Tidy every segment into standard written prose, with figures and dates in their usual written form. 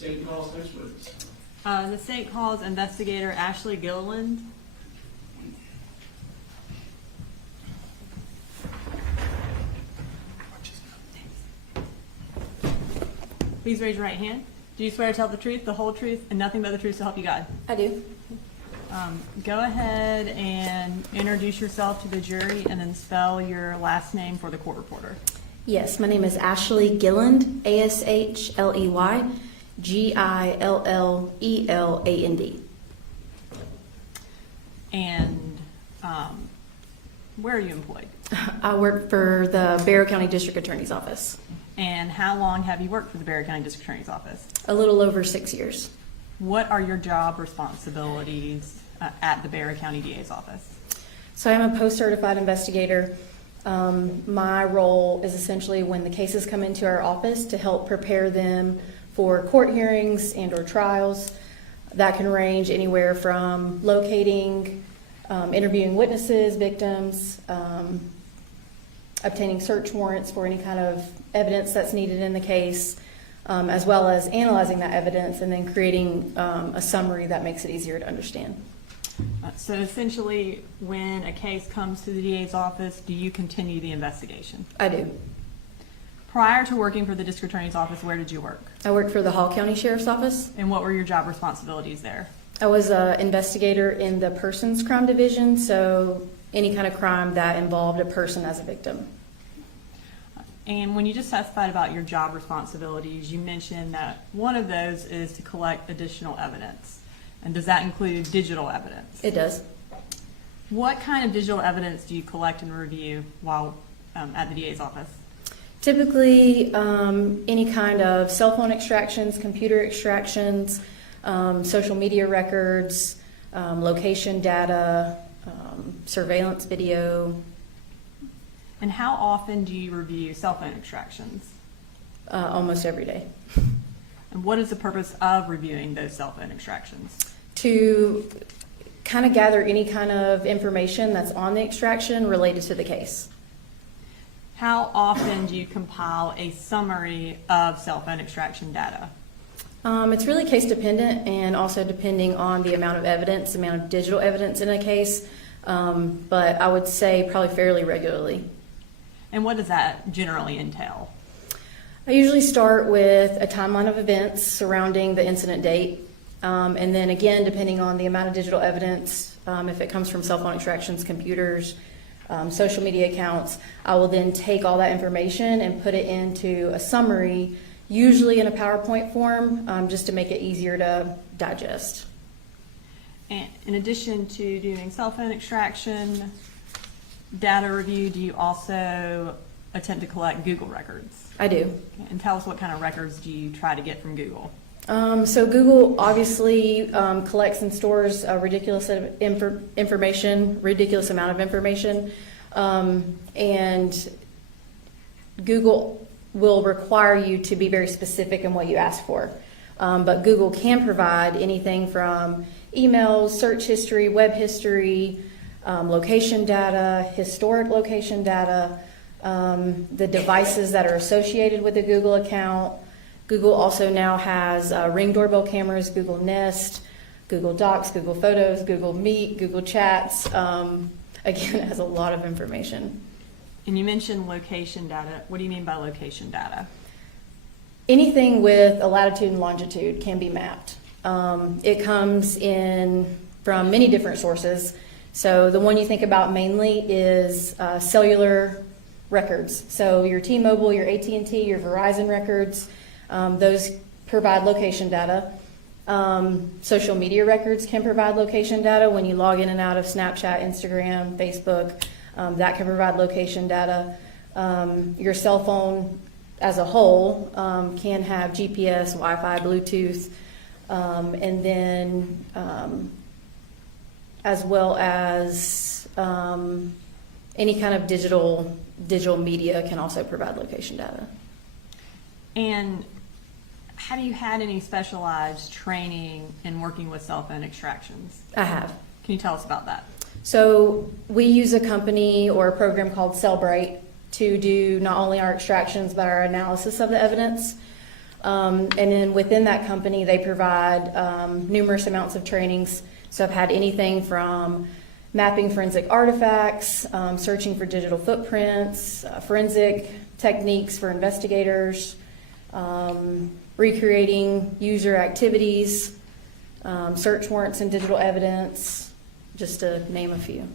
State calls next witness. The state calls investigator Ashley Gilleland. Please raise your right hand. Do you swear to tell the truth, the whole truth, and nothing but the truth to help you God? I do. Go ahead and introduce yourself to the jury and then spell your last name for the court reporter. Yes, my name is Ashley Gilleland, Ashley Gilleland. And where are you employed? I work for the Barrow County District Attorney's Office. And how long have you worked for the Barrow County District Attorney's Office? A little over 6 years. What are your job responsibilities at the Barrow County DA's office? So I'm a post-certified investigator. My role is essentially when the cases come into our office to help prepare them for court hearings and or trials. That can range anywhere from locating, interviewing witnesses, victims, obtaining search warrants for any kind of evidence that's needed in the case, as well as analyzing that evidence and then creating a summary that makes it easier to understand. So essentially, when a case comes to the DA's office, do you continue the investigation? I do. Prior to working for the District Attorney's Office, where did you work? I worked for the Hall County Sheriff's Office. And what were your job responsibilities there? I was an investigator in the Persons Crime Division, so any kind of crime that involved a person as a victim. And when you just testified about your job responsibilities, you mentioned that one of those is to collect additional evidence. And does that include digital evidence? It does. What kind of digital evidence do you collect and review while at the DA's office? Typically, any kind of cell phone extractions, computer extractions, social media records, location data, surveillance video. And how often do you review cell phone extractions? Almost every day. And what is the purpose of reviewing those cell phone extractions? To kind of gather any kind of information that's on the extraction related to the case. How often do you compile a summary of cell phone extraction data? It's really case dependent and also depending on the amount of evidence, the amount of digital evidence in a case, but I would say probably fairly regularly. And what does that generally entail? I usually start with a timeline of events surrounding the incident date, and then again, depending on the amount of digital evidence, if it comes from cell phone extractions, computers, social media accounts, I will then take all that information and put it into a summary, usually in a PowerPoint form, just to make it easier to digest. And in addition to doing cell phone extraction, data review, do you also attempt to collect Google records? I do. And tell us what kind of records do you try to get from Google? So Google obviously collects and stores a ridiculous amount of information, and Google will require you to be very specific in what you ask for. But Google can provide anything from emails, search history, web history, location data, historic location data, the devices that are associated with the Google account. Google also now has Ring doorbell cameras, Google Nest, Google Docs, Google Photos, Google Meet, Google Chats. Again, it has a lot of information. And you mentioned location data. What do you mean by location data? Anything with a latitude and longitude can be mapped. It comes in from many different sources. So the one you think about mainly is cellular records. So your T-Mobile, your AT&T, your Verizon records, those provide location data. Social media records can provide location data. When you log in and out of Snapchat, Instagram, Facebook, that can provide location data. Your cell phone as a whole can have GPS, Wi-Fi, Bluetooth, and then as well as any kind of digital media can also provide location data. And have you had any specialized training in working with cell phone extractions? I have. Can you tell us about that? So we use a company or a program called Cellbrite to do not only our extractions but our analysis of the evidence. And then within that company, they provide numerous amounts of trainings. So I've had anything from mapping forensic artifacts, searching for digital footprints, forensic techniques for investigators, recreating user activities, search warrants and digital evidence, just to name a few.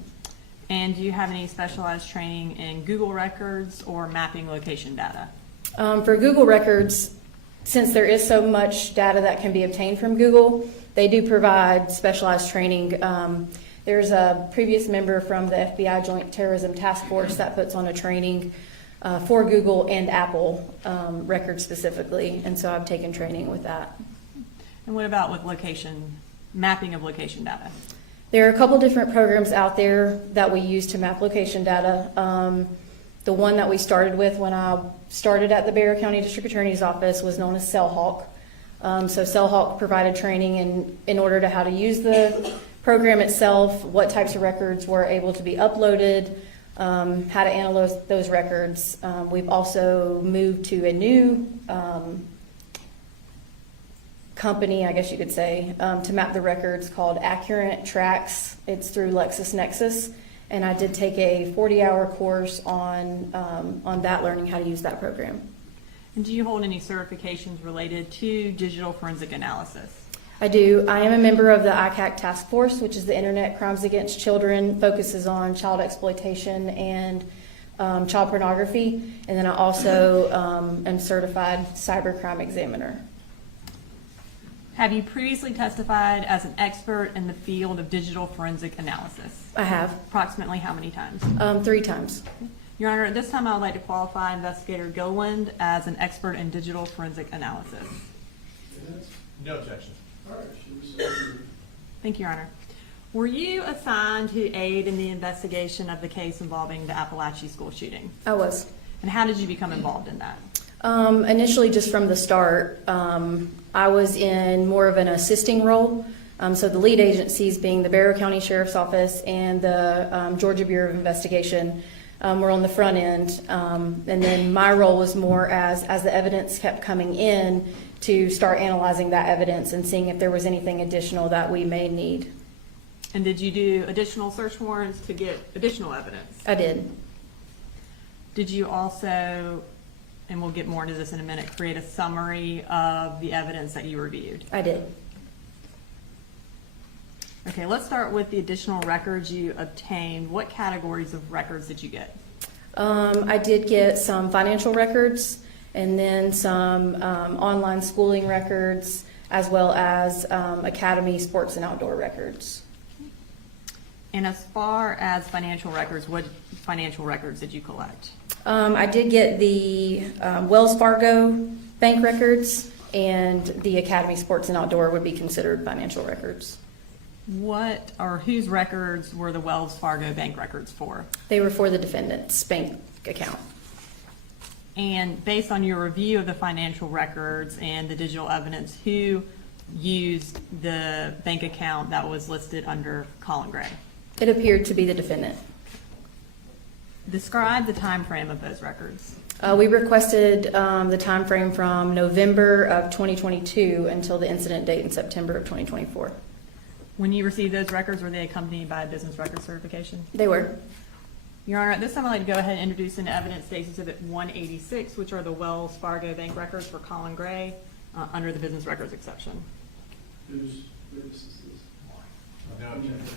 And do you have any specialized training in Google records or mapping location data? For Google records, since there is so much data that can be obtained from Google, they do provide specialized training. There's a previous member from the FBI Joint Terrorism Task Force that puts on a training for Google and Apple records specifically, and so I've taken training with that. And what about with mapping of location data? There are a couple different programs out there that we use to map location data. The one that we started with when I started at the Bexar County District Attorney's Office was known as CellHawk. So CellHawk provided training in order to how to use the program itself, what types of records were able to be uploaded, how to analyze those records. We've also moved to a new company, I guess you could say, to map the records called Accurate Tracks. It's through LexisNexis, and I did take a 40-hour course on that, learning how to use that program. And do you hold any certifications related to digital forensic analysis? I do. I am a member of the ICAC Task Force, which is the Internet Crimes Against Children, focuses on child exploitation and child pornography, and then I also am certified cybercrime examiner. Have you previously testified as an expert in the field of digital forensic analysis? I have. Approximately how many times? 3 times. Your Honor, at this time I would like to qualify Investigator Gilleland as an expert in digital forensic analysis. No objection. All right, she was, Thank you, Your Honor. Were you assigned to aid in the investigation of the case involving the Apalachee school shooting? I was. And how did you become involved in that? Initially, just from the start, I was in more of an assisting role. So the lead agencies being the Bexar County Sheriff's Office and the Georgia Bureau of Investigation were on the front end. And then my role was more as the evidence kept coming in to start analyzing that evidence and seeing if there was anything additional that we may need. And did you do additional search warrants to get additional evidence? I did. Did you also, and we'll get more into this in a minute, create a summary of the evidence that you reviewed? I did. Okay, let's start with the additional records you obtained. What categories of records did you get? I did get some financial records and then some online schooling records, as well as academy sports and outdoor records. And as far as financial records, what financial records did you collect? I did get the Wells Fargo bank records, and the academy sports and outdoor would be considered financial records. What or whose records were the Wells Fargo bank records for? They were for the defendant's bank account. And based on your review of the financial records and the digital evidence, who used the bank account that was listed under Colin Gray? It appeared to be the defendant. Describe the time frame of those records. We requested the time frame from November of 2022 until the incident date in September of 2024. When you received those records, were they accompanied by a business record certification? They were. Your Honor, at this time I'd like to go ahead and introduce into evidence State Exhibit 186, which are the Wells Fargo bank records for Colin Gray under the business records exception. whose witness is this? No objection.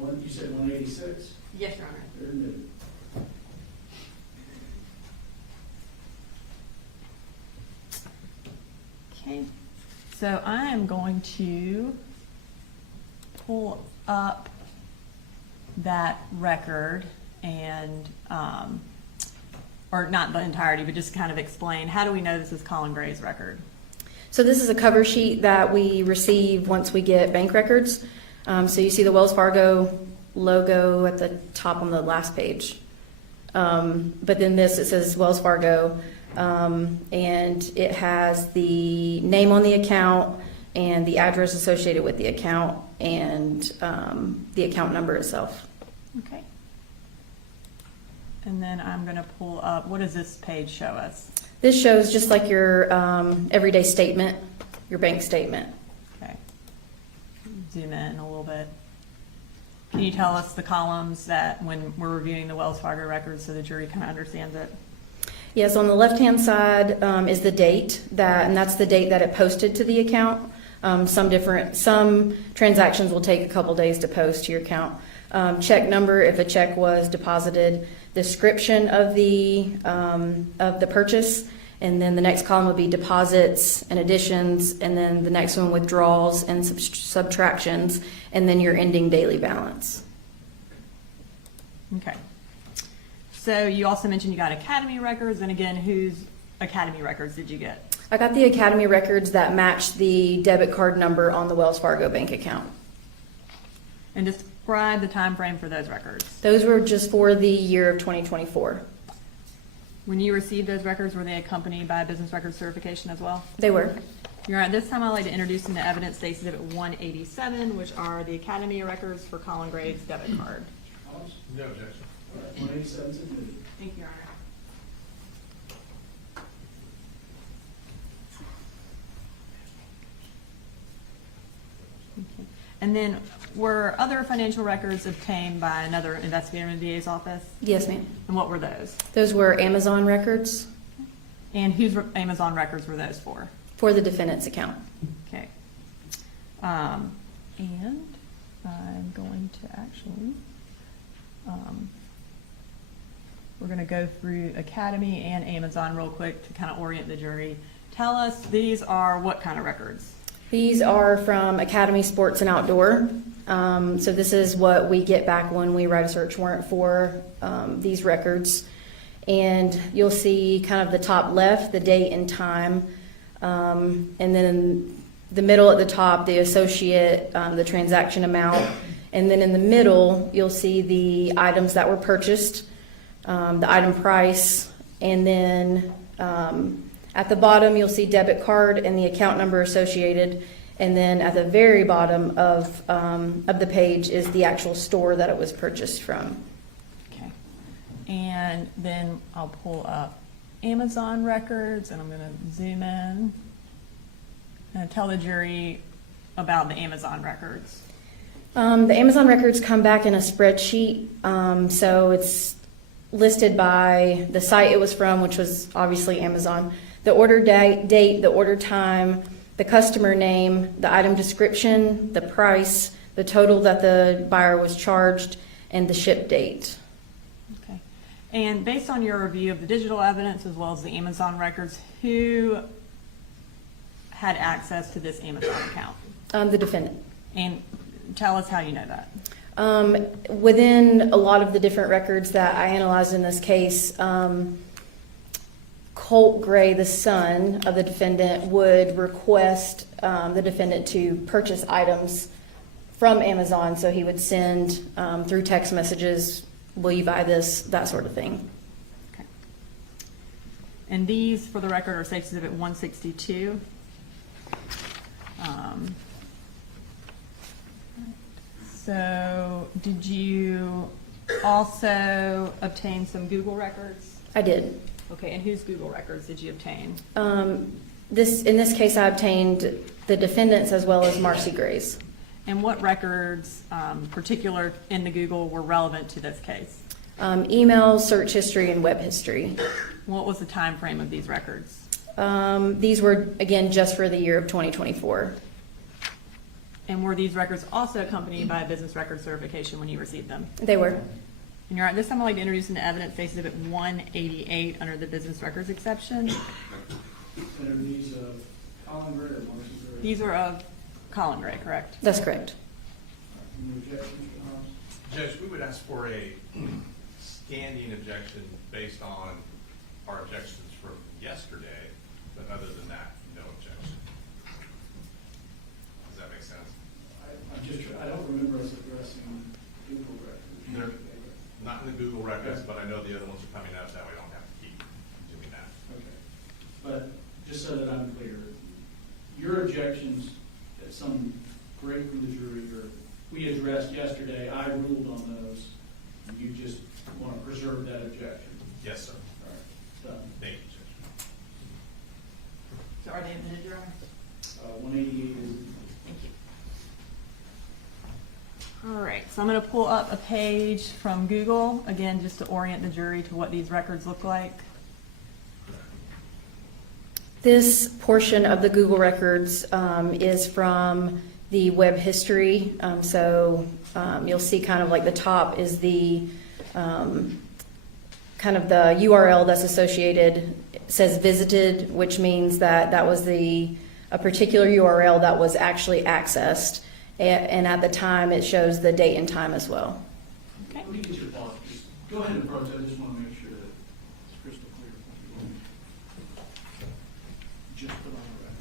All right. You said 186? Yes, Your Honor. They're admitted. Okay, so I am going to pull up that record and, or not the entirety, but just kind of explain, how do we know this is Colin Gray's record? So this is a cover sheet that we receive once we get bank records. So you see the Wells Fargo logo at the top on the last page. But then this, it says Wells Fargo, and it has the name on the account and the address associated with the account and the account number itself. Okay. And then I'm going to pull up, what does this page show us? This shows just like your everyday statement, your bank statement. Okay. Zoom in a little bit. Can you tell us the columns that when we're reviewing the Wells Fargo records so the jury kind of understands it? Yes, on the left-hand side is the date and that's the date that it posted to the account. Some transactions will take a couple days to post to your account. Check number if a check was deposited, description of the purchase, and then the next column would be deposits and additions, and then the next one withdrawals and subtractions, and then your ending daily balance. Okay. So you also mentioned you got Academy records, and again, whose Academy records did you get? I got the Academy records that match the debit card number on the Wells Fargo bank account. And describe the time frame for those records. Those were just for the year of 2024. When you received those records, were they accompanied by a business record certification as well? They were. You're right. This time I'd like to introduce into evidence State Exhibit 187, which are the Academy records for Colin Gray's debit card. Collins? No objection. All right, 187 is admitted. Thank you, Your Honor. Okay. And then were other financial records obtained by another investigator in the DA's office? Yes, ma'am. And what were those? Those were Amazon records And whose Amazon records were those for? for the defendant's account. Okay. And I'm going to actually, we're going to go through Academy and Amazon real quick to kind of orient the jury. Tell us, these are what kind of records? These are from Academy Sports and Outdoor. So this is what we get back when we write a search warrant for these records. And you'll see kind of the top left, the date and time. And then the middle at the top, the associate, the transaction amount. And then in the middle, you'll see the items that were purchased, the item price. And then at the bottom, you'll see debit card and the account number associated. And then at the very bottom of the page is the actual store that it was purchased from. Okay. And then I'll pull up Amazon records, and I'm going to zoom in and tell the jury about the Amazon records. The Amazon records come back in a spreadsheet. So it's listed by the site it was from, which was obviously Amazon, the order date, the order time, the customer name, the item description, the price, the total that the buyer was charged, and the ship date. Okay. And based on your review of the digital evidence as well as the Amazon records, who had access to this Amazon account? The defendant. And tell us how you know that. Within a lot of the different records that I analyzed in this case, Colt Gray, the son of the defendant, would request the defendant to purchase items from Amazon. So he would send through text messages, will you buy this, that sort of thing. Okay. And these, for the record, are State Exhibit 162. So did you also obtain some Google records? I did. Okay, and whose Google records did you obtain? In this case, I obtained the defendant's as well as Marcy Gray's. And what records, particular in the Google, were relevant to this case? Email, search history, and web history. What was the time frame of these records? These were, again, just for the year of 2024. And were these records also accompanied by a business record certification when you received them? They were. And you're right, this time I'd like to introduce into evidence State Exhibit 188 under the business records exception. And are these Colin Gray or Marcy Gray? These are of Colin Gray, correct? That's correct. Any objections, Mr. Holmes? Judge, we would ask for a standing objection based on our objections from yesterday, but other than that, no objection. Does that make sense? I don't remember us addressing Google They're records. not in the Google records, but I know the other ones are coming up, that way I don't have to keep doing that. Okay. But just so that I'm clear, your objections that some break from the jury or we addressed yesterday, I ruled on those, and you just want to preserve that objection. Yes, sir. All right, done. Thank you, Judge. So are they admitted, Your Honor? 188 is, Thank you. All right, so I'm going to pull up a page from Google, again, just to orient the jury to what these records look like. This portion of the Google records is from the web history. You'll see kind of like the top is the kind of the URL that's associated. It says visited, which means that that was a particular URL that was actually accessed. And at the time, it shows the date and time as well. Okay. let me get your thoughts. Just go ahead and approach. I just want to make sure that it's crystal clear. Just put on the record.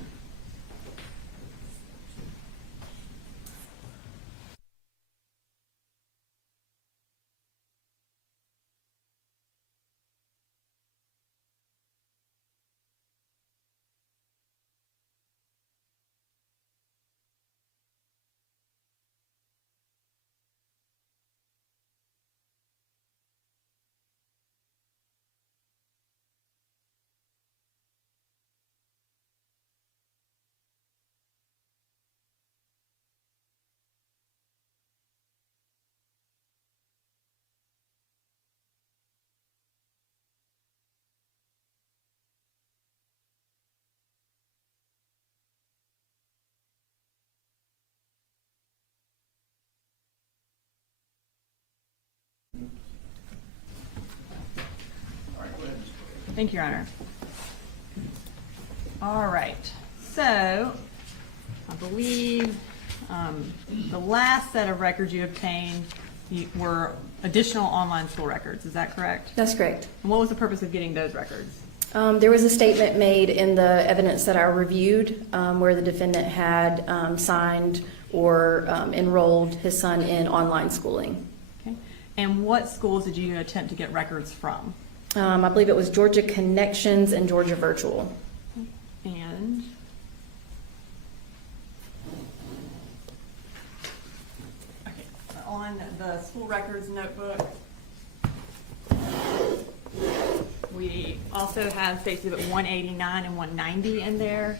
All right, go ahead, Ms. Clay. Thank you, Your Honor. All right, so I believe the last set of records you obtained were additional online school records. Is that correct? That's correct. And what was the purpose of getting those records? There was a statement made in the evidence that I reviewed where the defendant had signed or enrolled his son in online schooling. Okay. And what schools did you attempt to get records from? I believe it was Georgia Connections and Georgia Virtual. And okay, on the school records notebook, we also have Stacy at 189 and 190 in there.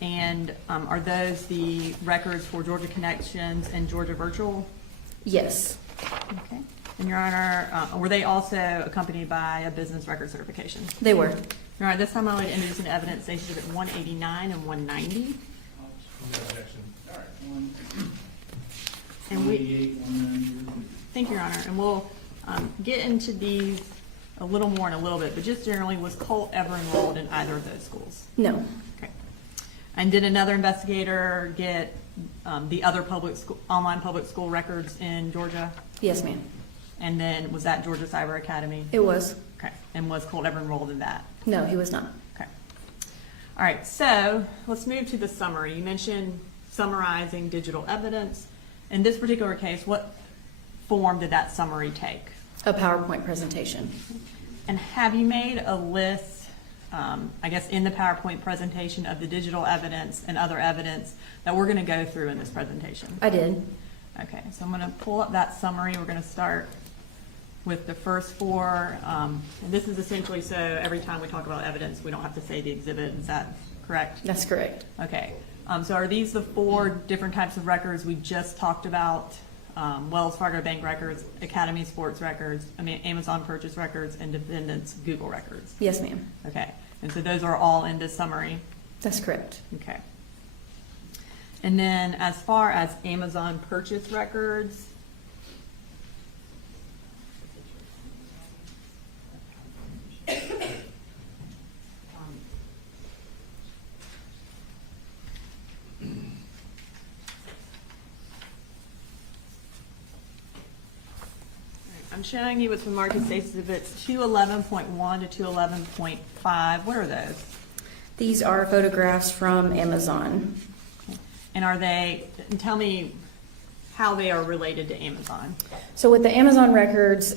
And are those the records for Georgia Connections and Georgia Virtual? Yes. Okay. And Your Honor, were they also accompanied by a business record certification? They were. Your Honor, this time I would introduce an evidence Stacy at 189 and 190. No objection. All right, one, And we, 188, 190. thank you, Your Honor, and we'll get into these a little more in a little bit, but just generally, was Colt ever enrolled in either of those schools? No. Okay. And did another investigator get the other online public school records in Georgia? Yes, ma'am. And then was that Georgia Cyber Academy? It was. Okay. And was Colt ever enrolled in that? No, he was not. Okay. All right, so let's move to the summary. You mentioned summarizing digital evidence. In this particular case, what form did that summary take? A PowerPoint presentation. And have you made a list, I guess, in the PowerPoint presentation of the digital evidence and other evidence that we're going to go through in this presentation? I did. Okay, so I'm going to pull up that summary. We're going to start with the first four. And this is essentially so every time we talk about evidence, we don't have to say the exhibit. Is that correct? That's correct. Okay. So are these the four different types of records we just talked about? Wells Fargo bank records, Academy sports records, Amazon purchase records, and defendants Google records. Yes, ma'am. Okay. And so those are all in this summary? That's correct. Okay. And then as far as Amazon purchase records, I'm showing you what's been marked as Stacy exhibits 211.1 to 211.5. What are those? These are photographs from Amazon. And are they, and tell me how they are related to Amazon. So with the Amazon records,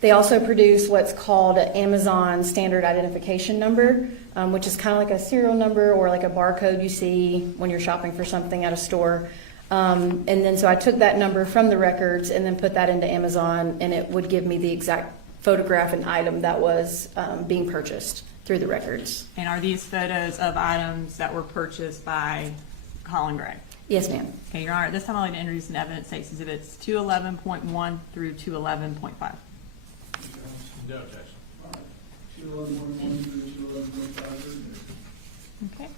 they also produce what's called an Amazon Standard Identification Number, which is kind of like a serial number or like a barcode you see when you're shopping for something at a store. And then so I took that number from the records and then put that into Amazon, and it would give me the exact photograph and item that was being purchased. through the records. And are these photos of items that were purchased by Colin Gray? Yes, ma'am. Okay, Your Honor, at this time I'd like to introduce an evidence states exhibits 211.1 through 211.5. No objection. All right. 211.1 through 211.5. Okay.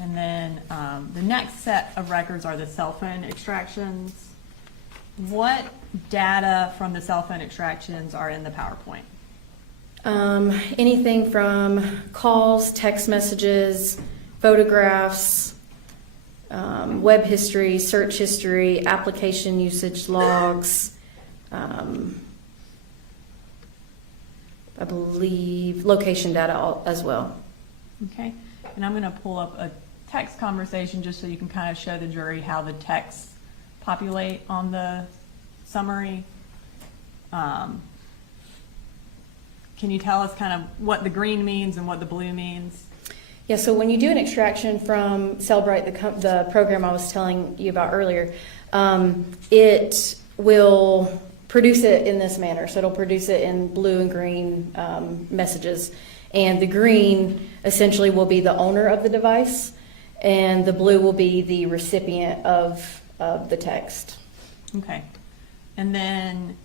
And then the next set of records are the cell phone extractions. What data from the cell phone extractions are in the PowerPoint? Anything from calls, text messages, photographs, web history, search history, application usage logs, I believe location data as well. Okay. And I'm going to pull up a text conversation just so you can kind of show the jury how the texts populate on the summary. Can you tell us kind of what the green means and what the blue means? Yeah, so when you do an extraction from Cellbrite, the program I was telling you about earlier, it will produce it in this manner. So it'll produce it in blue and green messages. And the green essentially will be the owner of the device, and the blue will be the recipient of the text. Okay. And then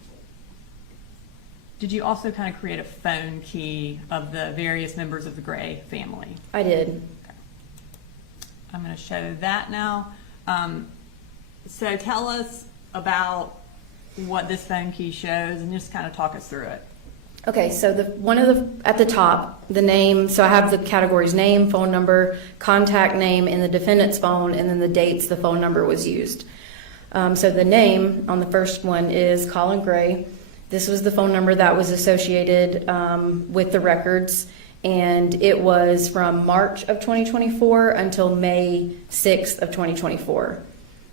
did you also kind of create a phone key of the various members of the Gray family? I did. Okay. I'm going to show that now. So tell us about what this phone key shows and just kind of talk us through it. Okay, so at the top, the name, so I have the categories name, phone number, contact name, and the defendant's phone, and then the dates the phone number was used. So the name on the first one is Colin Gray. This was the phone number that was associated with the records, and it was from March of 2024 until May 6th of 2024.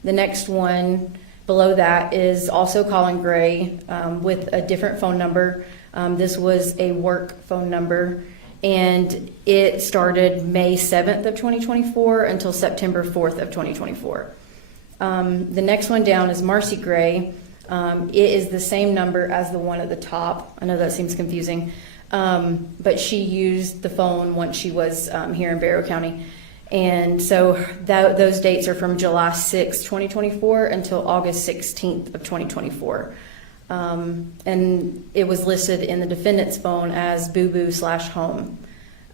The next one below that is also Colin Gray with a different phone number. This was a work phone number, and it started May 7th of 2024 until September 4th of 2024. The next one down is Marcy Gray. It is the same number as the one at the top. I know that seems confusing, but she used the phone once she was here in Barrow County. And so those dates are from July 6th, 2024 until August 16th of 2024. And it was listed in the defendant's phone as boo-boo/home.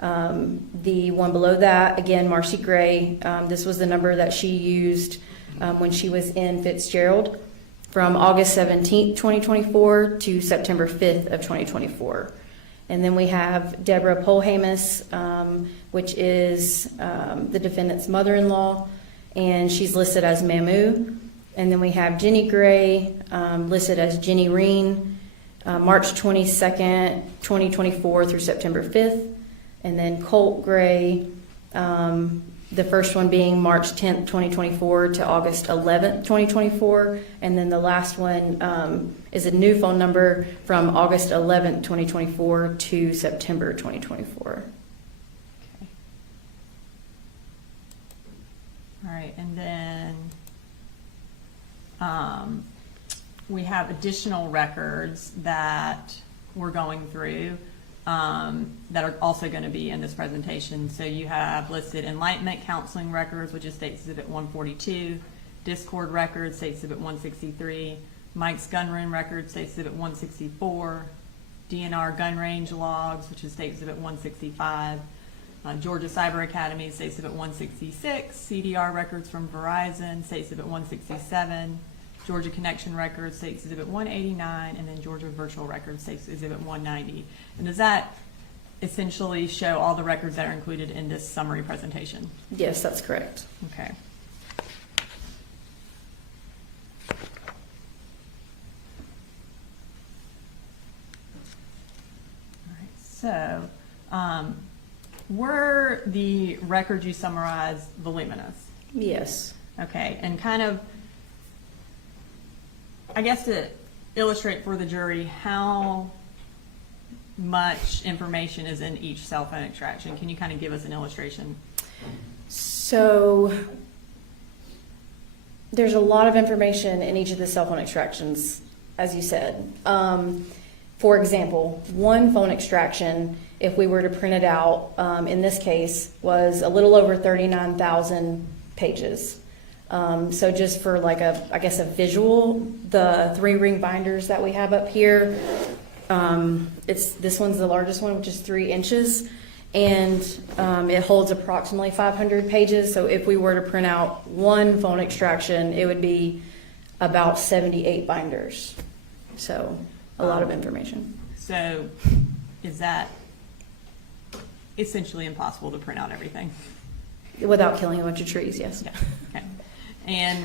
The one below that, again, Marcy Gray, this was the number that she used when she was in Fitzgerald from August 17th, 2024 to September 5th of 2024. And then we have Deborah Polhamus, which is the defendant's mother-in-law, and she's listed as Mamu. And then we have Jenny Gray, listed as Jenny Reen, March 22nd, 2024 through September 5th. And then Colt Gray, the first one being March 10th, 2024 to August 11th, 2024. And then the last one is a new phone number from August 11th, 2024 to September 2024. Okay. All right, and then we have additional records that we're going through that are also going to be in this presentation. So you have listed Enlightenment Counseling Records, which is State Exhibit 142, Discord Records, State Exhibit 163, Mike's Gun Room Records, State Exhibit 164, DNR Gun Range Logs, which is State Exhibit 165, Georgia Cyber Academy, State Exhibit 166, CDR Records from Verizon, State Exhibit 167, Georgia Connection Records, State Exhibit 189, and then Georgia Virtual Records, State Exhibit 190. And does that essentially show all the records that are included in this summary presentation? Yes, that's correct. Okay. All right, so were the records you summarized voluminous? Yes. Okay, and kind of, I guess to illustrate for the jury how much information is in each cell phone extraction, can you kind of give us an illustration? So there's a lot of information in each of the cell phone extractions, as you said. For example, one phone extraction, if we were to print it out, in this case, was a little over 39,000 pages. So just for like I guess a visual, the 3-ring binders that we have up here, this one's the largest one, which is 3 inches, and it holds approximately 500 pages. So if we were to print out one phone extraction, it would be about 78 binders. So a lot of information. So is that essentially impossible to print out everything? Without killing a bunch of trees, yes. Yeah, okay. And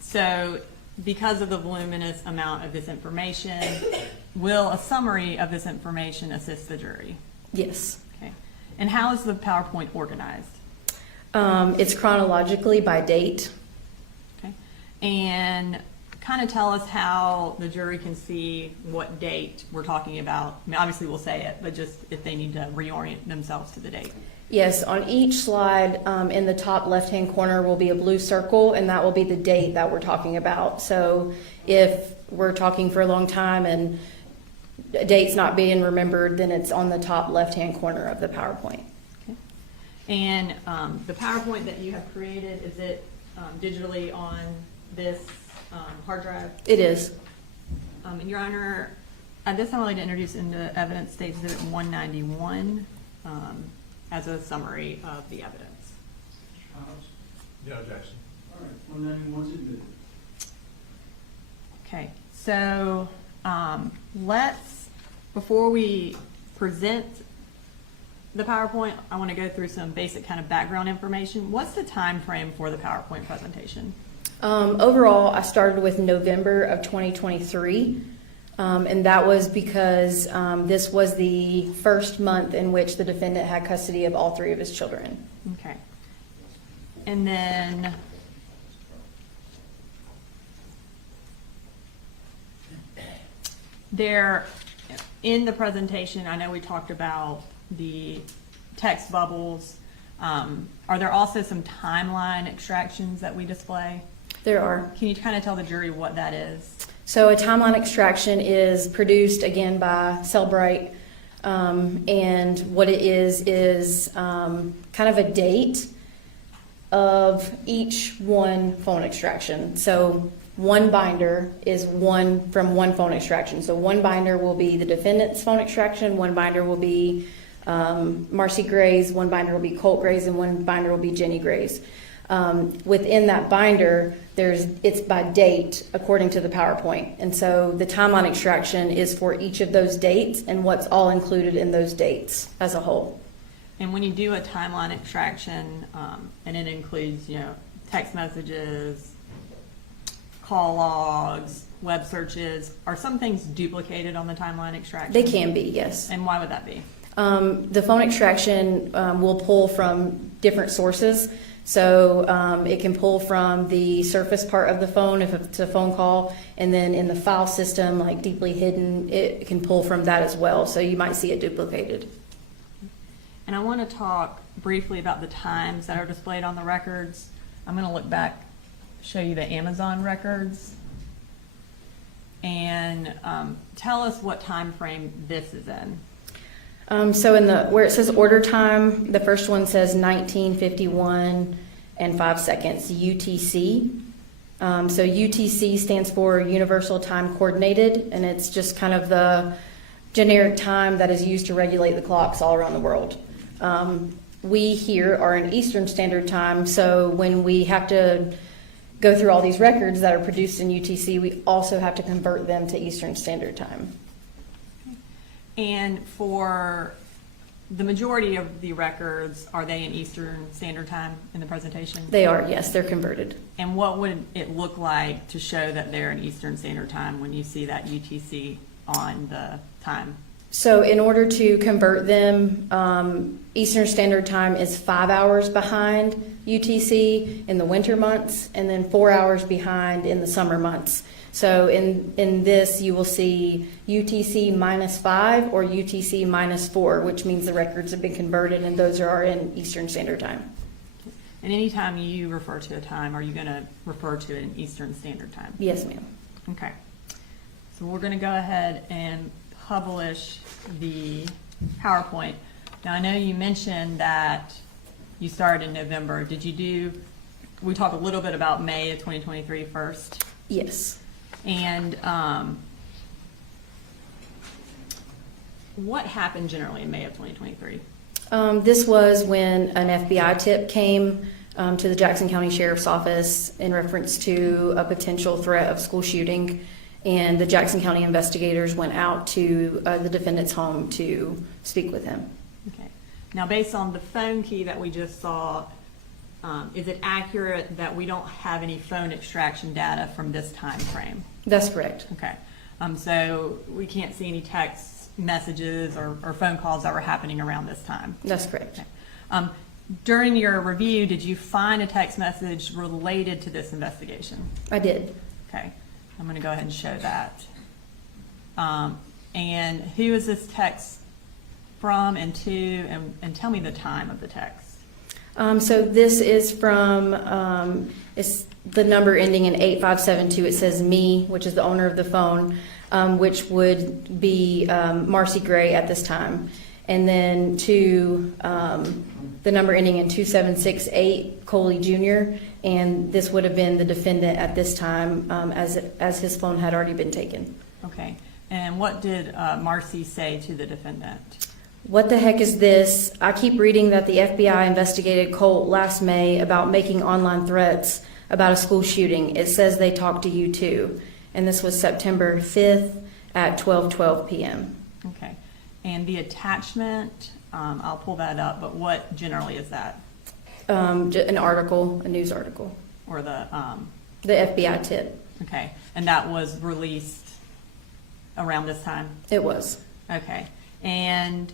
so because of the voluminous amount of this information, will a summary of this information assist the jury? Yes. Okay. And how is the PowerPoint organized? It's chronologically by date. Okay. And kind of tell us how the jury can see what date we're talking about. I mean, obviously we'll say it, but just if they need to reorient themselves to the date. Yes, on each slide, in the top left-hand corner will be a blue circle, and that will be the date that we're talking about. So if we're talking for a long time and a date's not being remembered, then it's on the top left-hand corner of the PowerPoint. Okay. And the PowerPoint that you have created, is it digitally on this hard drive? It is. And Your Honor, at this time I'd like to introduce into evidence State Exhibit 191 as a summary of the evidence. No objection. All right, 191's admitted. Okay, so let's, before we present the PowerPoint, I want to go through some basic kind of background information. What's the time frame for the PowerPoint presentation? Overall, I started with November of 2023, and that was because this was the first month in which the defendant had custody of all 3 of his children. Okay. And then there, in the presentation, I know we talked about the text bubbles. Are there also some timeline extractions that we display? There are. Can you kind of tell the jury what that is? So a timeline extraction is produced again by Cellbrite, and what it is kind of a date of each one phone extraction. So one binder is from one phone extraction. So one binder will be the defendant's phone extraction, one binder will be Marcy Gray's, one binder will be Colt Gray's, and one binder will be Jenny Gray's. Within that binder, it's by date according to the PowerPoint. And so the timeline extraction is for each of those dates and what's all included in those dates as a whole. And when you do a timeline extraction, and it includes, text messages, call logs, web searches, are some things duplicated on the timeline extraction? They can be, yes. And why would that be? The phone extraction will pull from different sources. So it can pull from the surface part of the phone if it's a phone call, and then in the file system, like deeply hidden, it can pull from that as well. So you might see it duplicated. And I want to talk briefly about the times that are displayed on the records. I'm going to look back, show you the Amazon records, and tell us what time frame this is in. So where it says order time, the first one says 19:51 and 5 seconds, UTC. So UTC stands for Universal Time Coordinated, and it's just kind of the generic time that is used to regulate the clocks all around the world. We here are in Eastern Standard Time, so when we have to go through all these records that are produced in UTC, we also have to convert them to Eastern Standard Time. And for the majority of the records, are they in Eastern Standard Time in the presentation? They are, yes, they're converted. And what would it look like to show that they're in Eastern Standard Time when you see that UTC on the time? So in order to convert them, Eastern Standard Time is 5 hours behind UTC in the winter months, and then 4 hours behind in the summer months. So in this, you will see UTC -5 or UTC -4, which means the records have been converted, and those are in Eastern Standard Time. And anytime you refer to a time, are you going to refer to it in Eastern Standard Time? Yes, ma'am. Okay. So we're going to go ahead and publish the PowerPoint. Now, I know you mentioned that you started in November. We talked a little bit about May of 2023 first. Yes. And what happened generally in May of 2023? This was when an FBI tip came to the Jackson County Sheriff's Office in reference to a potential threat of school shooting, and the Jackson County investigators went out to the defendant's home to speak with him. Okay. Now, based on the phone key that we just saw, is it accurate that we don't have any phone extraction data from this time frame? That's correct. Okay. So we can't see any text messages or phone calls that were happening around this time? That's correct. Okay. During your review, did you find a text message related to this investigation? I did. Okay. I'm going to go ahead and show that. And who is this text from and to, and tell me the time of the text. So this is from, it's the number ending in 8572. It says me, which is the owner of the phone, which would be Marcy Gray at this time. And then to the number ending in 2768, Coley Jr., and this would have been the defendant at this time, as his phone had already been taken. Okay. And what did Marcy say to the defendant? What the heck is this? I keep reading that the FBI investigated Colt last May about making online threats about a school shooting. It says they talked to you too. And this was September 5th at 12:12 p.m. Okay. And the attachment, I'll pull that up, but what generally is that? An article, a news article. Or the FBI tip. okay. And that was released around this time? It was. Okay. And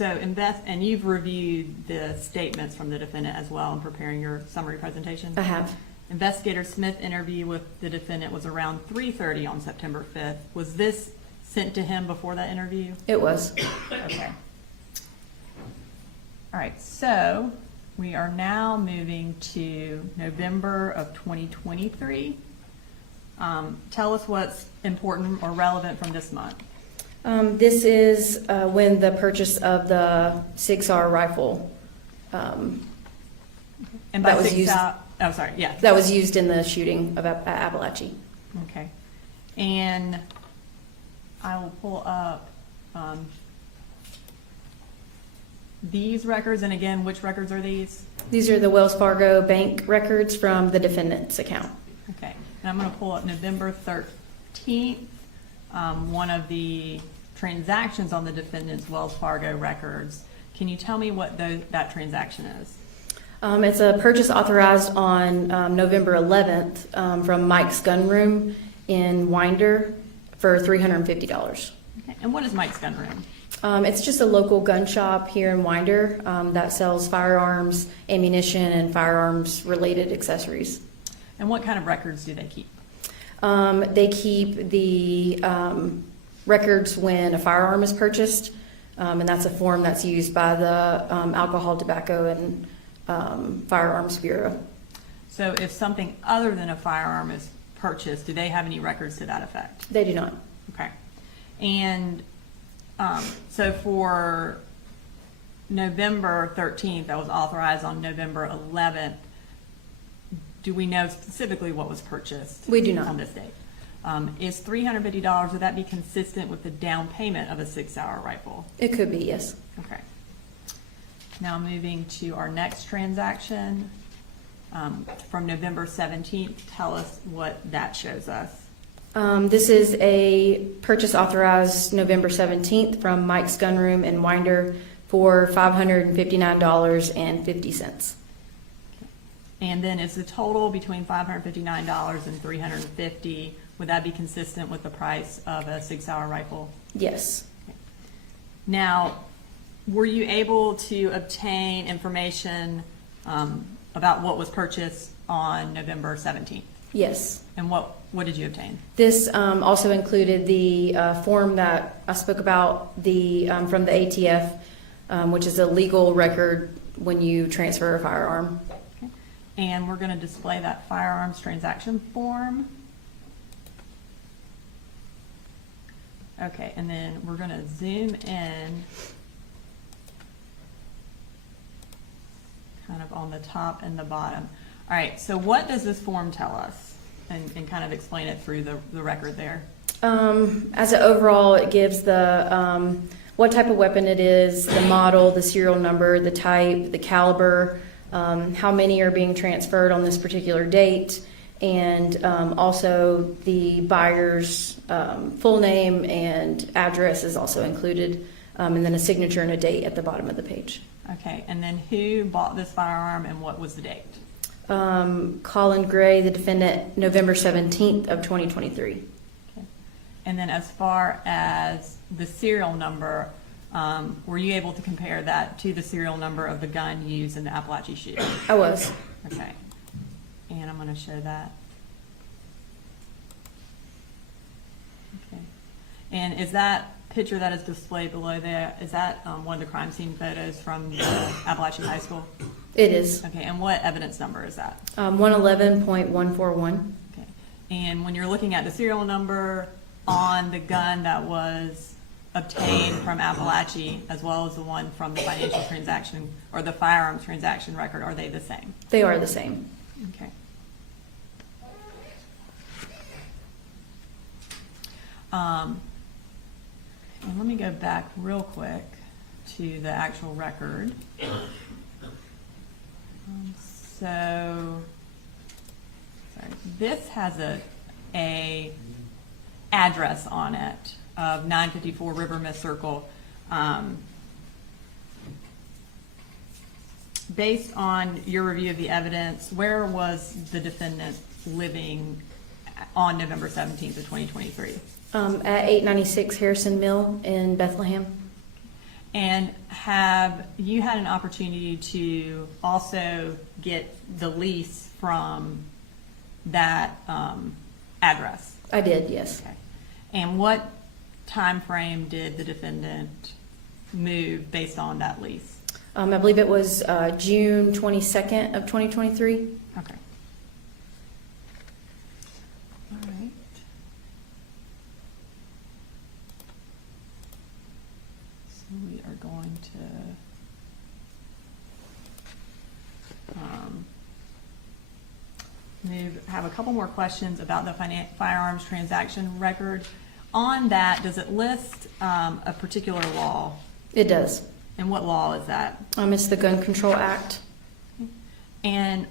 and you've reviewed the statements from the defendant as well in preparing your summary presentation? I have. Investigator Smith interview with the defendant was around 3:30 on September 5th. Was this sent to him before that interview? It was. Okay. All right, so we are now moving to November of 2023. Tell us what's important or relevant from this month. This is when the purchase of the 6R rifle And by that was 6 used- out, oh, sorry, yeah. that was used in the shooting of at Apalachee. Okay. And I will pull up these records, and again, which records are these? These are the Wells Fargo bank records from the defendant's account. Okay, and I'm going to pull up November 13th, one of the transactions on the defendant's Wells Fargo records. Can you tell me what that transaction is? It's a purchase authorized on November 11th from Mike's Gun Room in Winder for $350. Okay. And what is Mike's Gun Room? It's just a local gun shop here in Winder that sells firearms, ammunition, and firearms-related accessories. And what kind of records do they keep? They keep the records when a firearm is purchased, and that's a form that's used by the Alcohol, Tobacco, and Firearms Bureau. So if something other than a firearm is purchased, do they have any records to that effect? They do not. Okay. And so for November 13th, that was authorized on November 11th, do we know specifically what was purchased? We do not. On this date? Is $350, would that be consistent with the down payment of a 6-hour rifle? It could be, yes. Okay. Now moving to our next transaction from November 17th, tell us what that shows us. This is a purchase authorized November 17th from Mike's Gun Room in Winder for $559.50. And then is the total between $559 and $350, would that be consistent with the price of a 6-hour rifle? Yes. Now, were you able to obtain information about what was purchased on November 17th? Yes. And what did you obtain? This also included the form that I spoke about from the ATF, which is a legal record when you transfer a firearm. Okay. And we're going to display that firearms transaction form. Okay, and then we're gonna zoom in kind of on the top and the bottom. All right, so what does this form tell us? And kind of explain it through the record there. As an overall, it gives the what type of weapon it is, the model, the serial number, the type, the caliber, how many are being transferred on this particular date, and also the buyer's full name and address is also included, and then a signature and a date at the bottom of the page. Okay, and then who bought this firearm and what was the date? Colin Gray, the defendant, November 17th of 2023. Okay. And then as far as the serial number, were you able to compare that to the serial number of the gun used in the Apalachee shooting? I was. Okay. And I'm going to show that. Okay. And is that picture that is displayed below there, is that one of the crime scene photos from the Apalachee High School? It is. Okay, and what evidence number is that? 111.141. Okay. And when you're looking at the serial number on the gun that was obtained from Apalachee, as well as the one from the financial transaction or the firearms transaction record, are they the same? They are the same. Okay. And let me go back real quick to the actual record. So, sorry, this has a address on it of 954 River Mist Circle. Based on your review of the evidence, where was the defendant living on November 17th of 2023? At 896 Harrison Mill in Bethlehem. And have you had an opportunity to also get the lease from that address? I did, yes. Okay. And what time frame did the defendant move based on that lease? I believe it was June 22nd of 2023. Okay. All right. So we are going to have a couple more questions about the firearms transaction record. On that, does it list a particular law? It does. And what law is that? It's the Gun Control Act. And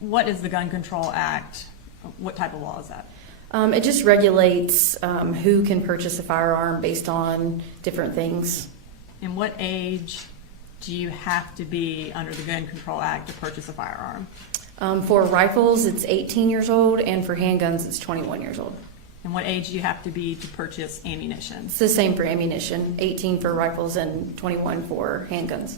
what is the Gun Control Act? What type of law is that? It just regulates who can purchase a firearm based on different things. And what age do you have to be under the Gun Control Act to purchase a firearm? For rifles, it's 18 years old, and for handguns, it's 21 years old. And what age do you have to be to purchase ammunition? It's the same for ammunition, 18 for rifles and 21 for handguns.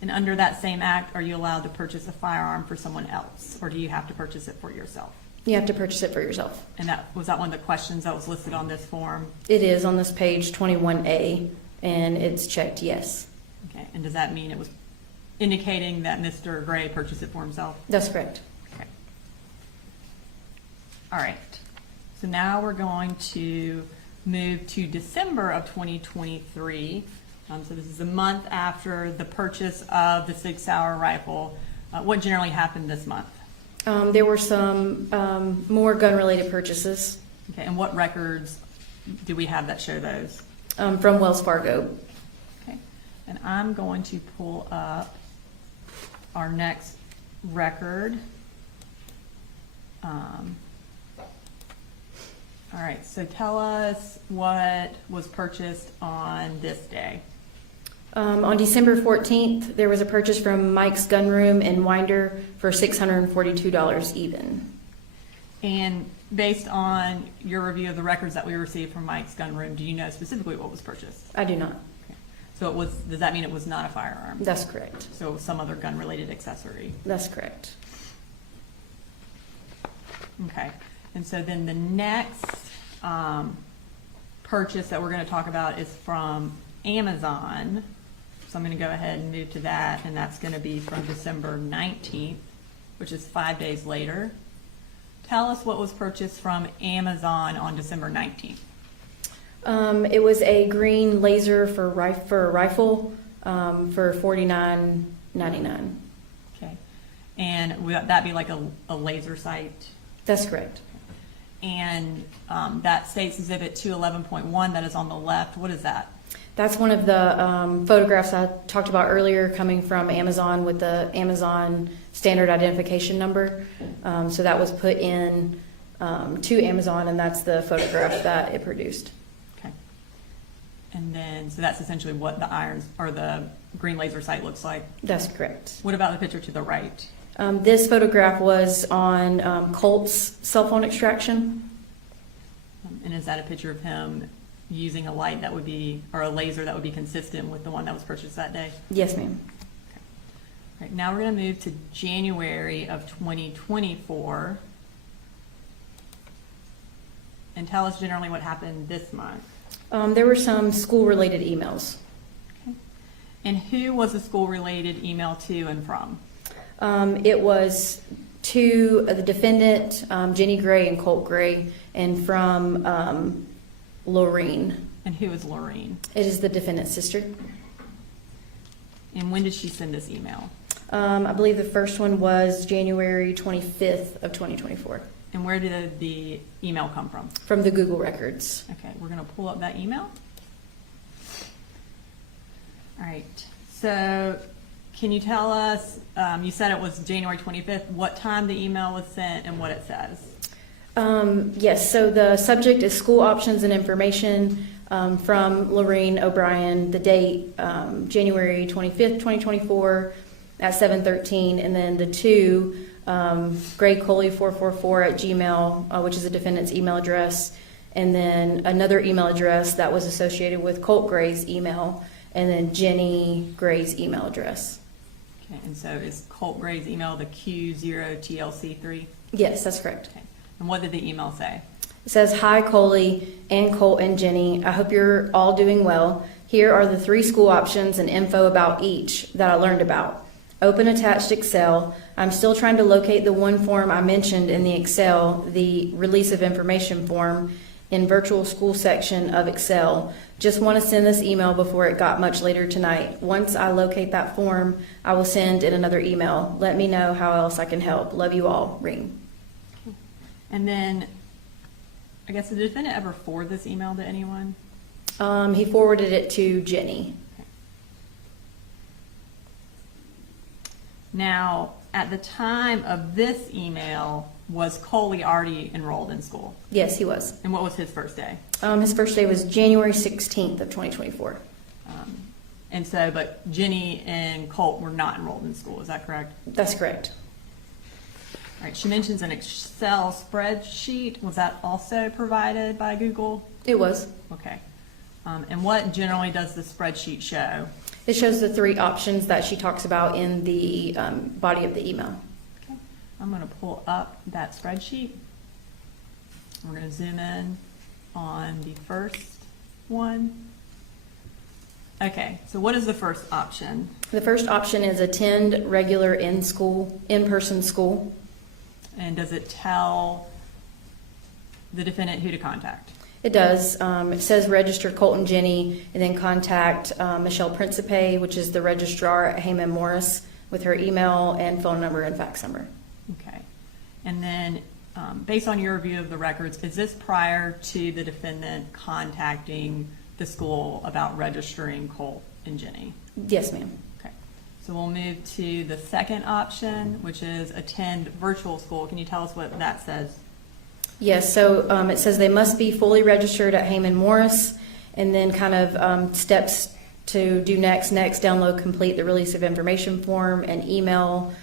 And under that same act, are you allowed to purchase a firearm for someone else, or do you have to purchase it for yourself? You have to purchase it for yourself. And was that one of the questions that was listed on this form? It is on this page 21A, and it's checked yes. Okay, and does that mean it was indicating that Mr. Gray purchased it for himself? That's correct. Okay. All right. So now we're going to move to December of 2023. So this is a month after the purchase of the Sig Sauer rifle. What generally happened this month? There were some more gun-related purchases Okay, and what records do we have that show those? from Wells Fargo. Okay, and I'm going to pull up our next record. All right, so tell us what was purchased on this day. On December 14th, there was a purchase from Mike's Gun Room in Winder for $642 even. And based on your review of the records that we received from Mike's Gun Room, do you know specifically what was purchased? I do not. Okay. So it was, does that mean it was not a firearm? That's correct. So it was some other gun-related accessory? That's correct. Okay, and so then the next purchase that we're going to talk about is from Amazon. So I'm going to go ahead and move to that, and that's going to be from December 19th, which is 5 days later. Tell us what was purchased from Amazon on December 19th. It was a green laser for a rifle for $49.99. Okay. And would that be like a laser sight? That's correct. And that State's Exhibit 211.1 that is on the left, what is that? That's one of the photographs I talked about earlier coming from Amazon with the Amazon standard identification number. So that was put in to Amazon, and that's the photograph that it produced. Okay. And then, so that's essentially what the irons or the green laser sight looks like. That's correct. What about the picture to the right? This photograph was on Colt's cell phone extraction. And is that a picture of him using a light that would be, or a laser that would be consistent with the one that was purchased that day? Yes, ma'am. All right, now we're going to move to January of 2024. And tell us generally what happened this month. There were some school-related emails. Okay. And who was the school-related email to and from? It was to the defendant, Jenny Gray and Colt Gray, and from Lorene. And who is Lorene? It is the defendant's sister. And when did she send this email? I believe the first one was January 25th of 2024 And where did the email come from? from the Google records. Okay, we're going to pull up that email. All right, so can you tell us, you said it was January 25th, what time the email was sent and what it says? Yes, so the subject is school options and information from Lorene O'Brien, the date January 25th, 2024 at 7:13, and then the two, graycoley444@gmail, which is the defendant's email address, and then another email address that was associated with Colt Gray's email, and then Jenny Gray's email address. Okay, and so is Colt Gray's email the Q0TLC3? Yes, that's correct. Okay, and what did the email say? It says, "Hi, Coley and Colt and Jenny. I hope you're all doing well. Here are the 3 school options and info about each that I learned about. Open attached Excel. I'm still trying to locate the one form I mentioned in the Excel, the release of information form in virtual school section of Excel. Just want to send this email before it got much later tonight. Once I locate that form, I will send in another email. Let me know how else I can help. Love you all. Ring." And then, I guess, did the defendant ever forward this email to anyone? He forwarded it to Jenny. Now, at the time of this email, was Coley already enrolled in school? Yes, he was. And what was his first day? His first day was January 16th of 2024. And so, but Jenny and Colt were not enrolled in school, is that correct? That's correct. All right, she mentions an Excel spreadsheet. Was that also provided by Google? It was. Okay. And what generally does the spreadsheet show? It shows the 3 options that she talks about in the body of the email. Okay. I'm going to pull up that spreadsheet. We're going to zoom in on the first one. Okay, so what is the first option? The first option is attend regular in-person school. And does it tell the defendant who to contact? It does. It says register Colt and Jenny, and then contact Michelle Principe, which is the registrar at Heyman Morris, with her email and phone number and fax number. Okay. And then, based on your review of the records, is this prior to the defendant contacting the school about registering Colt and Jenny? Yes, ma'am. Okay. So we'll move to the second option, which is attend virtual school. Can you tell us what that says? Yes, so it says they must be fully registered at Heyman Morris, and then kind of steps to do next, download, complete the release of information form, and email,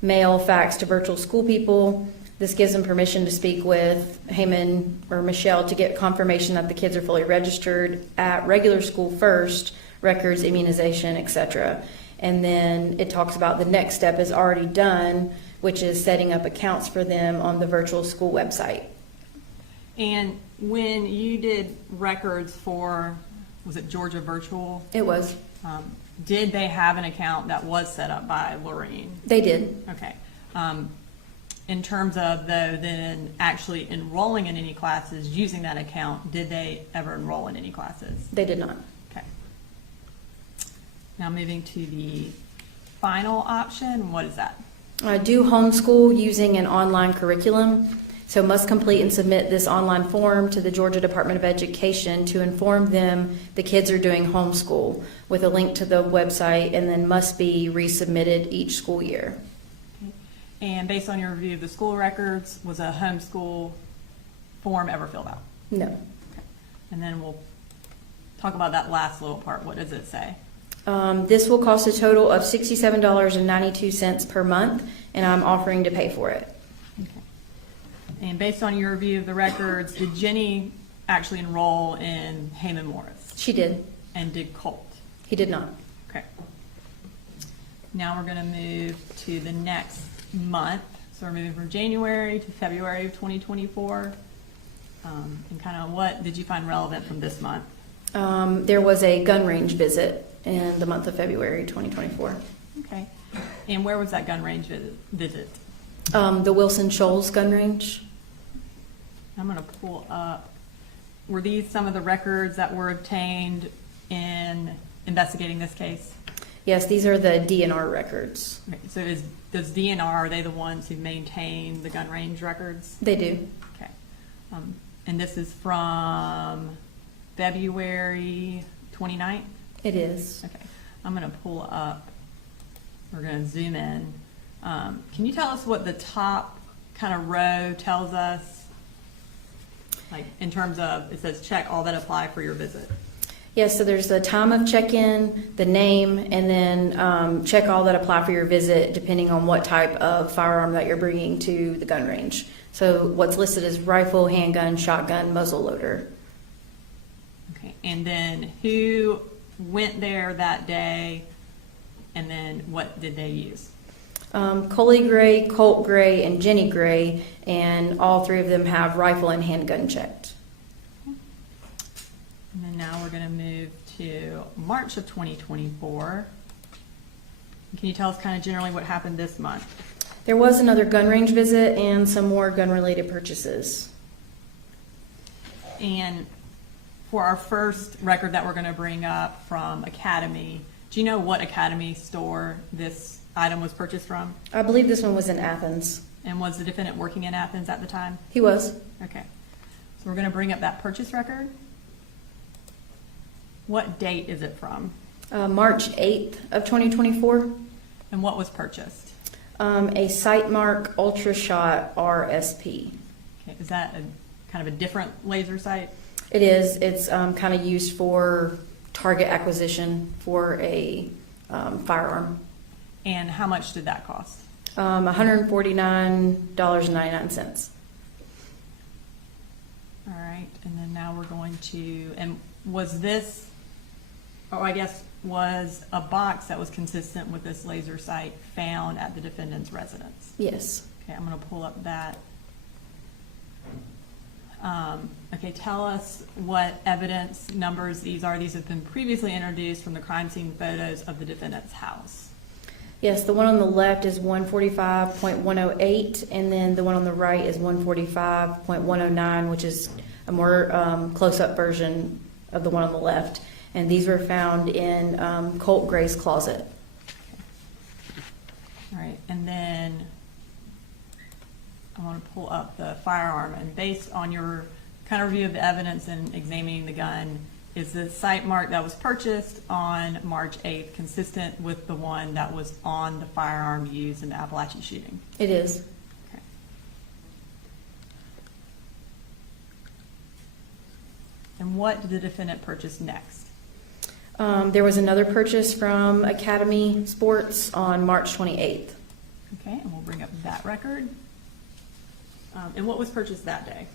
mail, fax to virtual school people. This gives them permission to speak with Heyman or Michelle to get confirmation that the kids are fully registered at regular school first, records, immunization, etc. And then it talks about the next step is already done, which is setting up accounts for them on the virtual school website. And when you did records for, was it Georgia Virtual? It was. Did they have an account that was set up by Lorene? They did. Okay. in terms of, though, then actually enrolling in any classes using that account, did they ever enroll in any classes? They did not. Okay. Now moving to the final option, what is that? Do homeschool using an online curriculum. So must complete and submit this online form to the Georgia Department of Education to inform them the kids are doing homeschool with a link to the website, and then must be resubmitted each school year. And based on your review of the school records, was a homeschool form ever filled out? No. Okay. And then we'll talk about that last little part. What does it say? This will cost a total of $67.92 per month, and I'm offering to pay for it. Okay. And based on your review of the records, did Jenny actually enroll in Heyman Morris? She did. And did Colt? He did not. Okay. Now we're going to move to the next month. So we're moving from January to February of 2024. And kind of what did you find relevant from this month? There was a gun range visit in the month of February 2024. Okay. And where was that gun range visit? The Wilson Shoals gun range. I'm going to pull up. Were these some of the records that were obtained in investigating this case? Yes, these are the DNR records. Okay. So does DNR, are they the ones who maintain the gun range records? They do. Okay. And this is from February 29th? It is. Okay. I'm going to pull up. We're going to zoom in. Can you tell us what the top kind of row tells us? Like in terms of, it says check all that apply for your visit. Yes, so there's the time of check-in, the name, and then check all that apply for your visit depending on what type of firearm that you're bringing to the gun range. So what's listed is rifle, handgun, shotgun, muzzle loader. Okay. And then who went there that day, and then what did they use? Colin Gray, Colt Gray, and Jenny Gray, and all three of them have rifle and handgun checked. And then now we're going to move to March of 2024. Can you tell us kind of generally what happened this month? There was another gun range visit and some more gun-related purchases. And for our first record that we're going to bring up from Academy, do you know what Academy store this item was purchased from? I believe this one was in Athens. And was the defendant working in Athens at the time? He was. Okay. So we're going to bring up that purchase record. What date is it from? March 8th of 2024. And what was purchased? A Sightmark Ultra Shot RSP. Okay. Is that a kind of a different laser sight? It is. It's kind of used for target acquisition for a firearm. And how much did that cost? $149.99. All right. And then now we're going to, and was this, or I guess, was a box that was consistent with this laser sight found at the defendant's residence? Yes. Okay, I'm going to pull up that. Okay, tell us what evidence numbers these are. These have been previously introduced from the crime scene photos of the defendant's house. Yes, the one on the left is 145.108, and then the one on the right is 145.109, which is a more close-up version of the one on the left. And these were found in Colt Gray's closet. All right, and then I want to pull up the firearm. And based on your kind of review of the evidence and examining the gun, is the sight mark that was purchased on March 8th consistent with the one that was on the firearm used in the Apalachee shooting? It is. Okay. And what did the defendant purchase next? There was another purchase from Academy Sports on March 28th. Okay, and we'll bring up that record. And what was purchased that day?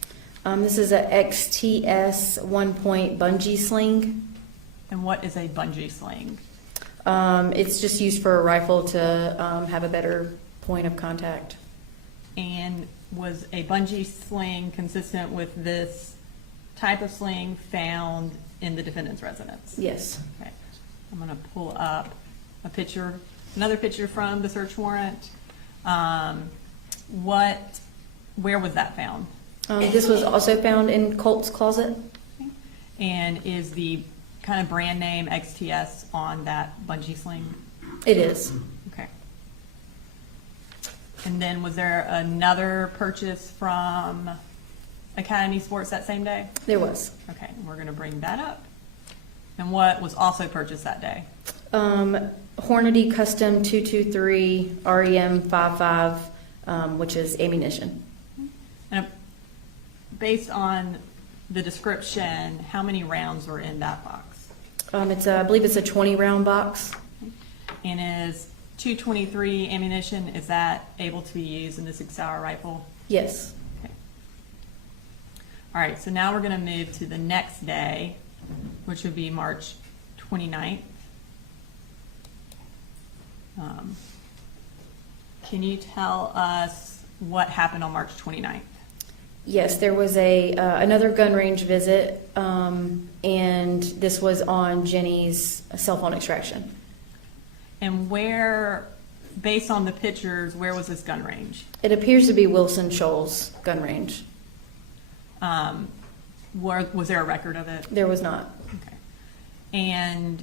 This is a XTS 1-point bungee sling. And what is a bungee sling? It's just used for a rifle to have a better point of contact. And was a bungee sling consistent with this type of sling found in the defendant's residence? Yes. Okay. I'm going to pull up a picture, another picture from the search warrant. where was that found? This was also found in Colt's closet. And is the kind of brand name XTS on that bungee sling? It is. Okay. And then was there another purchase from Academy Sports that same day? There was. Okay, we're gonna bring that up. And what was also purchased that day? Hornady Custom 223 REM 55, which is ammunition. And based on the description, how many rounds were in that box? I believe it's a 20-round box. And is 223 ammunition, is that able to be used in the 6-hour rifle? Yes. Okay. All right, so now we're gonna move to the next day, which would be March 29th. Can you tell us what happened on March 29th? Yes, there was another gun range visit, and this was on Jenny's cell phone extraction. And where, based on the pictures, where was this gun range? It appears to be Wilson Shoals gun range. Was there a record of it? There was not. Okay. And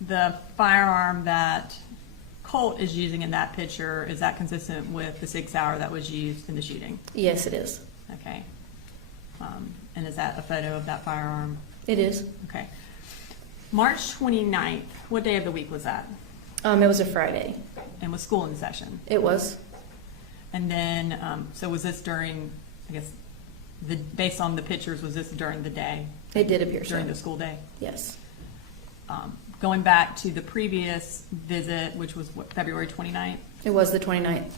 the firearm that Colt is using in that picture, is that consistent with the 6-hour that was used in the shooting? Yes, it is. Okay. And is that a photo of that firearm? It is. Okay. March 29th, what day of the week was that? It was a Friday. And was school in session? It was. And then, so was this during, I guess, based on the pictures, was this during the day? It did appear so. During the school day? Yes. Going back to the previous visit, which was what, February 29th? It was the 29th.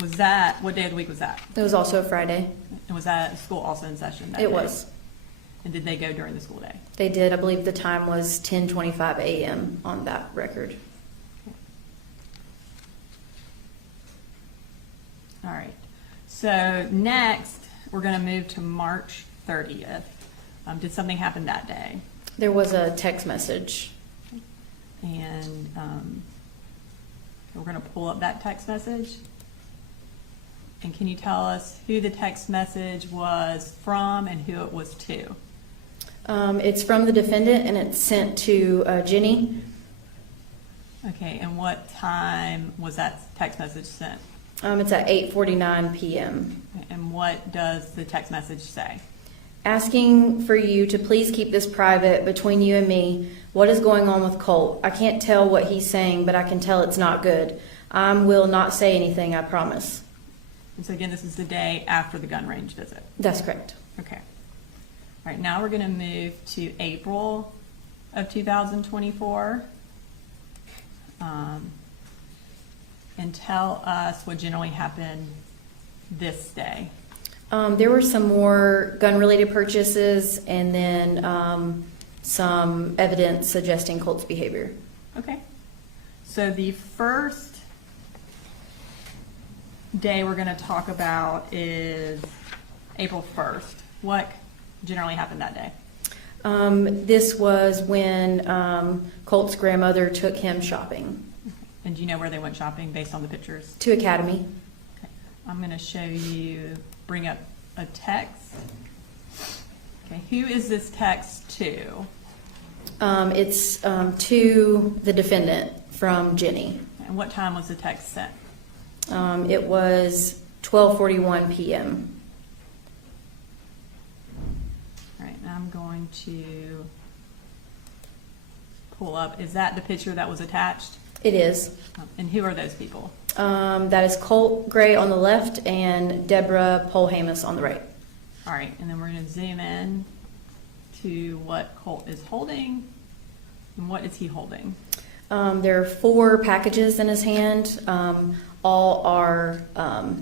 Was that, what day of the week was that? It was also a Friday. And was that school also in session that day? It was. And did they go during the school day? They did. I believe the time was 10:25 a.m. on that record. All right. So next, we're going to move to March 30th. Did something happen that day? There was a text message. And we're going to pull up that text message. And can you tell us who the text message was from and who it was to? It's from the defendant, and it's sent to Jenny. Okay, and what time was that text message sent? It's at 8:49 p.m. And what does the text message say? Asking for you to please keep this private between you and me. What is going on with Colt? I can't tell what he's saying, but I can tell it's not good. I will not say anything, I promise. And so again, this is the day after the gun range visit. That's correct. Okay. All right, now we're going to move to April of 2024. And tell us what generally happened this day. There were some more gun-related purchases, and then some evidence suggesting Colt's behavior. Okay. So the first day we're going to talk about is April 1st. What generally happened that day? This was when Colt's grandmother took him shopping. And do you know where they went shopping based on the pictures? To Academy. Okay. I'm going to show you, bring up a text. Okay, who is this text to? It's to the defendant from Jenny. And what time was the text sent? It was 12:41 p.m. All right, now I'm going to pull up. Is that the picture that was attached? It is. And who are those people? That is Colt Gray on the left and Deborah Polhamus on the right. All right, and then we're going to zoom in to what Colt is holding. And what is he holding? There are 4 packages in his hand. All are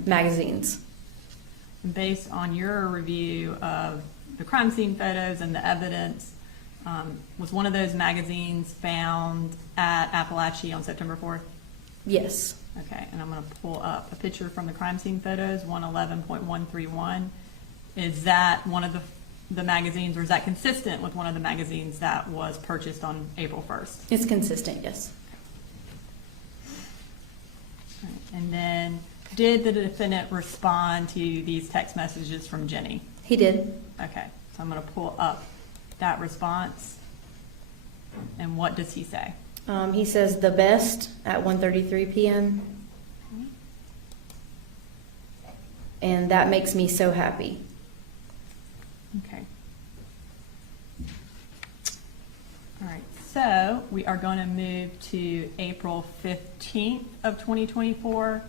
magazines. And based on your review of the crime scene photos and the evidence, was one of those magazines found at Apalachee on September 4th? Yes. Okay, and I'm going to pull up a picture from the crime scene photos, 111.131. Is that one of the magazines, or is that consistent with one of the magazines that was purchased on April 1st? It's consistent, yes. And then, did the defendant respond to these text messages from Jenny? He did. Okay, so I'm gonna pull up that response. And what does he say? He says the best at 1:33 p.m. And that makes me so happy. Okay. All right, so we are going to move to April 15th of 2024.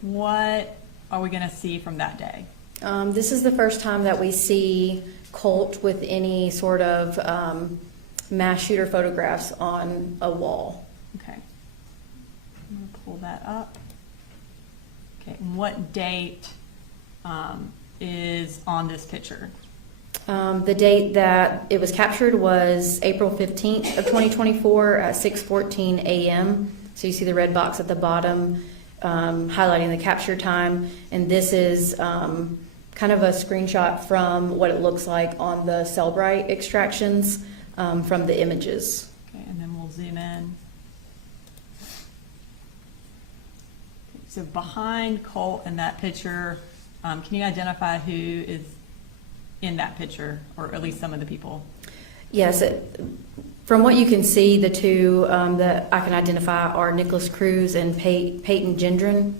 What are we going to see from that day? This is the first time that we see Colt with any sort of mass shooter photographs on a wall. Okay. I'm going to pull that up. Okay, and what date is on this picture? The date that it was captured was April 15th of 2024 at 6:14 a.m. So you see the red box at the bottom highlighting the capture time. And this is kind of a screenshot from what it looks like on the Cellbrite extractions from the images. Okay, and then we'll zoom in. So behind Colt in that picture, can you identify who is in that picture, or at least some of the people? Yes, from what you can see, the two that I can identify are Nicholas Cruz and Peyton Gendron.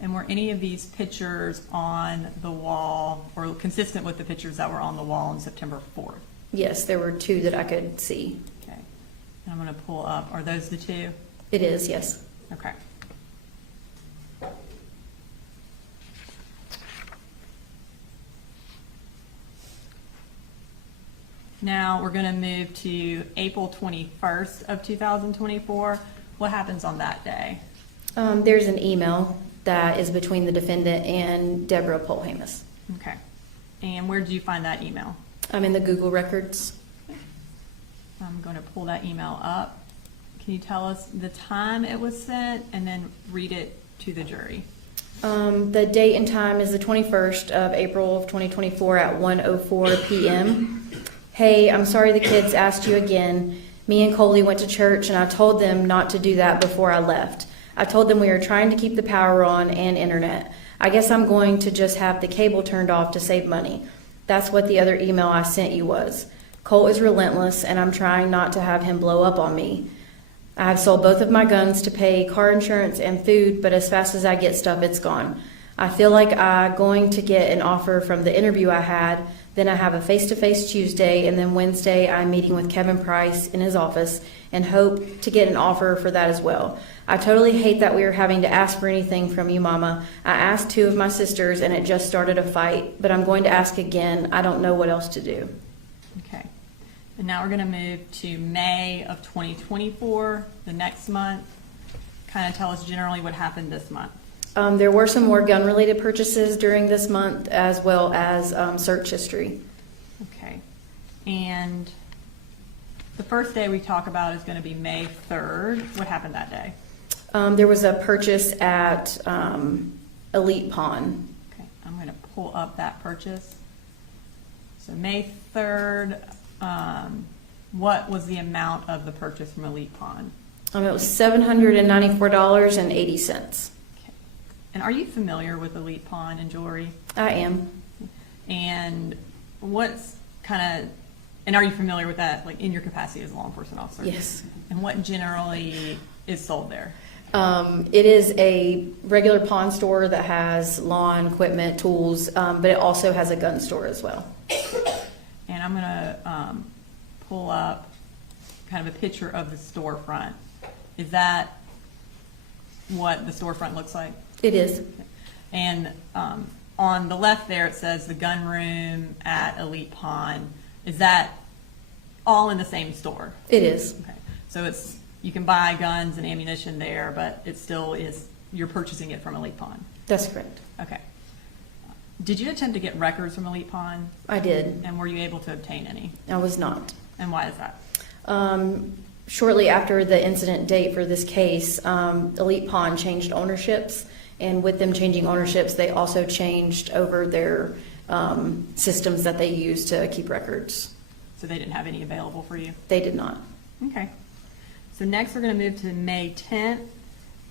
And were any of these pictures on the wall, or consistent with the pictures that were on the wall on September 4th? Yes, there were two that I could see. Okay. And I'm going to pull up. Are those the two? It is, yes. Okay. Now we're going to move to April 21st of 2024. What happens on that day? There's an email that is between the defendant and Deborah Polhamus. Okay. And where did you find that email? I'm in the Google records. I'm going to pull that email up. Can you tell us the time it was sent and then read it to the jury? The date and time is the 21st of April of 2024 at 1:04 p.m. Hey, I'm sorry the kids asked you again. Me and Coley went to church and I told them not to do that before I left. I told them we were trying to keep the power on and internet. I guess I'm going to just have the cable turned off to save money. That's what the other email I sent you was. Colt is relentless and I'm trying not to have him blow up on me. I have sold both of my guns to pay car insurance and food, but as fast as I get stuff, it's gone. I feel like I'm going to get an offer from the interview I had. Then I have a face-to-face Tuesday, and then Wednesday I'm meeting with Kevin Price in his office and hope to get an offer for that as well. I totally hate that we are having to ask for anything from you, Mama. I asked two of my sisters, and it just started a fight, but I'm going to ask again. I don't know what else to do. Okay. And now we're going to move to May of 2024, the next month. Kind of tell us generally what happened this month. There were some more gun-related purchases during this month, as well as search history. Okay. And the first day we talk about is going to be May 3rd. What happened that day? There was a purchase at Elite Pawn. Okay. I'm going to pull up that purchase. So May 3rd, what was the amount of the purchase from Elite Pawn? It was $794.80. And are you familiar with Elite Pawn and jewelry? I am. And what's kind of, and are you familiar with that, like in your capacity as a law enforcement officer? Yes. And what generally is sold there? It is a regular pawn store that has lawn equipment, tools, but it also has a gun store as well. And I'm going to pull up kind of a picture of the storefront. Is that what the storefront looks like? It is. And on the left there, it says the gun room at Elite Pawn. Is that all in the same store? It is. Okay. So it's, you can buy guns and ammunition there, but it still is, you're purchasing it from Elite Pawn. That's correct. Okay. Did you attempt to get records from Elite Pawn? I did. And were you able to obtain any? I was not. And why is that? Shortly after the incident date for this case, Elite Pawn changed ownerships, and with them changing ownerships, they also changed over their systems that they use to keep records. So they didn't have any available for you? They did not. Okay. So next we're going to move to May 10th,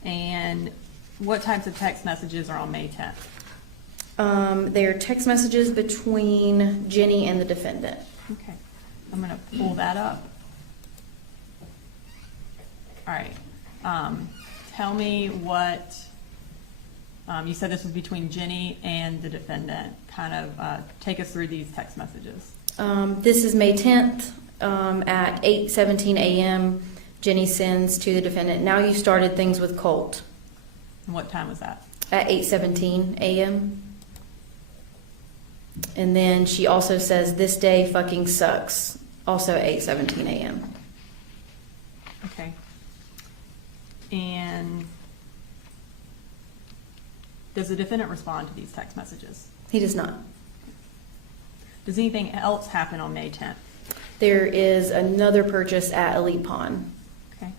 and what types of text messages are on May 10th? They are text messages between Jenny and the defendant. Okay, I'm gonna pull that up. All right, tell me what, you said this was between Jenny and the defendant. Kind of take us through these text messages. This is May 10th at 8:17 a.m. Jenny sends to the defendant, "Now you started things with Colt," And what time was that? at 8:17 a.m. And then she also says, "This day fucking sucks," also 8:17 a.m. Okay. And does the defendant respond to these text messages? He does not. Does anything else happen on May 10th? There is another purchase at Elite Pawn. Okay.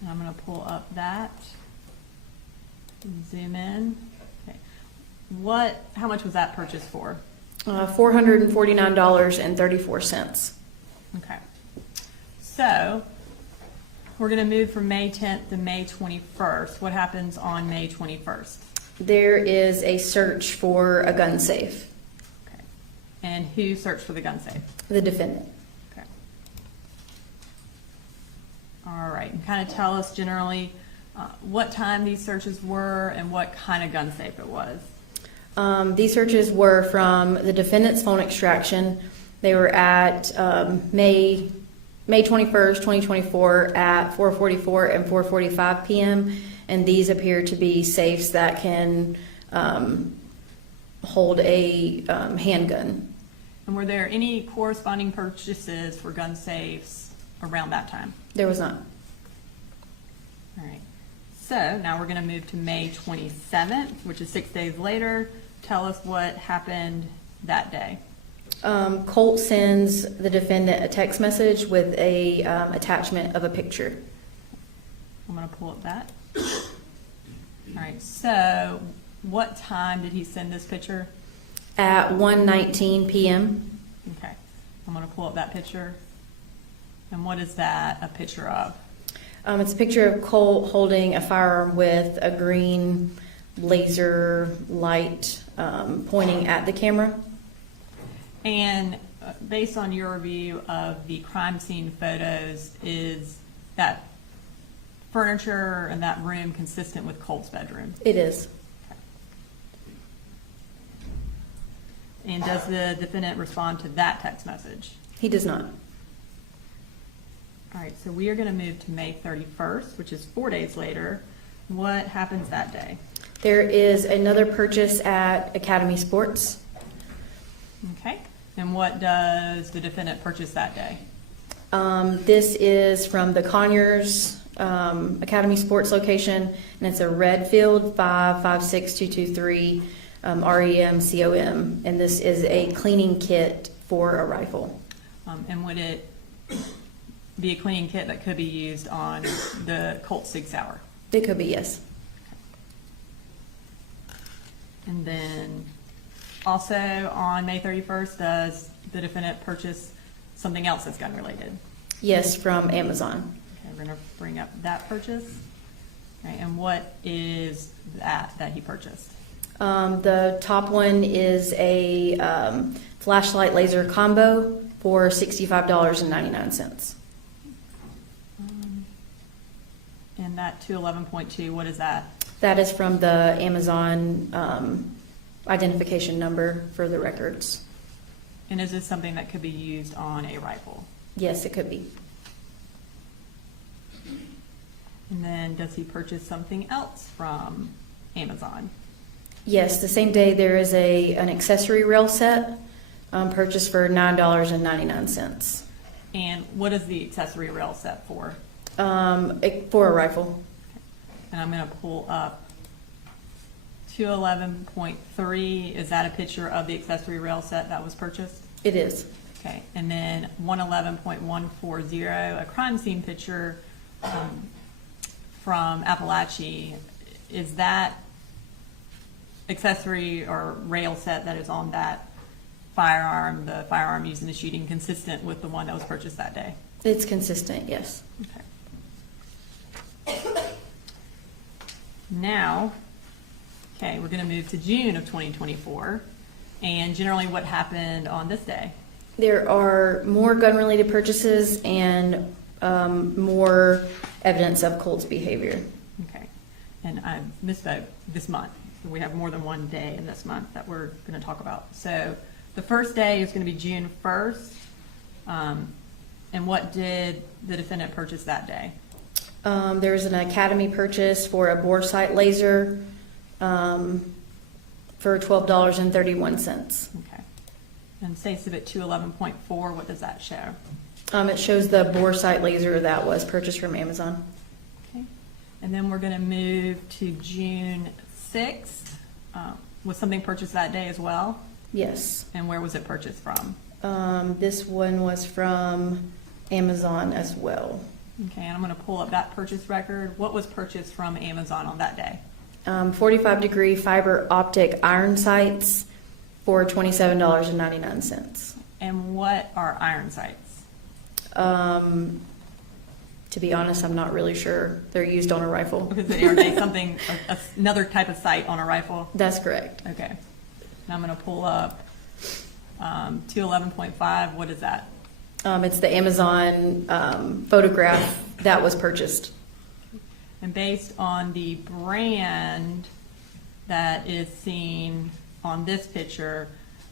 And I'm going to pull up that. Zoom in. Okay. How much was that purchase for? $449.34. Okay. So we're going to move from May 10th to May 21st. What happens on May 21st? There is a search for a gun safe. Okay. And who searched for the gun safe? The defendant. Okay. All right. And kind of tell us generally what time these searches were and what kind of gun safe it was. These searches were from the defendant's phone extraction. They were at May 21st, 2024 at 4:44 and 4:45 p.m. And these appear to be safes that can hold a handgun. And were there any corresponding purchases for gun safes around that time? There was not. All right. So now we're going to move to May 27th, which is 6 days later. Tell us what happened that day. Colt sends the defendant a text message with a attachment of a picture. I'm going to pull up that. All right. So what time did he send this picture? At 1:19 p.m. Okay. I'm going to pull up that picture. And what is that a picture of? It's a picture of Colt holding a firearm with a green laser light pointing at the camera. And based on your review of the crime scene photos, is that furniture in that room consistent with Colt's bedroom? It is. And does the defendant respond to that text message? He does not. All right, so we are going to move to May 31st, which is 4 days later. What happens that day? There is another purchase at Academy Sports. Okay. And what does the defendant purchase that day? This is from the Conyers Academy Sports location, and it's a Redfield 556223 REM COM, and this is a cleaning kit for a rifle. And would it be a cleaning kit that could be used on the Colt Sig Sauer? It could be, yes. And then also on May 31st, does the defendant purchase something else that's gun related? Yes, from Amazon. Okay, we're going to bring up that purchase. Okay, and what is that he purchased? The top one is a flashlight laser combo for $65.99. And that 211.2, what is that? That is from the Amazon identification number for the records. And is this something that could be used on a rifle? Yes, it could be. And then does he purchase something else from Amazon? Yes, the same day there is an accessory rail set purchased for $9.99. And what is the accessory rail set for? For a rifle. And I'm going to pull up 211.3. Is that a picture of the accessory rail set that was purchased? It is. Okay. And then 111.140, a crime scene picture from Apalachee. Is that accessory or rail set that is on that firearm, the firearm used in the shooting, consistent with the one that was purchased that day? It's consistent, yes. Okay. Now, okay, we're gonna move to June of 2024. And generally what happened on this day? There are more gun-related purchases and more evidence of Colt's behavior. Okay, and I misspoke, this month. So we have more than one day in this month that we're gonna talk about. So the first day is gonna be June 1st. And what did the defendant purchase that day? There was an Academy purchase for a bore sight laser for $12.31. Okay. And State Civic 211.4, what does that show? It shows the bore sight laser that was purchased from Amazon. Okay. And then we're gonna move to June 6th. Was something purchased that day as well? Yes. And where was it purchased from? This one was from Amazon as well. Okay, and I'm gonna pull up that purchase record. What was purchased from Amazon on that day? 45-degree fiber optic iron sights for $27.99. And what are iron sights? To be honest, I'm not really sure. They're used on a rifle. Because are they something, another type of sight on a rifle? That's correct. Okay. Now I'm gonna pull up 211.5. What is that? It's the Amazon photograph that was purchased. And based on the brand that is seen on this picture,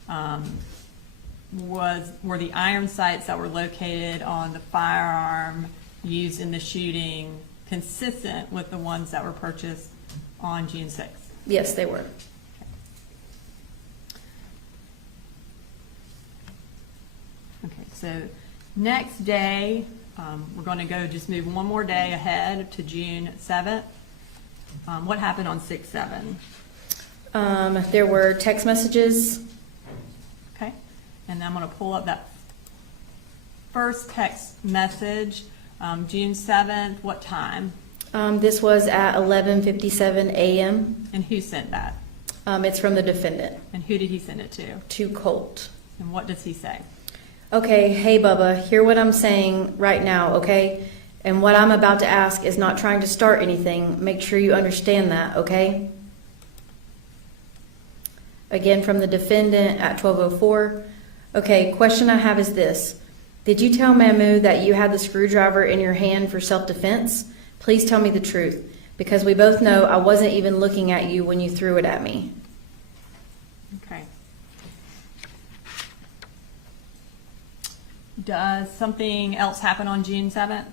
were the iron sights that were located on the firearm used in the shooting consistent with the ones that were purchased on June 6th? Yes, they were. Okay, so next day, we're going to go just move one more day ahead to June 7th. What happened on 6/7? There were text messages. Okay, and I'm going to pull up that first text message. June 7th, what time? This was at 11:57 a.m. And who sent that? It's from the defendant And who did he send it to? to Colt. And what does he say? Okay, hey Bubba, hear what I'm saying right now, okay? And what I'm about to ask is not trying to start anything. Make sure you understand that, okay? Again, from the defendant at 12:04. Okay, question I have is this. Did you tell Mamu that you had the screwdriver in your hand for self-defense? Please tell me the truth, because we both know I wasn't even looking at you when you threw it at me. Okay. Does something else happen on June 7th?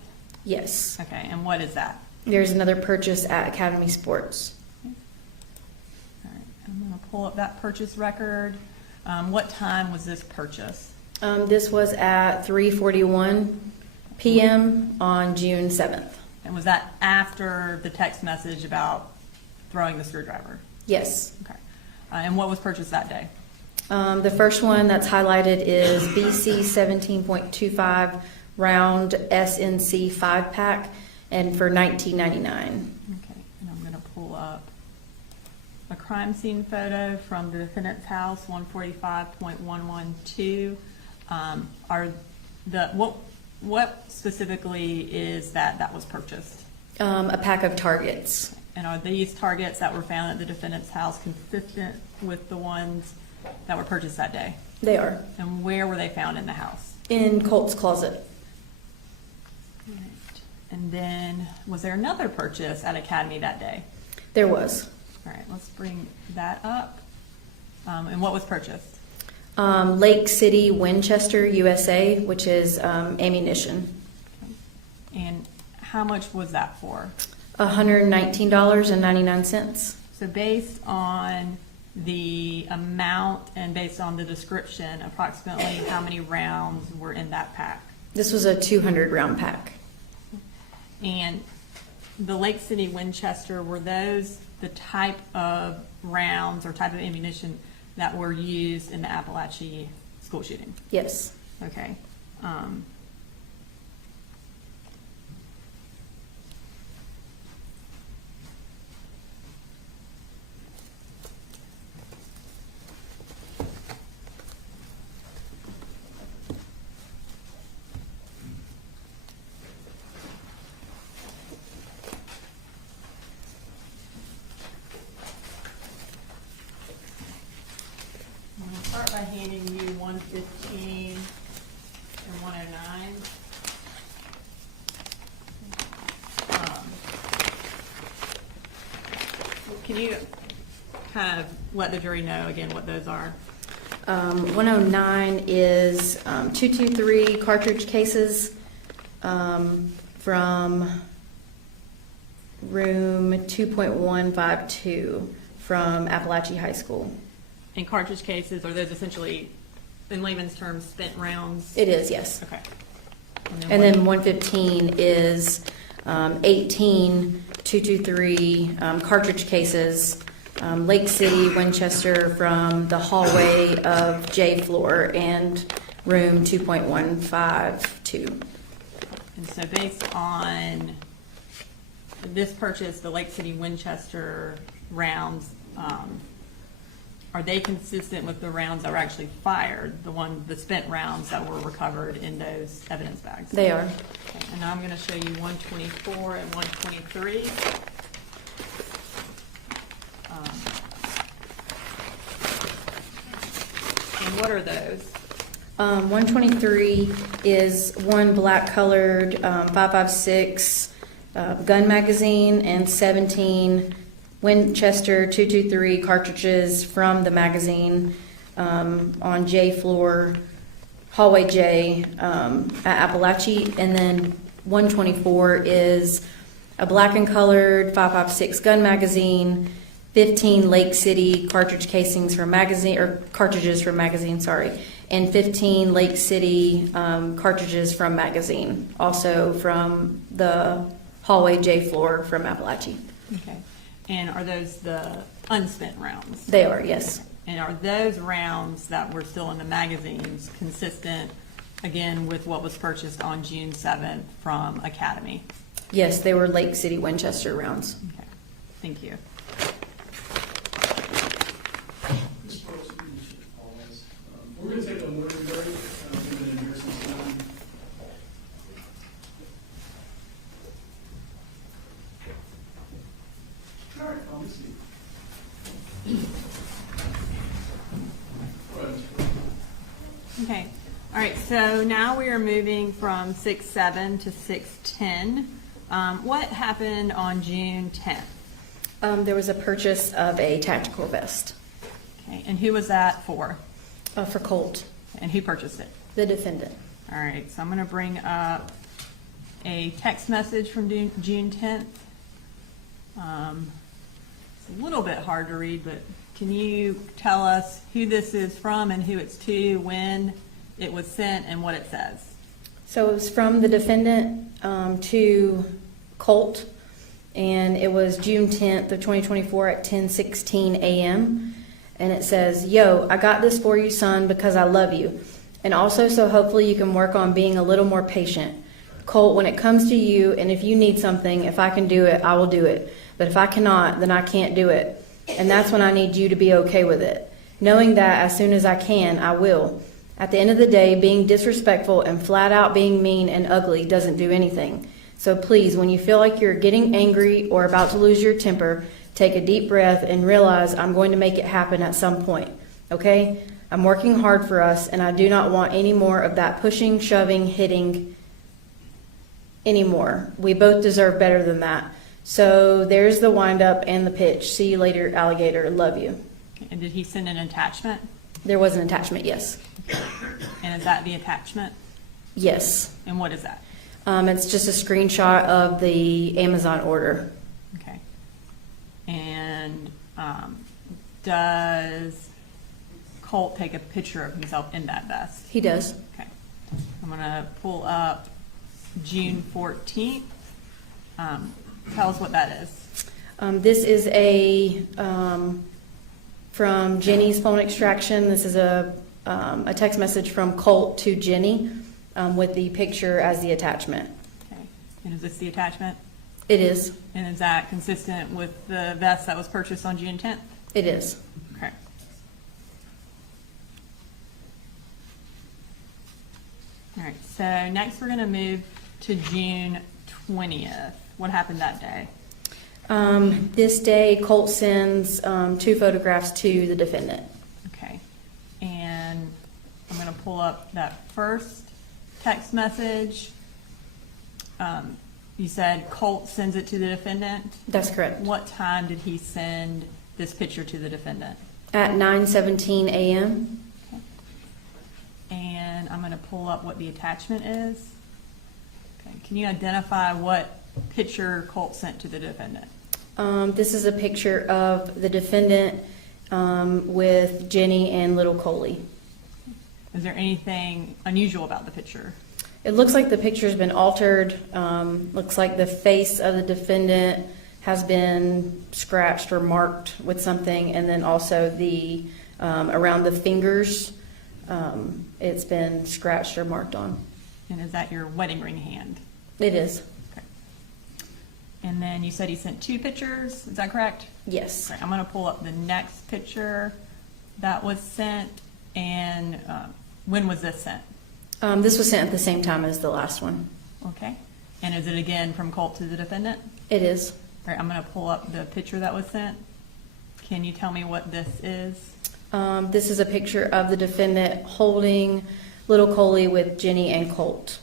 Yes. Okay, and what is that? There's another purchase at Academy Sports. All right, I'm going to pull up that purchase record. What time was this purchase? This was at 3:41 p.m. on June 7th. And was that after the text message about throwing the screwdriver? Yes. Okay. And what was purchased that day? The first one that's highlighted is BC 17.25 round SNC 5-pack and for $19.99. Okay, and I'm going to pull up a crime scene photo from the defendant's house, 145.112. What specifically is that was purchased? A pack of targets. And are these targets that were found at the defendant's house consistent with the ones that were purchased that day? They are. And where were they found in the house? In Colt's closet. Right. And then, was there another purchase at Academy that day? There was. All right, let's bring that up. And what was purchased? Lake City, Winchester, USA, which is ammunition. And how much was that for? $119.99. So based on the amount and based on the description, approximately how many rounds were in that pack? This was a 200-round pack. And the Lake City Winchester, were those the type of rounds or type of ammunition that were used in the Apalachee school shooting? Yes. Okay. can you kind of let the jury know again what those are? 109 is 223 cartridge cases from room 2.152 from Apalachee High School. And cartridge cases, are those essentially, in layman's terms, spent rounds? It is, yes. Okay. And then 115 is 18 223 cartridge cases, Lake City, Winchester, from the hallway of J floor and room 2.152. And so based on this purchase, the Lake City Winchester rounds, are they consistent with the rounds that were actually fired, the spent rounds that were recovered in those evidence bags? They are. Okay, and now I'm going to show you 124 and 123. And what are those? 123 is one black colored 5.56 gun magazine and 17 Winchester 223 cartridges from the magazine on J floor, hallway J at Apalachee. And then 124 is a black and colored 5.56 gun magazine, 15 Lake City cartridge casings from magazine, or cartridges from magazine, sorry, and 15 Lake City cartridges from magazine, also from the hallway J floor from Apalachee. Okay. And are those the unspent rounds? They are, yes. And are those rounds that were still in the magazines consistent, again, with what was purchased on June 7th from Academy? Yes, they were Lake City Winchester rounds. Okay, thank you. Ms. Brooks, you should pause. We're going to take a morning break. We've been in here since 9. All right, I'll see. Okay, all right, so now we are moving from 6-7 to 6-10. What happened on June 10th? There was a purchase of a tactical vest Okay, and who was that for? for Colt, And who purchased it? the defendant. All right, so I'm going to bring up a text message from June 10th. It's a little bit hard to read, but can you tell us who this is from and who it's to, when it was sent, and what it says? So it was from the defendant to Colt, and it was June 10th of 2024 at 10:16 a.m. And it says, "Yo, I got this for you, son, because I love you. And also so hopefully you can work on being a little more patient. Colt, when it comes to you, and if you need something, if I can do it, I will do it. But if I cannot, then I can't do it. And that's when I need you to be okay with it. Knowing that as soon as I can, I will. At the end of the day, being disrespectful and flat out being mean and ugly doesn't do anything. So please, when you feel like you're getting angry or about to lose your temper, take a deep breath and realize I'm going to make it happen at some point. Okay? I'm working hard for us, and I do not want any more of that pushing, shoving, hitting anymore. We both deserve better than that. So there's the wind-up and the pitch. See you later, alligator. Love you." And did he send an attachment? There was an attachment, yes. And is that the attachment? Yes. And what is that? It's just a screenshot of the Amazon order. Okay. And does Colt take a picture of himself in that vest? He does. Okay. I'm going to pull up June 14th. Tell us what that is. This is a from Jenny's phone extraction. This is a text message from Colt to Jenny with the picture as the attachment. Okay. And is this the attachment? It is. And is that consistent with the vest that was purchased on June 10th? It is. Okay. All right. So next we're going to move to June 20th. What happened that day? This day, Colt sends 2 photographs to the defendant. Okay. And I'm going to pull up that first text message. You said Colt sends it to the defendant. That's correct. What time did he send this picture to the defendant? At 9:17 a.m. And I'm going to pull up what the attachment is. Okay. Can you identify what picture Colt sent to the defendant? This is a picture of the defendant with Jenny and little Coley. Is there anything unusual about the picture? It looks like the picture's been altered. Looks like the face of the defendant has been scratched or marked with something, and then also the around the fingers, it's been scratched or marked on. And is that your wedding ring hand? It is. Okay. And then you said he sent 2 pictures, is that correct? Yes. Okay, I'm going to pull up the next picture that was sent, and when was this sent? This was sent at the same time as the last one. Okay. And is it again from Colt to the defendant? It is. All right, I'm going to pull up the picture that was sent. Can you tell me what this is? This is a picture of the defendant holding little Coley with Jenny and Colt.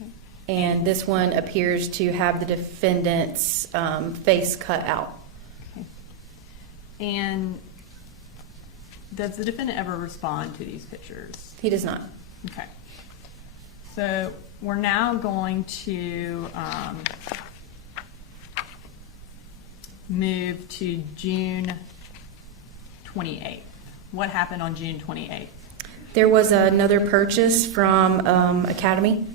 Okay. And this one appears to have the defendant's face cut out. Okay. And does the defendant ever respond to these pictures? He does not. Okay. So we're now going to move to June 28th. What happened on June 28th? There was another purchase from Academy.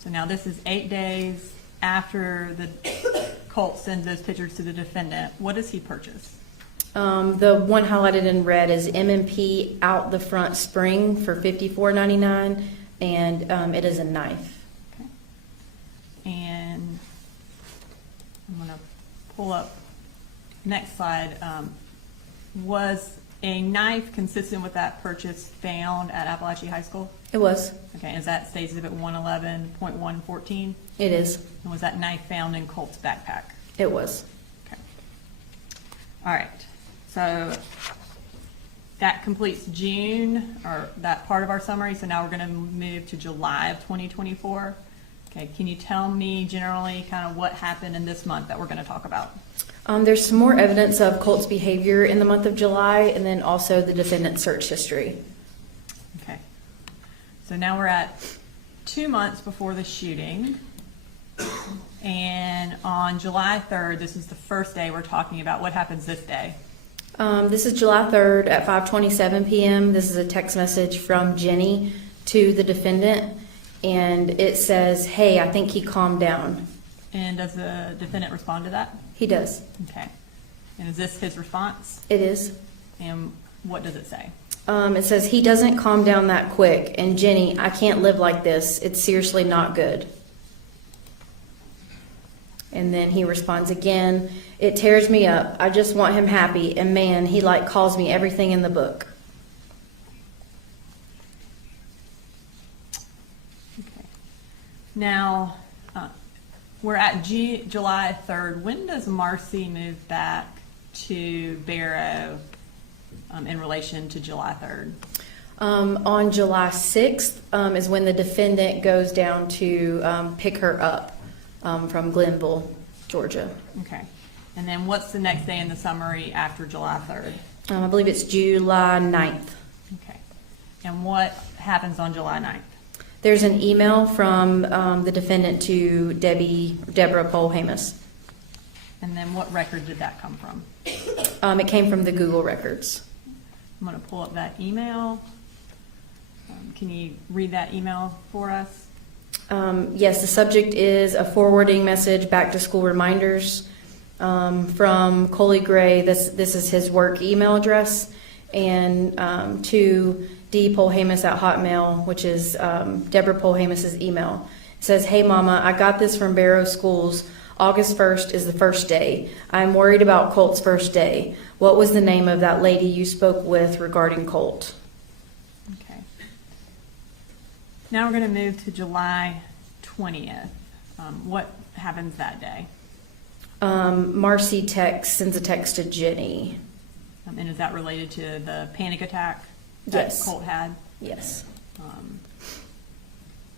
So now this is 8 days after the Colt sends those pictures to the defendant. What does he purchase? The one highlighted in red is M&P out the front spring for $54.99, and it is a knife. Okay. And I'm going to pull up next slide. Was a knife consistent with that purchase found at Apalachee High School? It was. Okay, is that states exhibit 111.114? It is. And was that knife found in Colt's backpack? It was. Okay. All right. So that completes June, or that part of our summary. So now we're going to move to July of 2024. Okay, can you tell me generally kind of what happened in this month that we're going to talk about? There's some more evidence of Colt's behavior in the month of July, and then also the defendant's search history. Okay. So now we're at 2 months before the shooting. And on July 3rd, this is the first day we're talking about. What happens this day? This is July 3rd at 5:27 p.m. This is a text message from Jenny to the defendant, and it says, "Hey, I think he calmed down." And does the defendant respond to that? He does. Okay. And is this his response? It is. And what does it say? It says, "He doesn't calm down that quick. And Jenny, I can't live like this. It's seriously not good." And then he responds again, "It tears me up. I just want him happy. And man, he like calls me everything in the book." Okay. Now, we're at July 3rd. When does Marcy move back to Barrow in relation to July 3rd? On July 6th is when the defendant goes down to pick her up from Glenville, Georgia. Okay. And then what's the next day in the summary after July 3rd? I believe it's July 9th. Okay. And what happens on July 9th? There's an email from the defendant to Deborah Polhamus. And then what record did that come from? It came from the Google records. I'm going to pull up that email. Can you read that email for us? Yes, the subject is a forwarding message back to school reminders from Colt Gray. This is his work email address, and to D. Polhamus at Hotmail, which is Deborah Polhamus's email. It says, "Hey Mama, I got this from Barrow Schools. August 1st is the first day. I'm worried about Colt's first day. What was the name of that lady you spoke with regarding Colt?" Okay. Now we're going to move to July 20th. What happens that day? Marcy sends a text to Jenny. And is that related to the panic attack that Yes. Colt had? Yes.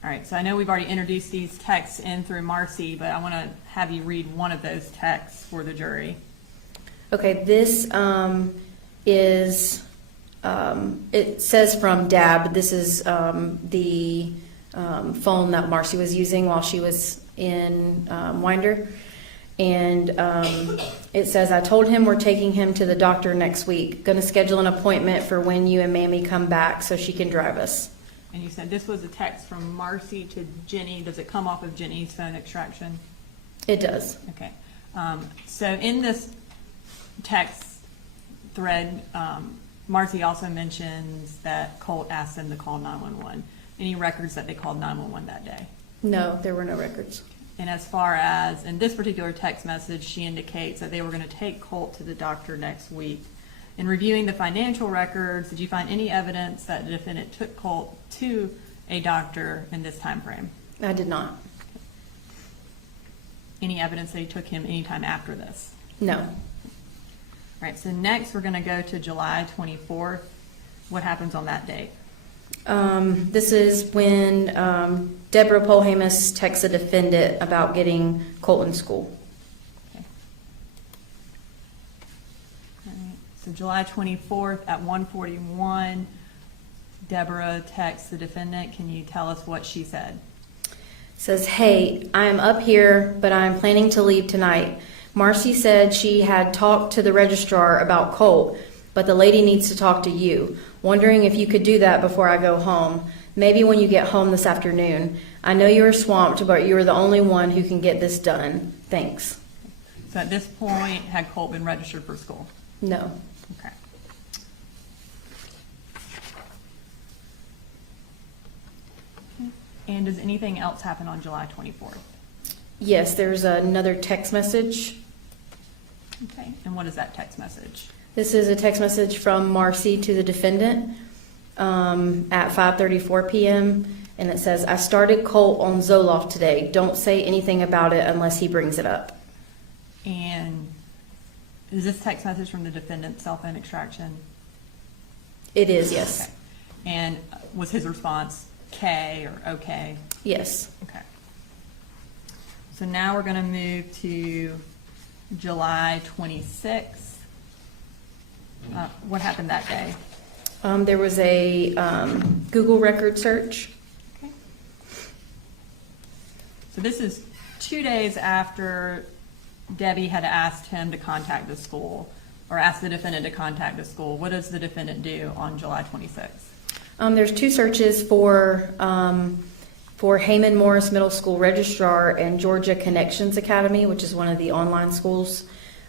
All right, so I know we've already introduced these texts in through Marcy, but I want to have you read one of those texts for the jury. Okay, this it says from Dab. This is the phone that Marcy was using while she was in Winder. And it says, I told him we're taking him to the doctor next week. Going to schedule an appointment for when you and Mammy come back so she can drive us. And you said this was a text from Marcy to Jenny. Does it come off of Jenny's phone extraction? It does. Okay. So in this text thread, Marcy also mentions that Colt asked them to call 911. Any records that they called 911 that day? No, there were no records. And as far as, in this particular text message, she indicates that they were going to take Colt to the doctor next week. In reviewing the financial records, did you find any evidence that the defendant took Colt to a doctor in this time frame? I did not. Any evidence that he took him anytime after this? No. All right, so next we're going to go to July 24th. What happens on that date? This is when Deborah Polhamus texts the defendant about getting Colt in school. Okay. All right, so July 24th at 1:41, Deborah texts the defendant. Can you tell us what she said? Says, hey, I am up here, but I am planning to leave tonight. Marcy said she had talked to the registrar about Colt, but the lady needs to talk to you. Wondering if you could do that before I go home. Maybe when you get home this afternoon. I know you're swamped, but you're the only one who can get this done. Thanks. So at this point, had Colt been registered for school? No. Okay. And does anything else happen on July 24th? Yes, there's another text message. Okay, and what is that text message? This is a text message from Marcy to the defendant at 5:34 p.m. And it says, I started Colt on Zoloft today. Don't say anything about it unless he brings it up. And is this text message from the defendant's cell phone extraction? It is, yes. Okay. And was his response K or okay? Yes. Okay. So now we're going to move to July 26th. What happened that day? There was a Google record search. Okay. So this is 2 days after Debbie had asked him to contact the school, or asked the defendant to contact the school. What does the defendant do on July 26th? There's two searches for Heyman Morris Middle School Registrar and Georgia Connections Academy, which is one of the online schools.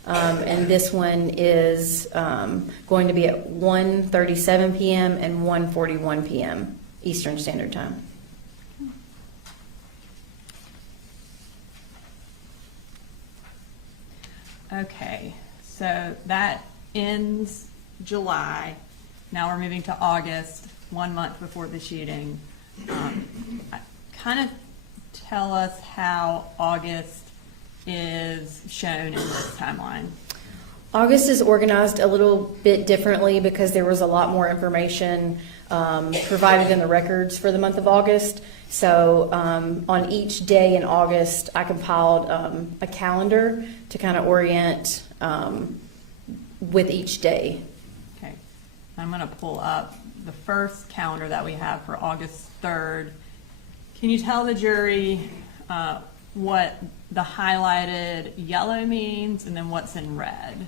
And this one is going to be at 1:37 p.m. and 1:41 p.m. Eastern Standard Time. Okay, so that ends July. Now we're moving to August, 1 month before the shooting. Kind of tell us how August is shown in this timeline. August is organized a little bit differently because there was a lot more information provided in the records for the month of August. So on each day in August, I compiled a calendar to kind of orient with each day. Okay, I'm going to pull up the first calendar that we have for August 3rd. Can you tell the jury what the highlighted yellow means and then what's in red?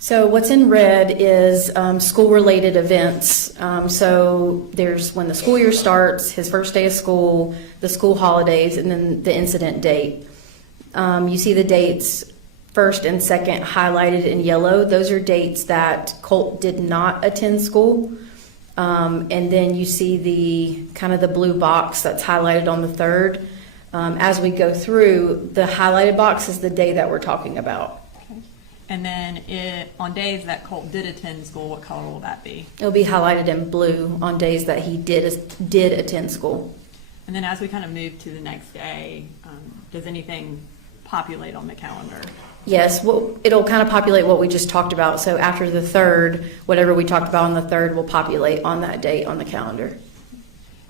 So what's in red is school-related events. So there's when the school year starts, his first day of school, the school holidays, and then the incident date. You see the dates first and second highlighted in yellow. Those are dates that Colt did not attend school. And then you see the kind of the blue box that's highlighted on the third. As we go through, the highlighted box is the day that we're talking about. Okay. And then on days that Colt did attend school, what color will that be? It'll be highlighted in blue on days that he did attend school. And then as we kind of move to the next day, does anything populate on the calendar? Yes, well, it'll kind of populate what we just talked about. So after the third, whatever we talked about on the third will populate on that date on the calendar.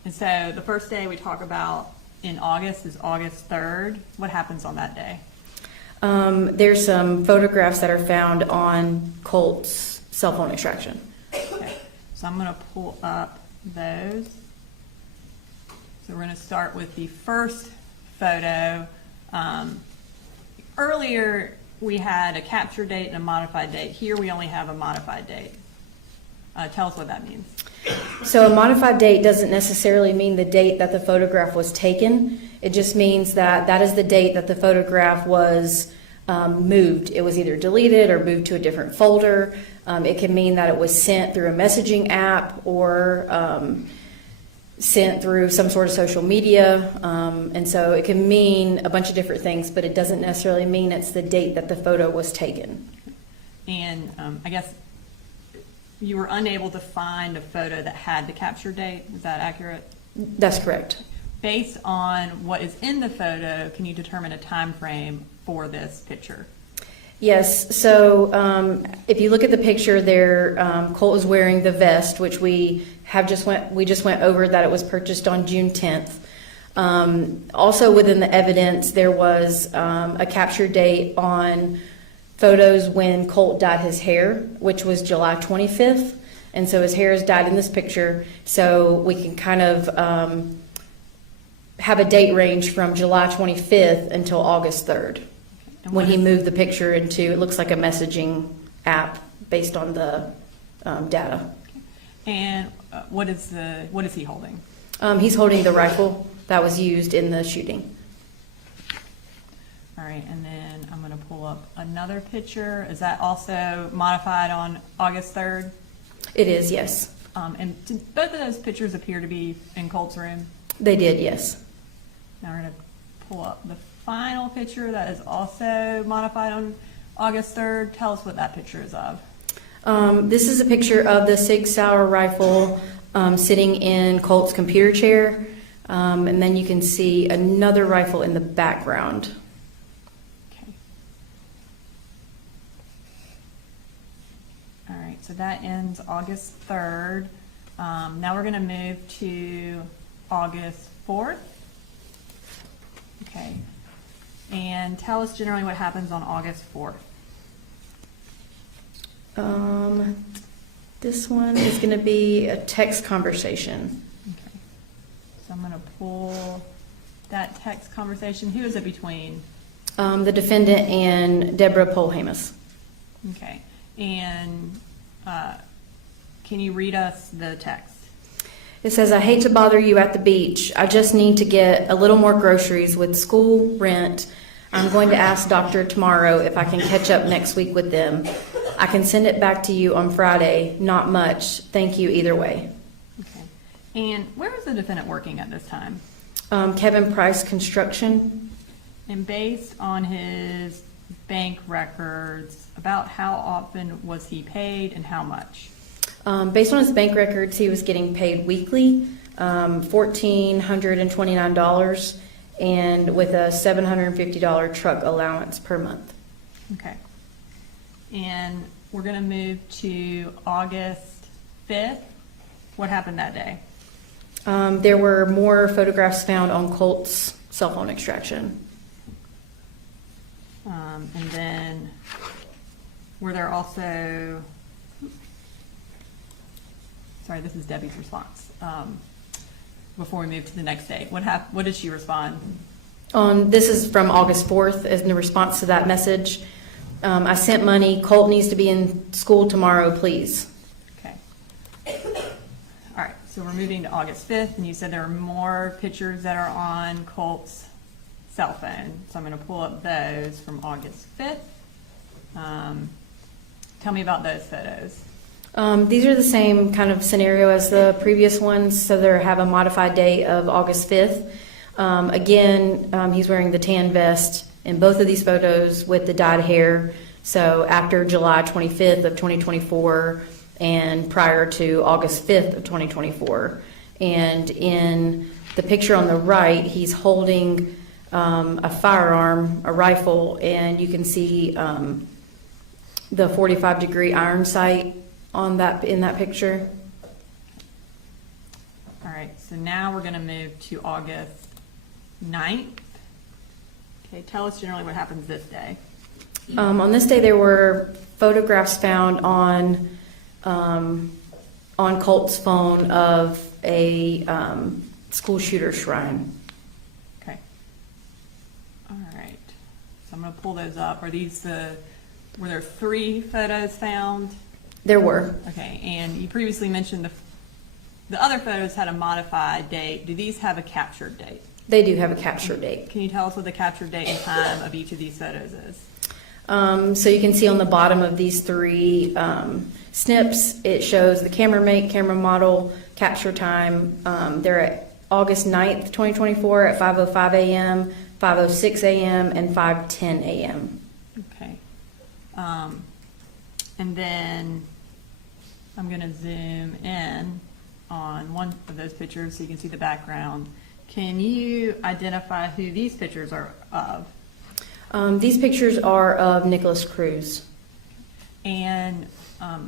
And so the first day we talk about in August is August 3rd. What happens on that day? There's some photographs that are found on Colt's cell phone extraction. Okay, so I'm going to pull up those. So we're going to start with the first photo. Earlier, we had a capture date and a modified date. Here, we only have a modified date. Tell us what that means. So a modified date doesn't necessarily mean the date that the photograph was taken. It just means that that is the date that the photograph was moved. It was either deleted or moved to a different folder. It can mean that it was sent through a messaging app or sent through some sort of social media. And so it can mean a bunch of different things, but it doesn't necessarily mean it's the date that the photo was taken. And I guess you were unable to find a photo that had the capture date. Is that accurate? That's correct. Based on what is in the photo, can you determine a time frame for this picture? Yes, so if you look at the picture there, Colt is wearing the vest, which we just went over that it was purchased on June 10th. Also within the evidence, there was a capture date on photos when Colt dyed his hair, which was July 25th. And so his hair is dyed in this picture, so we can kind of have a date range from July 25th until August 3rd. When he moved the picture into, it looks like a messaging app based on the data. And what is he holding? He's holding the rifle that was used in the shooting. All right, and then I'm going to pull up another picture. Is that also modified on August 3rd? It is, yes. And did both of those pictures appear to be in Colt's room? They did, yes. Now we're going to pull up the final picture that is also modified on August 3rd. Tell us what that picture is of. This is a picture of the Sig Sauer rifle sitting in Colt's computer chair. And then you can see another rifle in the background. Okay. All right, so that ends August 3rd. Now we're going to move to August 4th. Okay. And tell us generally what happens on August 4th. This one is going to be a text conversation. Okay. So I'm going to pull that text conversation. Who is it between? The defendant and Deborah Polhamus. Okay. And can you read us the text? It says, I hate to bother you at the beach. I just need to get a little more groceries with school, rent. I'm going to ask doctor tomorrow if I can catch up next week with them. I can send it back to you on Friday. Not much. Thank you either way. Okay. And where is the defendant working at this time? Kevin Price Construction. And based on his bank records, about how often was he paid and how much? Based on his bank records, he was getting paid weekly, $1,429, and with a $750 truck allowance per month. Okay. And we're going to move to August 5th. What happened that day? There were more photographs found on Colt's cell phone extraction. And then were there also, sorry, this is Debbie's response. Before we move to the next day, what did she respond? This is from August 4th as in response to that message. I sent money. Colt needs to be in school tomorrow, please. Okay. All right, so we're moving to August 5th, and you said there are more pictures that are on Colt's cell phone. So I'm going to pull up those from August 5th. Tell me about those photos. These are the same kind of scenario as the previous ones, so they have a modified date of August 5th. Again, he's wearing the tan vest in both of these photos with the dyed hair, so after July 25th of 2024 and prior to August 5th of 2024. And in the picture on the right, he's holding a firearm, a rifle, and you can see the 45-degree iron sight on that in that picture. All right, so now we're gonna move to August 9th. Okay, tell us generally what happens this day. On this day, there were photographs found on Colt's phone of a school shooter shrine. Okay. All right, so I'm gonna pull those up. Are these were there 3 photos found? There were. Okay, and you previously mentioned the other photos had a modified date. Do these have a captured date? They do have a capture date. Can you tell us what the captured date and time of each of these photos is? So you can see on the bottom of these 3 snips, it shows the camera make, camera model, capture time. They're at August 9th, 2024 at 5:05 a.m., 5:06 a.m., and 5:10 a.m. Okay. And then I'm going to zoom in on one of those pictures so you can see the background. Can you identify who these pictures are of? These pictures are of Nicholas Cruz. And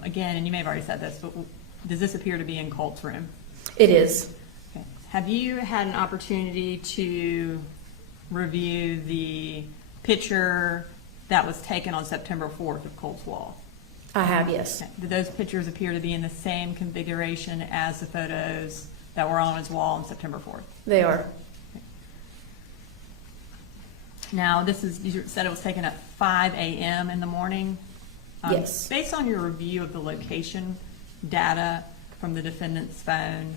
again, and you may have already said this, but does this appear to be in Colt's room? It is. Okay. Have you had an opportunity to review the picture that was taken on September 4th of Colt's wall? I have, yes. Okay. Do those pictures appear to be in the same configuration as the photos that were on his wall on September 4th? They are. Now, you said it was taken at 5 a.m. in the morning? Yes. Based on your review of the location data from the defendant's phone,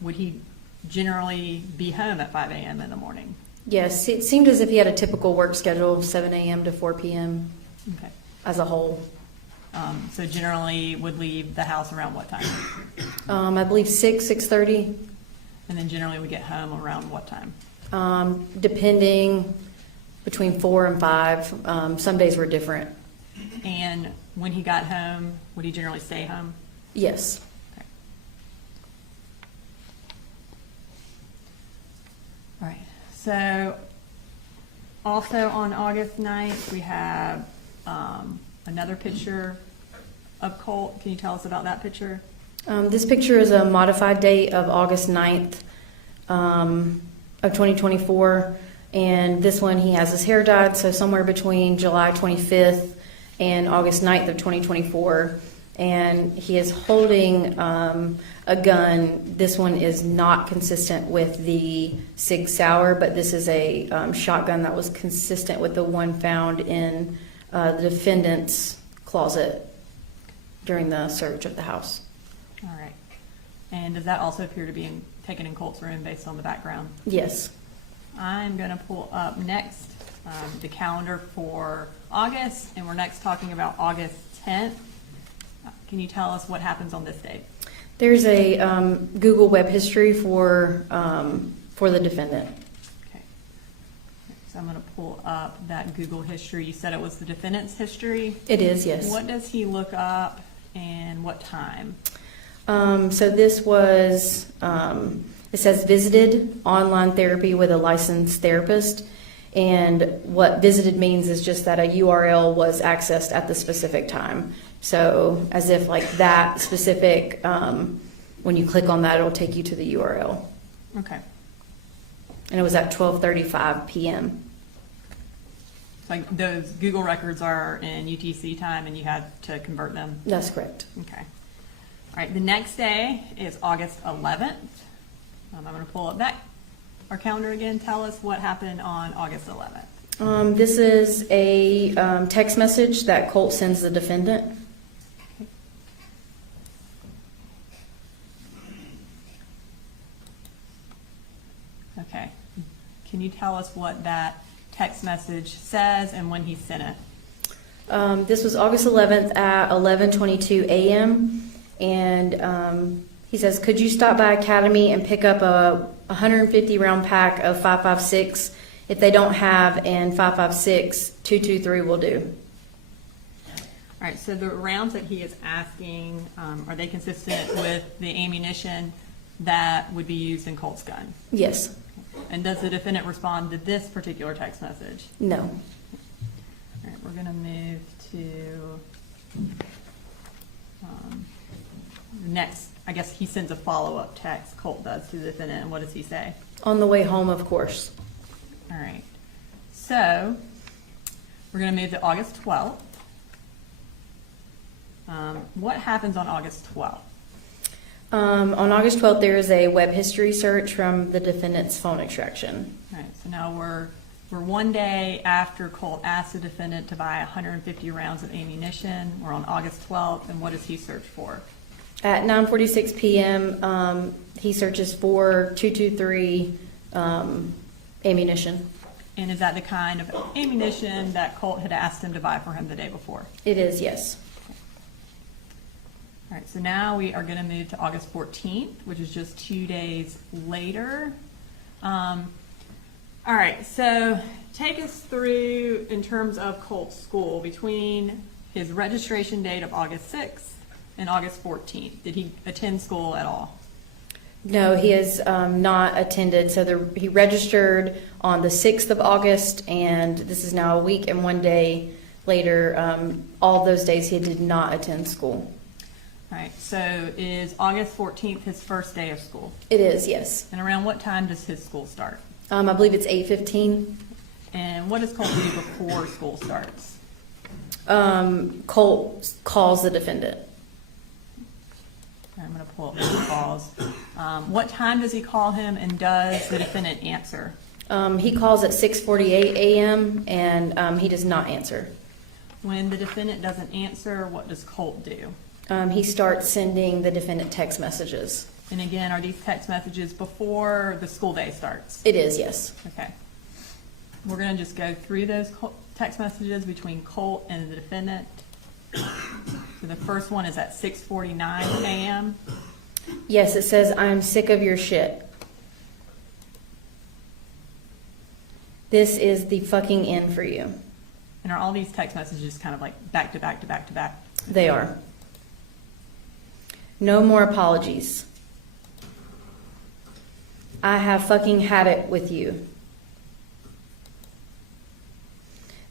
would he generally be home at 5 a.m. in the morning? Yes, it seemed as if he had a typical work schedule of 7 a.m. to 4 p.m. Okay. as a whole. So generally would leave the house around what time? I believe 6:30, And then generally would get home around what time? depending between 4 and 5. Some days were different. And when he got home, would he generally stay home? Yes. Okay. All right. So also on August 9th, we have another picture of Colt. Can you tell us about that picture? This picture is a modified date of August 9th of 2024. And this one, he has his hair dyed, so somewhere between July 25th and August 9th of 2024. And he is holding a gun. This one is not consistent with the Sig Sauer, but this is a shotgun that was consistent with the one found in the defendant's closet during the search of the house. All right. And does that also appear to be taken in Colt's room based on the background? Yes. I'm going to pull up next the calendar for August, and we're next talking about August 10th. Can you tell us what happens on this date? There's a Google web history for the defendant. Okay. So I'm going to pull up that Google history. You said it was the defendant's history. It is, yes. What does he look up and what time? So this was, it says visited online therapy with a licensed therapist. And what visited means is just that a URL was accessed at the specific time. So as if like that specific, when you click on that, it'll take you to the URL. Okay. And it was at 12:35 p.m. Like those Google records are in UTC time and you had to convert them? That's correct. Okay. All right, the next day is August 11th. I'm going to pull up our calendar again. Tell us what happened on August 11th. This is a text message that Colt sends the defendant. Okay. Can you tell us what that text message says and when he sent it? This was August 11th at 11:22 a.m. And he says, could you stop by Academy and pick up a 150 round pack of 5.56? If they don't have and 5.56, 2.23 will do. All right, so the rounds that he is asking, are they consistent with the ammunition that would be used in Colt's gun? Yes. And does the defendant respond to this particular text message? No. All right, we're going to move to the next I guess he sends a follow-up text, Colt does, to the defendant, and what does he say? On the way home, of course. All right. So, we're going to move to August 12th. What happens on August 12th? On August 12th, there is a web history search from the defendant's phone extraction. All right, so now we're one day after Colt asked the defendant to buy 150 rounds of ammunition. We're on August 12th, and what does he search for? At 9:46 p.m., he searches for .223 ammunition. And is that the kind of ammunition that Colt had asked him to buy for him the day before? It is, yes. All right, so now we are going to move to August 14th, which is just 2 days later. All right, so take us through in terms of Colt's school between his registration date of August 6th and August 14th. Did he attend school at all? No, he has not attended. So he registered on the 6th of August, and this is now a week and 1 day later. All those days he did not attend school. All right, so is August 14th his first day of school? It is, yes. And around what time does his school start? I believe it's 8:15. And what does Colt do before school starts? Colt calls the defendant. I'm going to pull up his calls. What time does he call him, and does the defendant answer? He calls at 6:48 a.m. and he does not answer. When the defendant doesn't answer, what does Colt do? He starts sending the defendant text messages. And again, are these text messages before the school day starts? It is, yes. Okay. We're going to just go through those text messages between Colt and the defendant. So the first one is at 6:49 a.m. Yes, it says, "I'm sick of your shit. This is the fucking end for you." And are all these text messages kind of like back to back to back to back? They are. "No more apologies. I have fucking had it with you.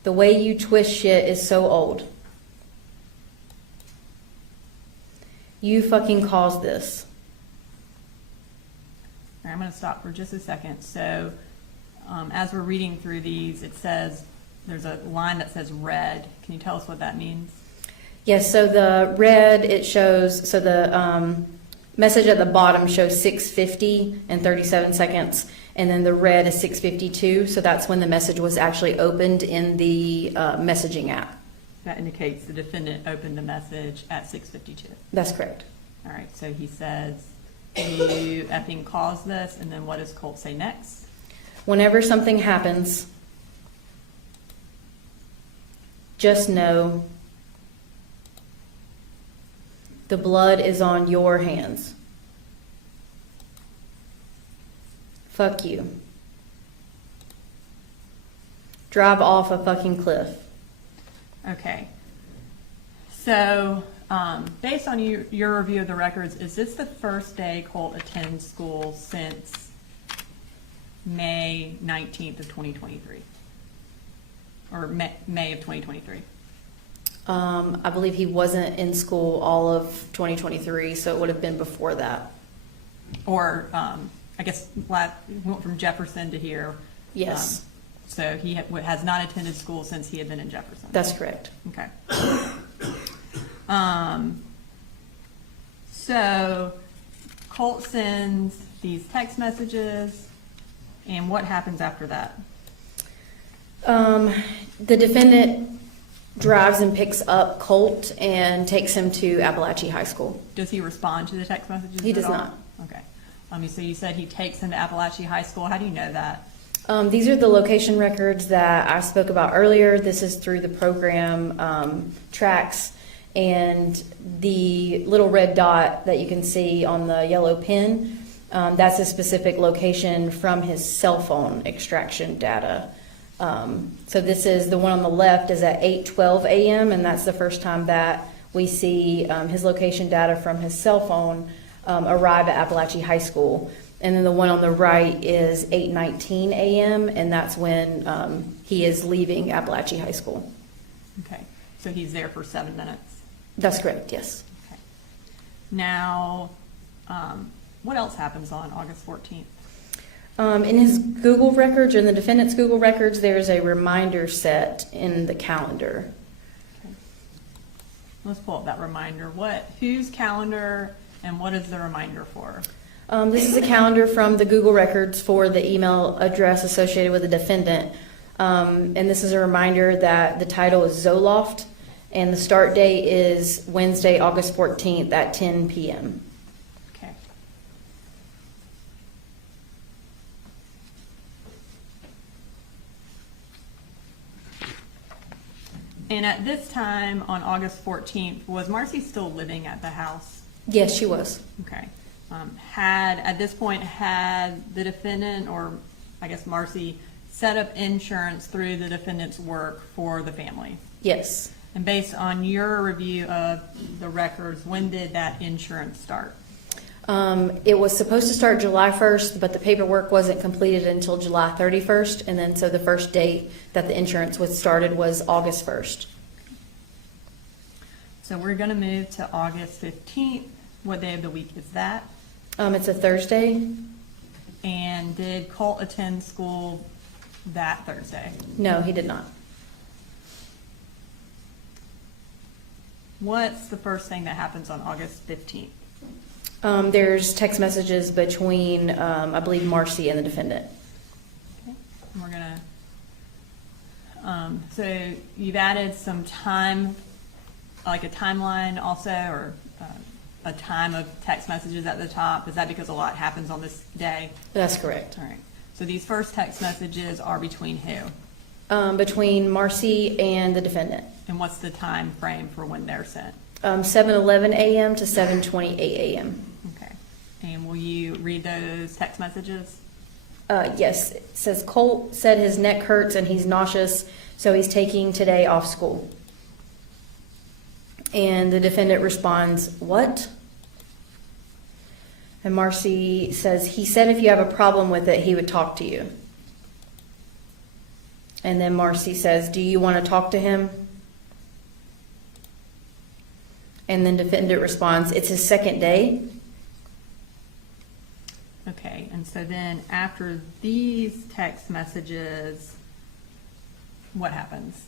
The way you twist shit is so old. You fucking caused this." All right, I'm going to stop for just a second. So as we're reading through these, it says, there's a line that says red. Can you tell us what that means? Yes, so the red, it shows, so the message at the bottom shows 6:50 and 37 seconds, and then the red is 6:52, so that's when the message was actually opened in the messaging app. That indicates the defendant opened the message at 6:52. That's correct. All right, so he says, "You effing caused this," and then what does Colt say next? "Whenever something happens, just know the blood is on your hands. Fuck you. Drive off a fucking cliff." Okay. So, based on your review of the records, is this the first day Colt attends school since May 19th of 2023? Or May of 2023? I believe he wasn't in school all of 2023, so it would have been before that. Or, I guess, he went from Jefferson to here. Yes. So he has not attended school since he had been in Jefferson. That's correct. Okay. So Colt sends these text messages, and what happens after that? The defendant drives and picks up Colt and takes him to Apalachee High School. Does he respond to the text messages? He does at all? not. Okay. So you said he takes him to Apalachee High School. How do you know that? These are the location records that I spoke about earlier. This is through the program tracks, and the little red dot that you can see on the yellow pin, that's a specific location from his cell phone extraction data. So this is the one on the left is at 8:12 a.m. and that's the first time that we see his location data from his cell phone arrive at Apalachee High School. And then the one on the right is 8:19 a.m. and that's when he is leaving Apalachee High School. Okay. So he's there for 7 minutes. That's correct, yes. Okay. Now, what else happens on August 14th? In his Google records, or in the defendant's Google records, there's a reminder set in the calendar. Okay. Let's pull up that reminder. Whose calendar and what is the reminder for? This is a calendar from the Google records for the email address associated with the defendant. And this is a reminder that the title is Zoloft, and the start date is Wednesday, August 14th at 10 p.m. Okay. And at this time, on August 14th, was Marcy still living at the house? Yes, she was. Okay. At this point, had the defendant, or I guess Marcy, set up insurance through the defendant's work for the family? Yes. And based on your review of the records, when did that insurance start? It was supposed to start July 1st, but the paperwork wasn't completed until July 31st, and then so the first date that the insurance was started was August 1st. So we're going to move to August 15th. What day of the week is that? It's a Thursday. And did Colt attend school that Thursday? No, he did not. What's the first thing that happens on August 15th? There's text messages between, I believe, Marcy and the defendant. Okay. We're gonna, so you've added some time, like a timeline also, or a time of text messages at the top. Is that because a lot happens on this day? That's correct. All right. So these first text messages are between who? Between Marcy and the defendant. And what's the time frame for when they're sent? 7:11 a.m. to 7:28 a.m. Okay. And will you read those text messages? Yes, it says Colt said his neck hurts and he's nauseous, so he's taking today off school. And the defendant responds, "What?" And Marcy says, "He said if you have a problem with it, he would talk to you." And then Marcy says, "Do you want to talk to him?" And then defendant responds, "It's his second day." Okay. And so then after these text messages, what happens?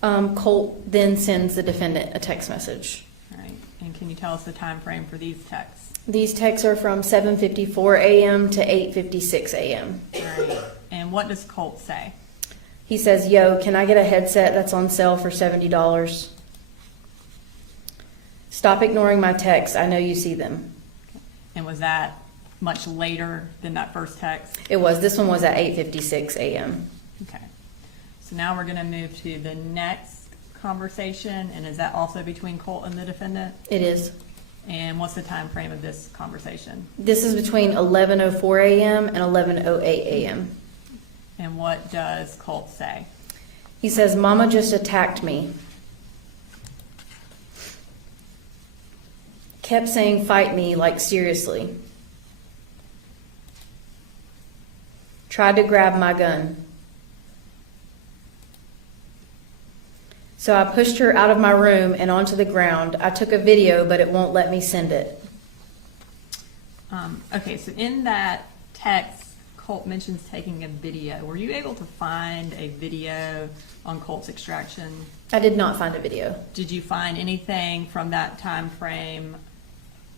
Colt then sends the defendant a text message. All right. And can you tell us the time frame for these texts? These texts are from 7:54 a.m. to 8:56 a.m. All right. And what does Colt say? He says, "Yo, can I get a headset that's on sale for $70? Stop ignoring my texts. I know you see them." And was that much later than that first text? It was. This one was at 8:56 a.m. Okay. So now we're going to move to the next conversation. And is that also between Colt and the defendant? It is. And what's the time frame of this conversation? This is between 11:04 a.m. and 11:08 a.m. And what does Colt say? He says, "Mama just attacked me. Kept saying fight me, like seriously. Tried to grab my gun. So I pushed her out of my room and onto the ground. I took a video, but it won't let me send it." Okay, so in that text, Colt mentions taking a video. Were you able to find a video on Colt's extraction? I did not find a video. Did you find anything from that time frame,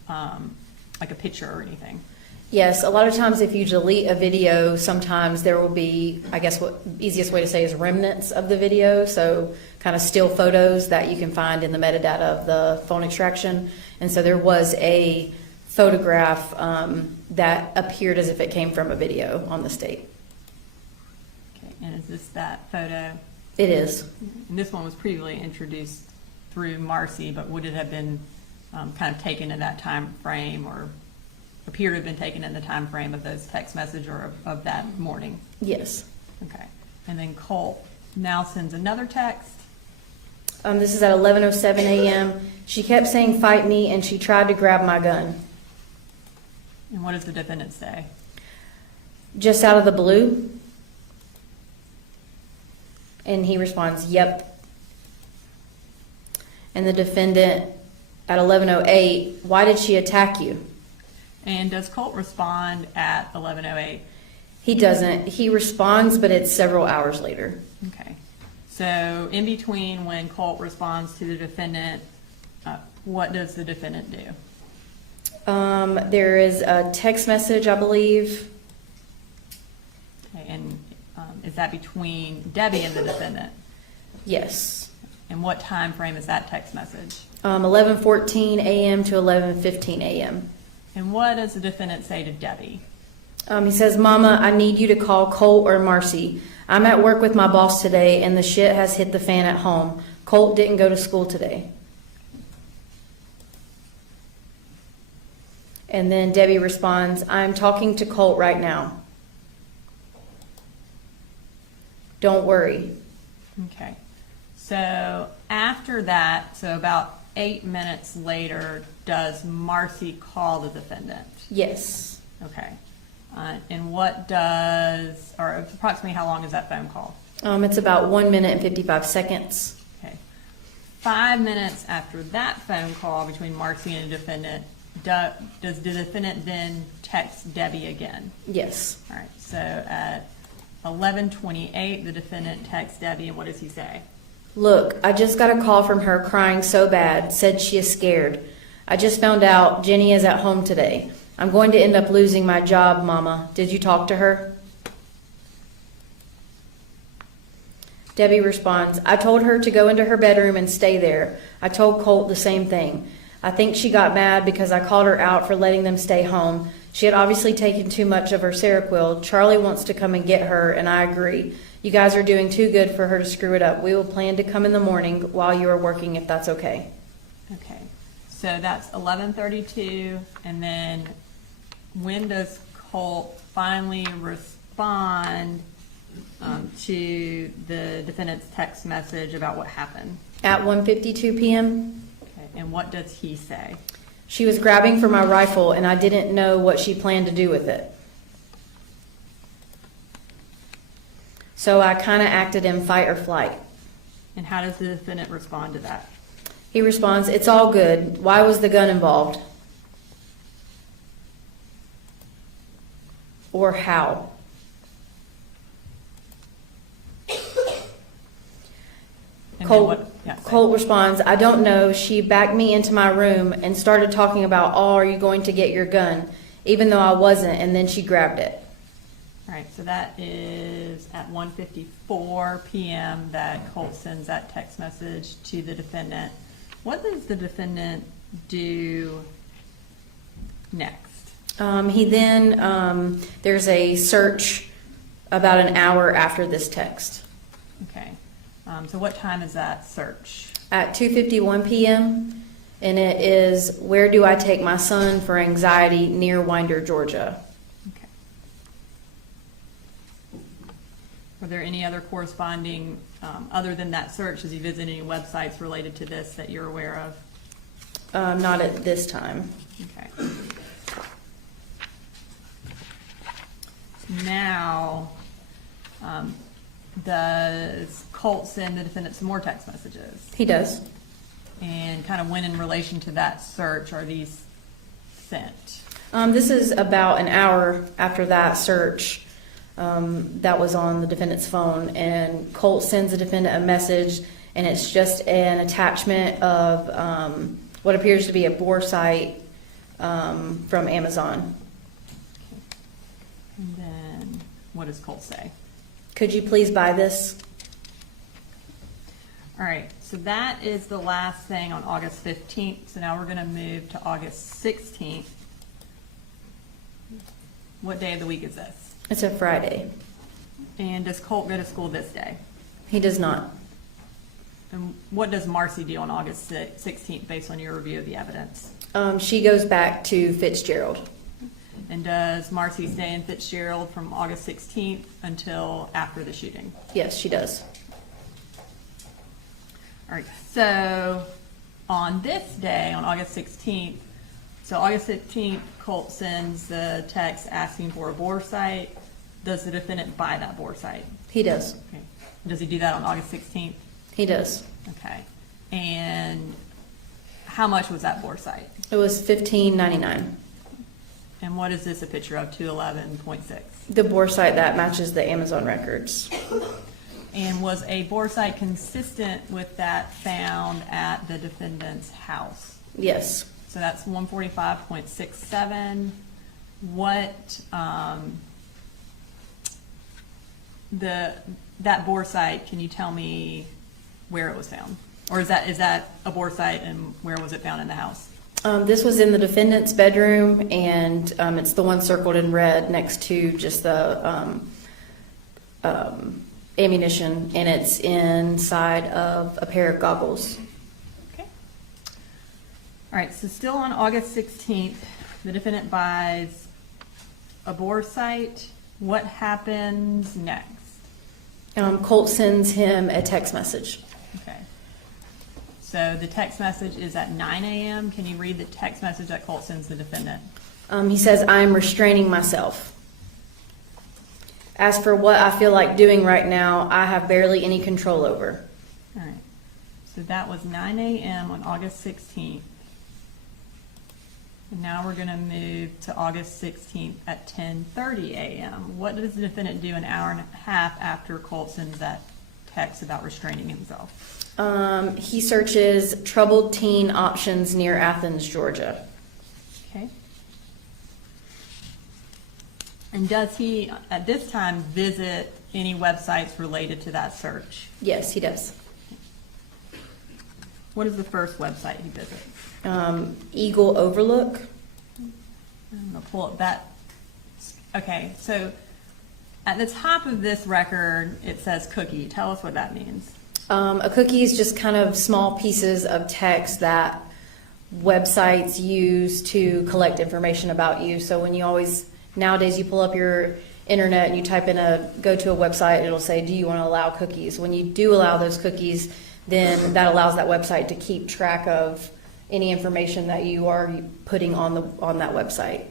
like a picture or anything? Yes, a lot of times if you delete a video, sometimes there will be, I guess what easiest way to say is remnants of the video, so kind of still photos that you can find in the metadata of the phone extraction. And so there was a photograph that appeared as if it came from a video on the state. Okay, and is this that photo? It is. And this one was previously introduced through Marcy, but would it have been kind of taken in that time frame, or appear to have been taken in the time frame of those text message or of that morning? Yes. Okay. And then Colt now sends another text. This is at 11:07 a.m. She kept saying fight me and she tried to grab my gun. And what does the defendant say? Just out of the blue. And he responds, "Yep." And the defendant at 11:08, "Why did she attack you?" And does Colt respond at 11:08? He doesn't. He responds, but it's several hours later. Okay. So in between when Colt responds to the defendant, what does the defendant do? There is a text message, I believe. Okay, and is that between Debbie and the defendant? Yes. And what time frame is that text message? 11:14 a.m. to 11:15 a.m. And what does the defendant say to Debbie? He says, "Mama, I need you to call Colt or Marcy. I'm at work with my boss today, and the shit has hit the fan at home. Colt didn't go to school today." And then Debbie responds, "I'm talking to Colt right now. Don't worry." Okay. So after that, so about 8 minutes later, does Marcy call the defendant? Yes. Okay. And what does, or approximately how long is that phone call? It's about 1 minute and 55 seconds. Okay. 5 minutes after that phone call between Marcy and the defendant, does the defendant then text Debbie again? Yes. All right. So at 11:28, the defendant texts Debbie, and what does he say? "Look, I just got a call from her crying so bad, said she is scared. I just found out Jenny is at home today. I'm going to end up losing my job, Mama. Did you talk to her?" Debbie responds, "I told her to go into her bedroom and stay there. I told Colt the same thing. I think she got mad because I called her out for letting them stay home. She had obviously taken too much of her Seroquel. Charlie wants to come and get her, and I agree. You guys are doing too good for her to screw it up. We will plan to come in the morning while you are working, if that's okay." Okay. So that's 11:32, and then when does Colt finally respond to the defendant's text message about what happened? At 1:52 p.m., Okay. And what does he say? "She was grabbing for my rifle, and I didn't know what she planned to do with it. So I kind of acted in fight or flight." And how does the defendant respond to that? He responds, "It's all good. Why was the gun involved?" Or how? And Colt, then what? Yeah, say. Colt responds, "I don't know. She backed me into my room and started talking about, 'Oh, are you going to get your gun?' Even though I wasn't, and then she grabbed it." All right, so that is at 1:54 p.m. that Colt sends that text message to the defendant. What does the defendant do next? He then, there's a search about an hour after this text. Okay, so what time is that search? At 2:51 p.m., and it is, "Where do I take my son for anxiety near Winder, Georgia?" Okay. Were there any other corresponding, other than that search, has he visited any websites related to this that you're aware of? Not at this time. Okay. Now, does Colt send the defendant some more text messages? He does. And kind of when in relation to that search are these sent? This is about an hour after that search that was on the defendant's phone, and Colt sends the defendant a message, and it's just an attachment of what appears to be a bore site from Amazon. And then what does Colt say? "Could you please buy this?" All right, so that is the last thing on August 15th. So now we're going to move to August 16th. What day of the week is this? It's a Friday. And does Colt go to school this day? He does not. And what does Marcy do on August 16th based on your review of the evidence? She goes back to Fitzgerald. And does Marcy stay in Fitzgerald from August 16th until after the shooting? Yes, she does. All right, so on this day, on August 16th, so August 15th, Colt sends the text asking for a bore site. Does the defendant buy that bore site? He does. Okay. Does he do that on August 16th? He does. Okay. And how much was that bore site? It was $15.99. And what is this a picture of, 211.6? The bore site that matches the Amazon records. And was a bore site consistent with that found at the defendant's house? Yes. So that's 145.67. What, that bore site, can you tell me where it was found? Or is that a bore site, and where was it found in the house? This was in the defendant's bedroom, and it's the one circled in red next to just the ammunition, and it's inside of a pair of goggles. Okay. All right, so still on August 16th, the defendant buys a bore site. What happens next? Colt sends him a text message. Okay. So the text message is at 9 a.m. Can you read the text message that Colt sends the defendant? He says, "I'm restraining myself. As for what I feel like doing right now, I have barely any control over." All right. So that was 9 a.m. on August 16th. And now we're going to move to August 16th at 10:30 a.m. What does the defendant do an hour and a half after Colt sends that text about restraining himself? He searches troubled teen options near Athens, Georgia. Okay. And does he, at this time, visit any websites related to that search? Yes, he does. What is the first website he visits? Eagle Overlook. I'm going to pull up that. Okay, so at the top of this record, it says cookie. Tell us what that means. A cookie is just kind of small pieces of text that websites use to collect information about you. So when nowadays you pull up your internet and you type in go to a website, it'll say, do you want to allow cookies? When you do allow those cookies, then that allows that website to keep track of any information that you are putting on that website.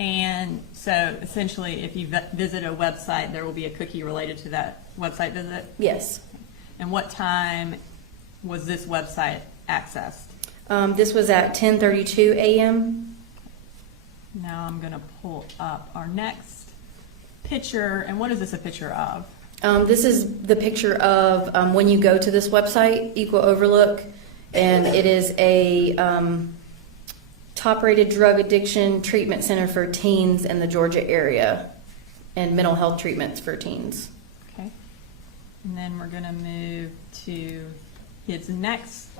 And so essentially, if you visit a website, there will be a cookie related to that website visit? Yes. And what time was this website accessed? This was at 10:32 a.m. Now I'm going to pull up our next picture. And what is this a picture of? This is the picture of when you go to this website, Equal Overlook, and it is a top-rated drug addiction treatment center for teens in the Georgia area and mental health treatments for teens. Okay. And then we're going to move to his next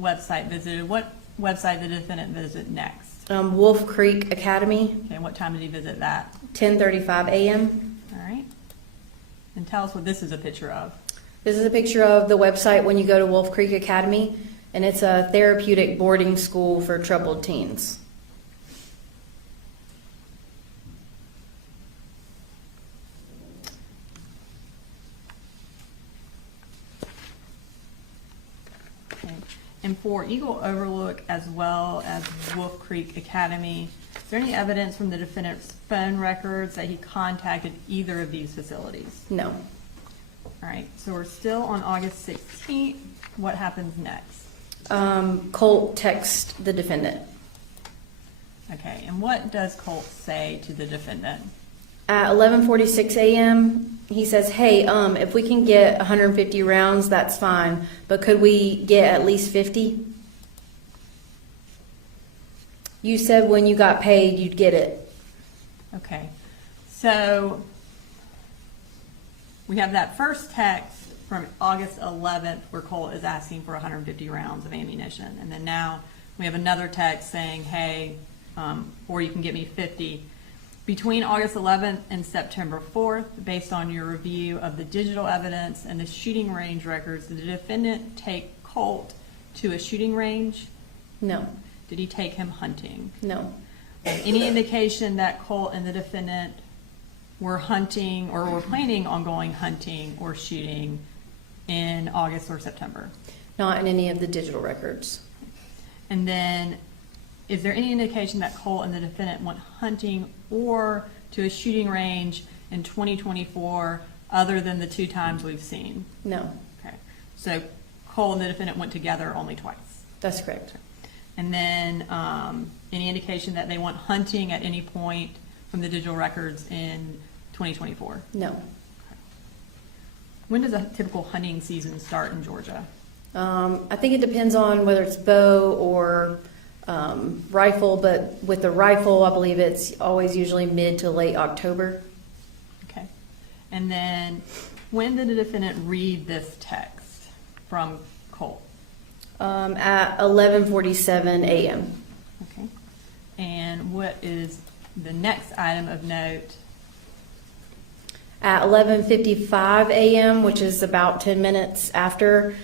website visited. What website did the defendant visit next? Wolf Creek Academy, Okay, what time did he visit that? 10:35 a.m. All right. And tell us what this is a picture of. This is a picture of the website when you go to Wolf Creek Academy, and it's a therapeutic boarding school for troubled teens. Okay. And for Eagle Overlook as well as Wolf Creek Academy, is there any evidence from the defendant's phone records that he contacted either of these facilities? No. All right, so we're still on August 16th. What happens next? Colt texts the defendant. Okay, and what does Colt say to the defendant? At 11:46 a.m., he says, "Hey, if we can get 150 rounds, that's fine, but could we get at least 50? You said when you got paid, you'd get it." Okay, so we have that first text from August 11th where Colt is asking for 150 rounds of ammunition. And then now we have another text saying, hey, or you can get me 50. Between August 11th and September 4th, based on your review of the digital evidence and the shooting range records, did the defendant take Colt to a shooting range? No. Did he take him hunting? No. Any indication that Colt and the defendant were hunting or were planning on going hunting or shooting in August or September? Not in any of the digital records. And then, is there any indication that Colt and the defendant went hunting or to a shooting range in 2024 other than the two times we've seen? No. Okay. So Colt and the defendant went together only twice. That's correct. And then any indication that they want hunting at any point from the digital records in 2024? No. When does a typical hunting season start in Georgia? I think it depends on whether it's bow or rifle, but with the rifle, I believe it's always usually mid to late October. Okay. And then when did the defendant read this text from Colt? At 11:47 a.m. Okay. And what is the next item of note? At 11:55 a.m., which is about 10 minutes after,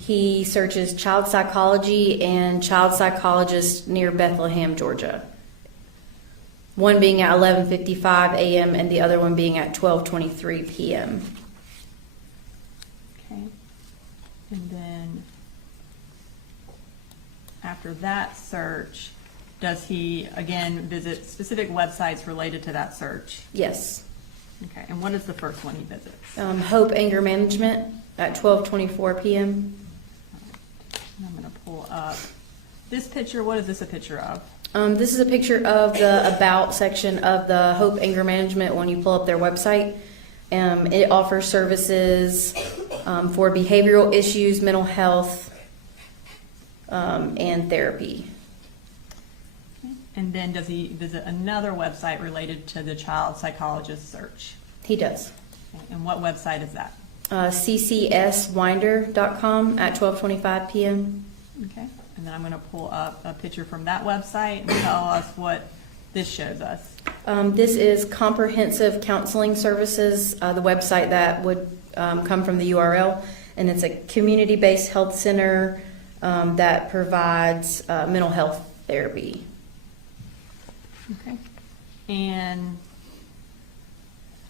he searches child psychology and child psychologist near Bethlehem, Georgia. One being at 11:55 a.m. and the other one being at 12:23 p.m. Okay. And then after that search, does he again visit specific websites related to that search? Yes. Okay. And what is the first one he visits? Hope Anger Management at 12:24 p.m. And I'm going to pull up this picture. What is this a picture of? This is a picture of the About section of the Hope Anger Management when you pull up their website. It offers services for behavioral issues, mental health, and therapy. Okay. And then does he visit another website related to the child psychologist search? He does. Okay. And what website is that? ccswinder.com at 12:25 p.m. Okay. And then I'm going to pull up a picture from that website and tell us what this shows us. This is Comprehensive Counseling Services, the website that would come from the URL, and it's a community-based health center that provides mental health therapy. Okay. And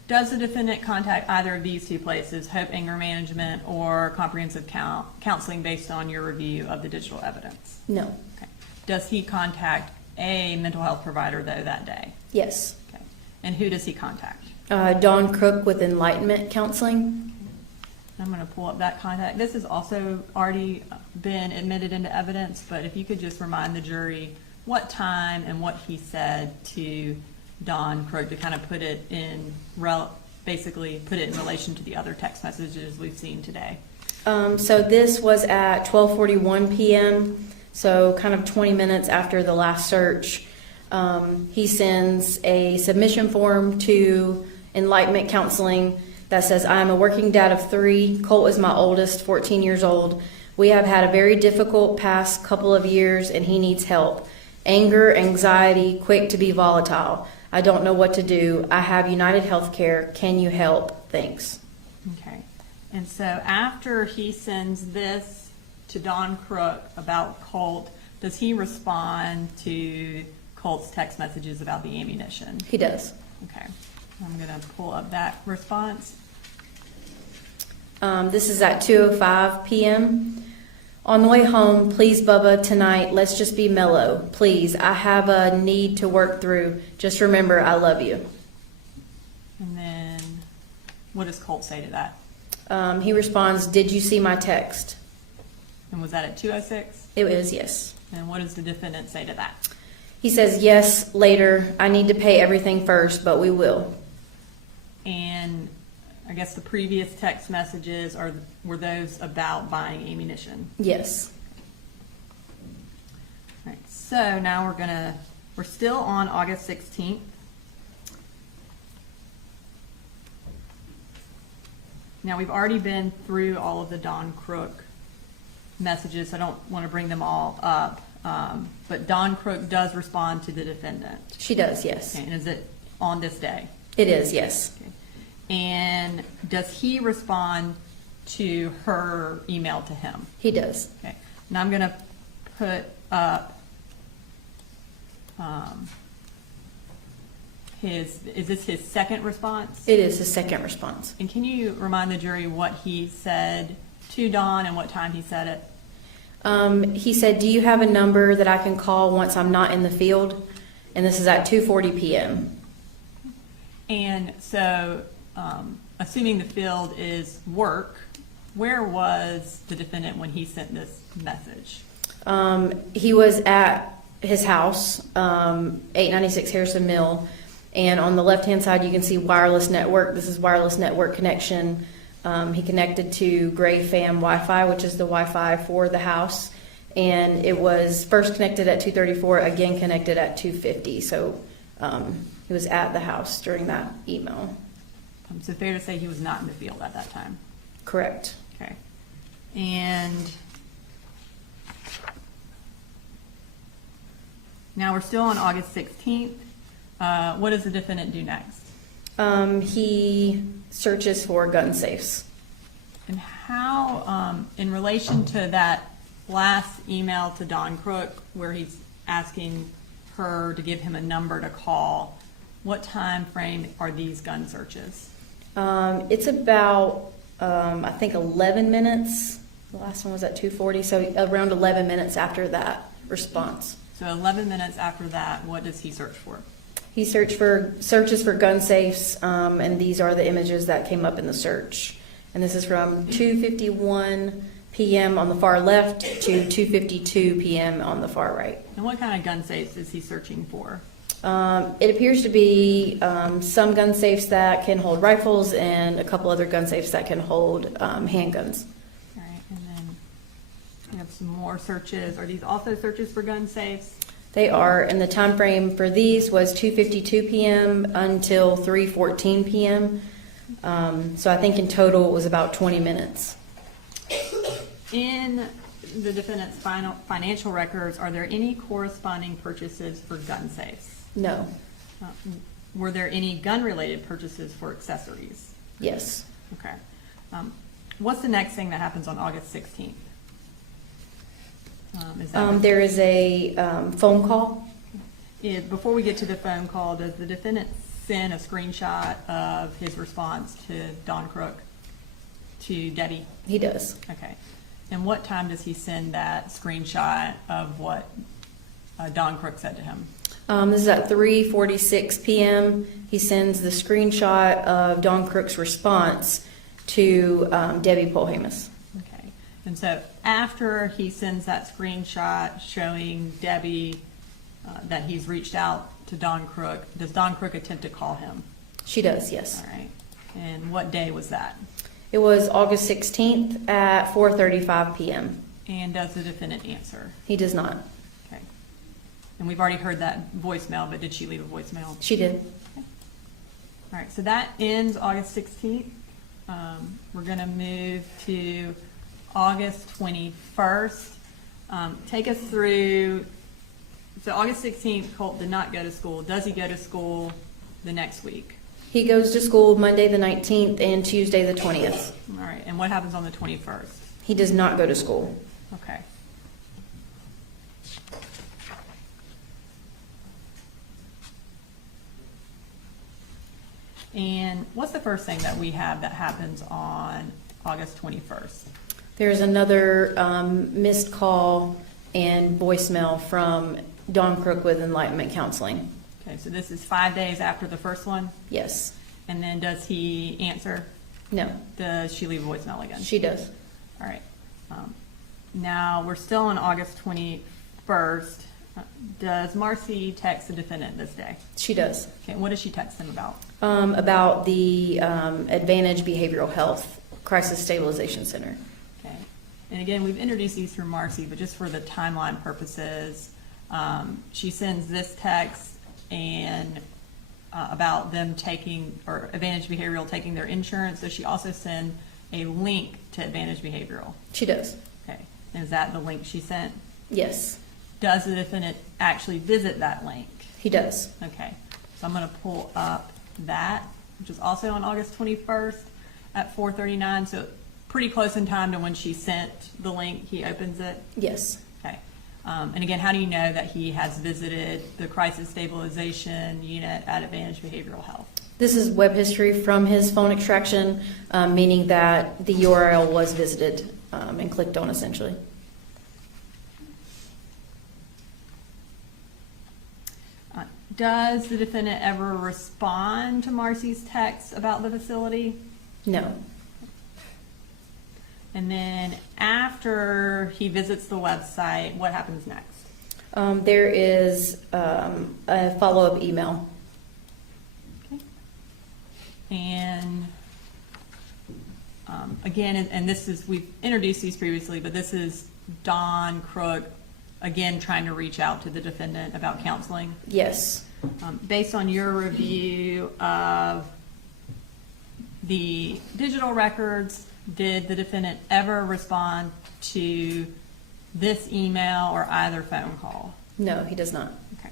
does the defendant contact either of these two places, Hope Anger Management or Comprehensive Counseling, based on your review of the digital evidence? No. Okay. Does he contact a mental health provider, though, that day? Yes. Okay. And who does he contact? Dawn Crook with Enlightenment Counseling. I'm going to pull up that contact. This has also already been admitted into evidence, but if you could just remind the jury what time and what he said to Dawn Crook to kind of put it in, basically put it in relation to the other text messages we've seen today. So this was at 12:41 p.m., so kind of 20 minutes after the last search. He sends a submission form to Enlightenment Counseling that says, "I am a working dad of 3. Colt is my oldest, 14 years old. We have had a very difficult past couple of years and he needs help. Anger, anxiety, quick to be volatile. I don't know what to do. I have United Healthcare. Can you help? Thanks." Okay. And so after he sends this to Dawn Crook about Colt, does he respond to Colt's text messages about the ammunition? He does. Okay. I'm going to pull up that response. This is at 2:05 p.m. "On the way home, please, Bubba, tonight, let's just be mellow. Please, I have a need to work through. Just remember, I love you." And then what does Colt say to that? He responds, "Did you see my text?" And was that at 2:06? It was yes. And what does the defendant say to that? He says, "Yes, later. I need to pay everything first, but we will." And I guess the previous text messages were those about buying ammunition. Yes. All right. So now we're still on August 16th. Now we've already been through all of the Dawn Crook messages. So I don't want to bring them all up. But Dawn Crook does respond to the defendant. She does, yes. Okay. And is it on this day? It is, yes. Okay. And does he respond to her email to him? He does. Okay. Now I'm going to put up is this his second response? It is his second response. And can you remind the jury what he said to Dawn and what time he said it? He said, "Do you have a number that I can call once I'm not in the field?" And this is at 2:40 p.m. And so, assuming the field is work, where was the defendant when he sent this message? He was at his house, 896 Harrison Mill, and on the left-hand side you can see wireless network. This is wireless network connection. He connected to Gray Fam Wi-Fi, which is the Wi-Fi for the house, and it was first connected at 234, again connected at 250. So he was at the house during that email. So fair to say he was not in the field at that time. Correct. Okay. And now we're still on August 16th. What does the defendant do next? He searches for gun safes. And how, in relation to that last email to Don Crook where he's asking her to give him a number to call, what time frame are these gun searches? It's about, I think 11 minutes. The last one was at 2:40, so around 11 minutes after that response. So 11 minutes after that, what does he search for? He searches for gun safes, and these are the images that came up in the search. And this is from 2:51 p.m. on the far left to 2:52 p.m. on the far right. And what kind of gun safes is he searching for? It appears to be some gun safes that can hold rifles and a couple other gun safes that can hold handguns. All right, and then we have some more searches. Are these also searches for gun safes? They are, and the time frame for these was 2:52 p.m. until 3:14 p.m. So I think in total it was about 20 minutes. In the defendant's financial records, are there any corresponding purchases for gun safes? No. Were there any gun-related purchases for accessories? Yes. Okay. What's the next thing that happens on August 16th? There is a phone call. Before we get to the phone call, does the defendant send a screenshot of his response to Don Crook to Debbie? He does. Okay. And what time does he send that screenshot of what Don Crook said to him? This is at 3:46 p.m. He sends the screenshot of Don Crook's response to Debbie Polhamus. Okay. And so after he sends that screenshot showing Debbie that he's reached out to Don Crook, does Don Crook attempt to call him? She does, yes. All right. And what day was that? It was August 16th at 4:35 p.m. And does the defendant answer? He does not. Okay. And we've already heard that voicemail, but did she leave a voicemail? She did. Okay. All right, so that ends August 16th. We're going to move to August 21st. Take us through, so August 16th, Colt did not go to school. Does he go to school the next week? He goes to school Monday the 19th and Tuesday the 20th. All right, and what happens on the 21st? He does not go to school. Okay. And what's the first thing that we have that happens on August 21st? There's another missed call and voicemail from Don Crook with Enlightenment Counseling. Okay, so this is 5 days after the first one? Yes. And then does he answer? No. Does she leave a voicemail again? She does. All right. Now, we're still on August 21st. Does Marcy text the defendant this day? She does. Okay, what does she text him about? About the Advantage Behavioral Health Crisis Stabilization Center. Okay. And again, we've introduced these through Marcy, but just for the timeline purposes, she sends this text and about them taking, or Advantage Behavioral taking their insurance. Does she also send a link to Advantage Behavioral? She does. Okay. And is that the link she sent? Yes. Does the defendant actually visit that link? He does. Okay. So I'm going to pull up that, which is also on August 21st at 4:39. So pretty close in time to when she sent the link. He opens it. Yes. Okay. And again, how do you know that he has visited the crisis stabilization unit at Advantage Behavioral Health? This is web history from his phone extraction, meaning that the URL was visited and clicked on essentially. Does the defendant ever respond to Marcy's text about the facility? No. And then after he visits the website, what happens next? There is a follow-up email. Okay. And again, and this is, we've introduced these previously, but this is Don Crook, again, trying to reach out to the defendant about counseling. Yes. Based on your review of the digital records, did the defendant ever respond to this email or either phone call? No, he does not. Okay.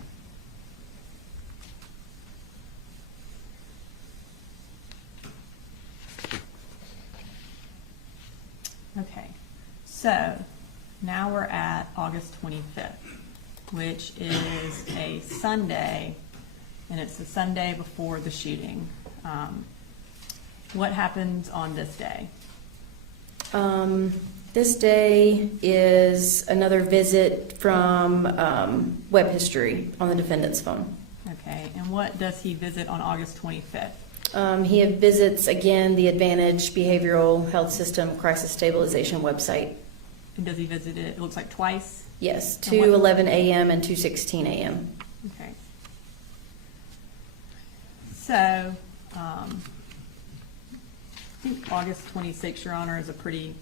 Okay, so now we're at August 25th, which is a Sunday, and it's the Sunday before the shooting. What happens on this day? This day is another visit from web history on the defendant's phone. Okay, and what does he visit on August 25th? He visits again the Advantage Behavioral Health System Crisis Stabilization website. And does he visit it, it looks like twice? Yes, And what- 2:11 a.m. and 2:16 a.m. Okay. So, I think August 26th, Your Honor, is a pretty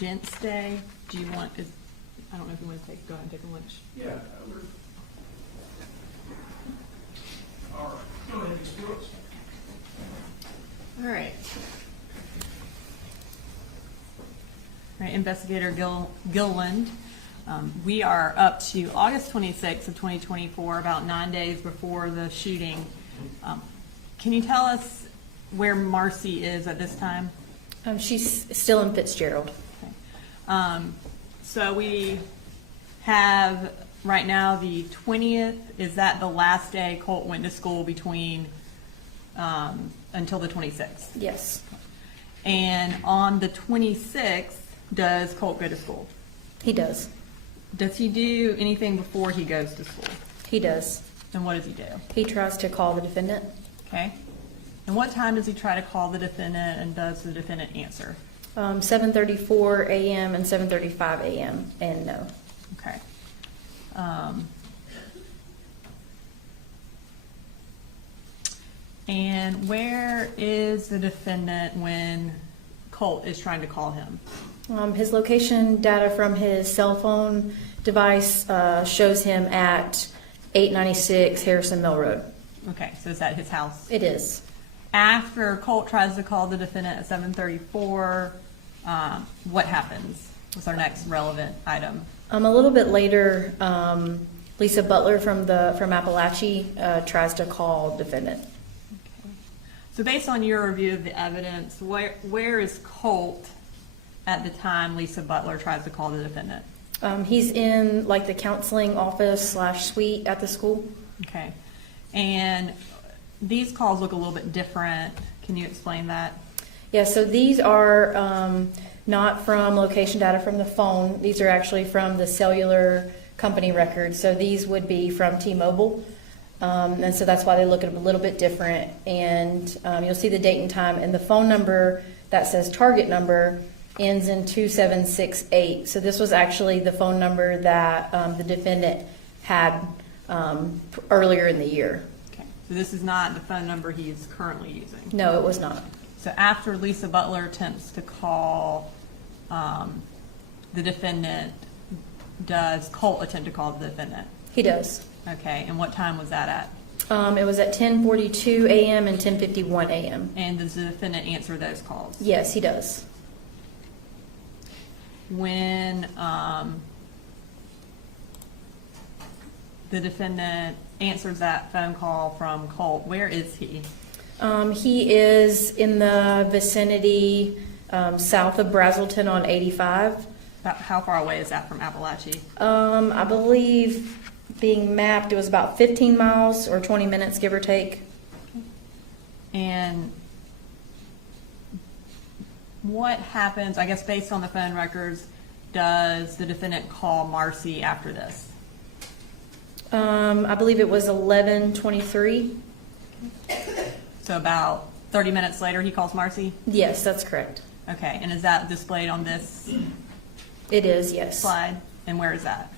dense day. Do you want, I don't know if you want to go ahead and take a lunch. Yeah. All right, go ahead, Ms. Brooks. All right. All right, Investigator Gilleland. We are up to August 26th of 2024, about 9 days before the shooting. Can you tell us where Marcy is at this time? She's still in Fitzgerald. Okay. So we have right now the 20th. Is that the last day Colt went to school between until the 26th? Yes, And on the 26th, does Colt go to school? he does. Does he do anything before he goes to school? He does. And what does he do? He tries to call the defendant. Okay. And what time does he try to call the defendant, and does the defendant answer? 7:34 a.m. and 7:35 a.m. and no. Okay. And where is the defendant when Colt is trying to call him? His location data from his cell phone device shows him at 896 Harrison Mill Road. Okay, so is that his house? It is. After Colt tries to call the defendant at 7:34, what happens? What's our next relevant item? A little bit later, Lisa Butler from Apalachee tries to call defendant. Okay. So based on your review of the evidence, where is Colt at the time Lisa Butler tries to call the defendant? He's in like the counseling office / suite at the school. Okay. And these calls look a little bit different. Can you explain that? Yeah, so these are not from location data from the phone. These are actually from the cellular company records. So these would be from T-Mobile. And so that's why they look a little bit different. And you'll see the date and time. And the phone number that says target number ends in 2768. So this was actually the phone number that the defendant had earlier in the year. Okay. So this is not the phone number he is currently using? No, it was not. So after Lisa Butler attempts to call the defendant, does Colt attempt to call the defendant? He does. Okay, and what time was that at? It was at 10:42 a.m. and 10:51 a.m. And does the defendant answer those calls? Yes, he does. When the defendant answers that phone call from Colt, where is he? He is in the vicinity south of Brazelton on 85. About how far away is that from Apalachee? I believe being mapped, it was about 15 miles or 20 minutes, give or take. And what happens, I guess based on the phone records, does the defendant call Marcy after this? I believe it was 11:23. So about 30 minutes later, he calls Marcy? Yes, that's correct. Okay, and is that displayed on this It is, yes. slide? And where is that?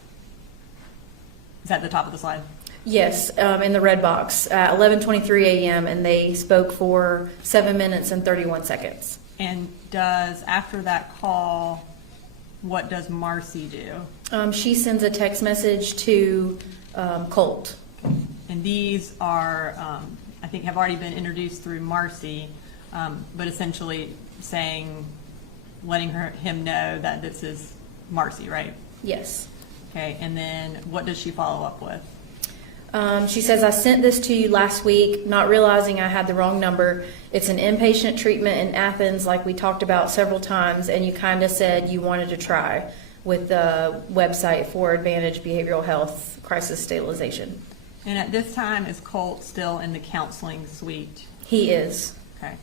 Is that the top of the slide? Yes, in the red box at 11:23 a.m. and they spoke for 7 minutes and 31 seconds. And does, after that call, what does Marcy do? She sends a text message to Colt. And these are, I think, have already been introduced through Marcy, but essentially saying, letting him know that this is Marcy, right? Yes. Okay, and then what does she follow up with? She says, I sent this to you last week, not realizing I had the wrong number. It's an inpatient treatment in Athens, like we talked about several times, and you kind of said you wanted to try with the website for Advantage Behavioral Health Crisis Stabilization. And at this time, is Colt still in the counseling suite? He is. Okay.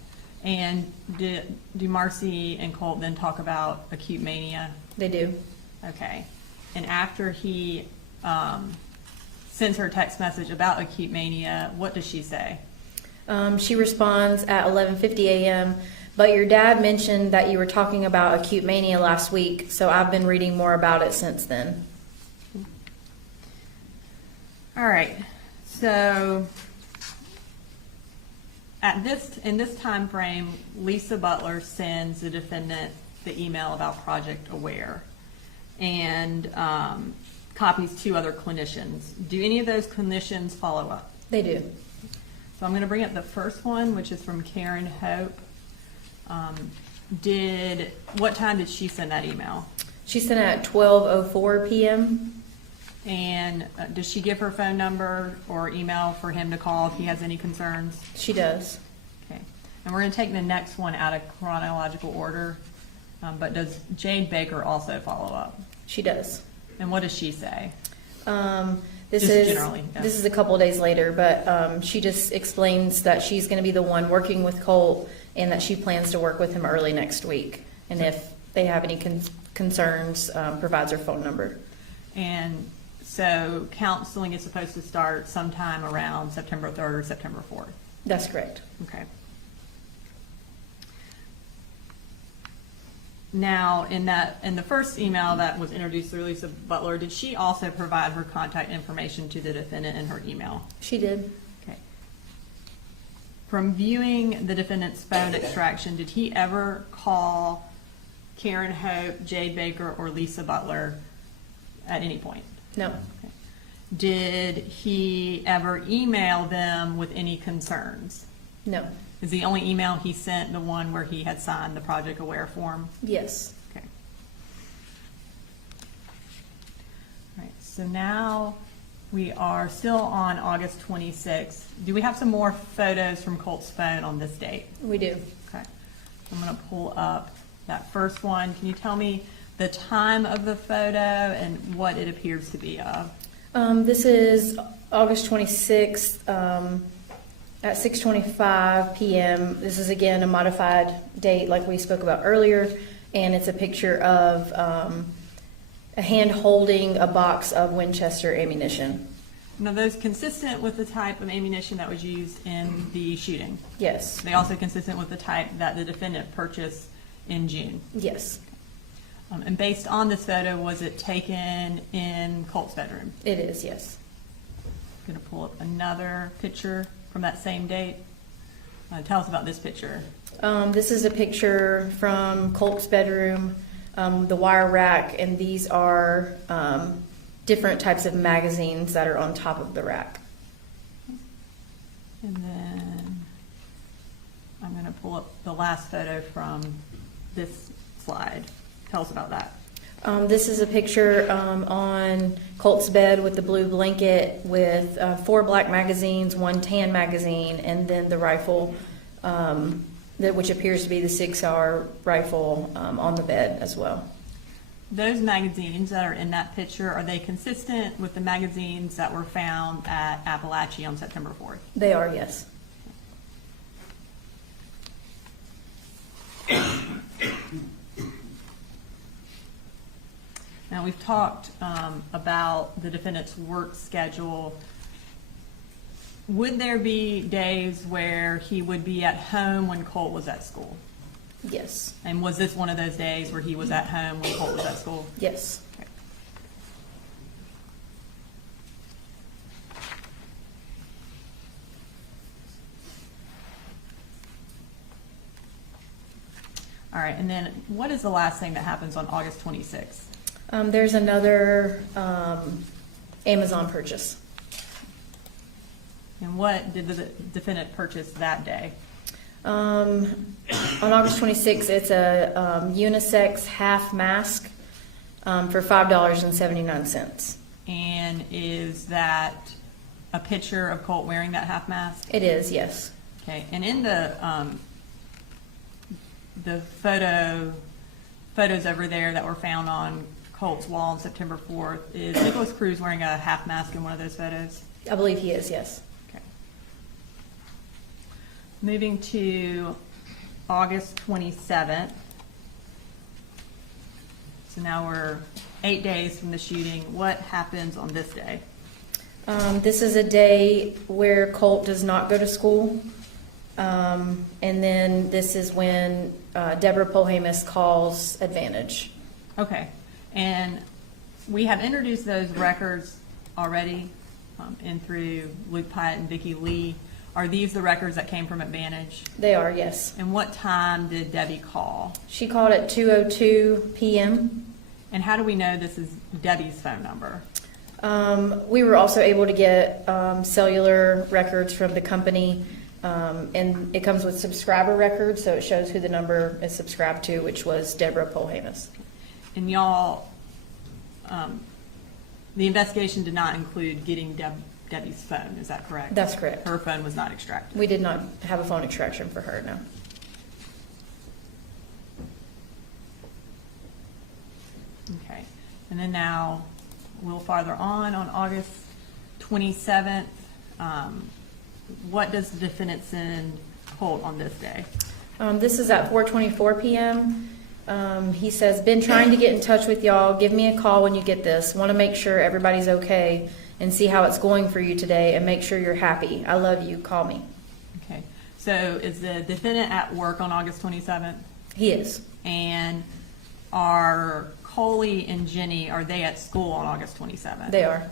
And do Marcy and Colt then talk about acute mania? They do. Okay. And after he sends her a text message about acute mania, what does she say? She responds at 11:50 a.m., but your dad mentioned that you were talking about acute mania last week, so I've been reading more about it since then. All right. So in this time frame, Lisa Butler sends the defendant the email about Project Aware and copies 2 other clinicians. Do any of those clinicians follow up? They do. So I'm going to bring up the first one, which is from Karen Hope. What time did she send that email? She sent it at 12:04 p.m. And does she give her phone number or email for him to call if he has any concerns? She does. Okay. And we're going to take the next one out of chronological order. But does Jade Baker also follow up? She does. And what does she say? This Just is generally, yeah. This is a couple days later, but she just explains that she's going to be the one working with Colt and that she plans to work with him early next week. And if they have any concerns, provides her phone number. And so counseling is supposed to start sometime around September 3rd or September 4th. That's correct. Okay. Now, in the first email that was introduced through Lisa Butler, did she also provide her contact information to the defendant in her email? She did. Okay. From viewing the defendant's phone extraction, did he ever call Karen Hope, Jade Baker, or Lisa Butler at any point? No. Okay. Did he ever email them with any concerns? No. Is the only email he sent the one where he had signed the Project Aware form? Yes. Okay. All right, so now we are still on August 26th. Do we have some more photos from Colt's phone on this date? We do. Okay. I'm going to pull up that first one. Can you tell me the time of the photo and what it appears to be of? This is August 26th at 6:25 p.m. This is again a modified date like we spoke about earlier, and it's a picture of a hand holding a box of Winchester ammunition. And are those consistent with the type of ammunition that was used in the shooting? Yes. They also consistent with the type that the defendant purchased in June? Yes. And based on this photo, was it taken in Colt's bedroom? It is, yes. I'm going to pull up another picture from that same date. Tell us about this picture. This is a picture from Colt's bedroom, the wire rack, and these are different types of magazines that are on top of the rack. And then I'm going to pull up the last photo from this slide. Tell us about that. This is a picture on Colt's bed with the blue blanket with 4 black magazines, 1 tan magazine, and then the rifle, which appears to be the 6R rifle on the bed as well. Those magazines that are in that picture, are they consistent with the magazines that were found at Apalachee on September 4th? They are, yes. Now, we've talked about the defendant's work schedule. Would there be days where he would be at home when Colt was at school? Yes, And was this one of those days where he was at home when Colt was at school? yes. Okay. All right, and then what is the last thing that happens on August 26th? There's another Amazon purchase. And what did the defendant purchase that day? On August 26th, it's a unisex half mask for $5.79. And is that a picture of Colt wearing that half mask? It is, yes. Okay, and in the photos over there that were found on Colt's wall on September 4th, is Nicholas Cruz wearing a half mask in one of those photos? I believe he is, yes. Okay. Moving to August 27th. So now we're 8 days from the shooting. What happens on this day? This is a day where Colt does not go to school. And then this is when Deborah Polhamus calls Advantage. Okay, and we have introduced those records already in through Luke Pyatt and Vicki Lee. Are these the records that came from Advantage? They are, yes. And what time did Debbie call? She called at 2:02 p.m. And how do we know this is Debbie's phone number? We were also able to get cellular records from the company, and it comes with subscriber records, so it shows who the number is subscribed to, which was Deborah Polhamus. And y'all, the investigation did not include getting Debbie's phone, is that correct? That's correct. Her phone was not extracted. We did not have a phone extraction for her, no. Okay, and then now, a little farther on August 27th, what does the defendant send Colt on this day? This is at 4:24 p.m. He says, been trying to get in touch with y'all. Give me a call when you get this. Want to make sure everybody's okay and see how it's going for you today and make sure you're happy. I love you. Call me. Okay, so is the defendant at work on August 27th? He is. And are Coley and Jenny, are they at school on August 27th? They are.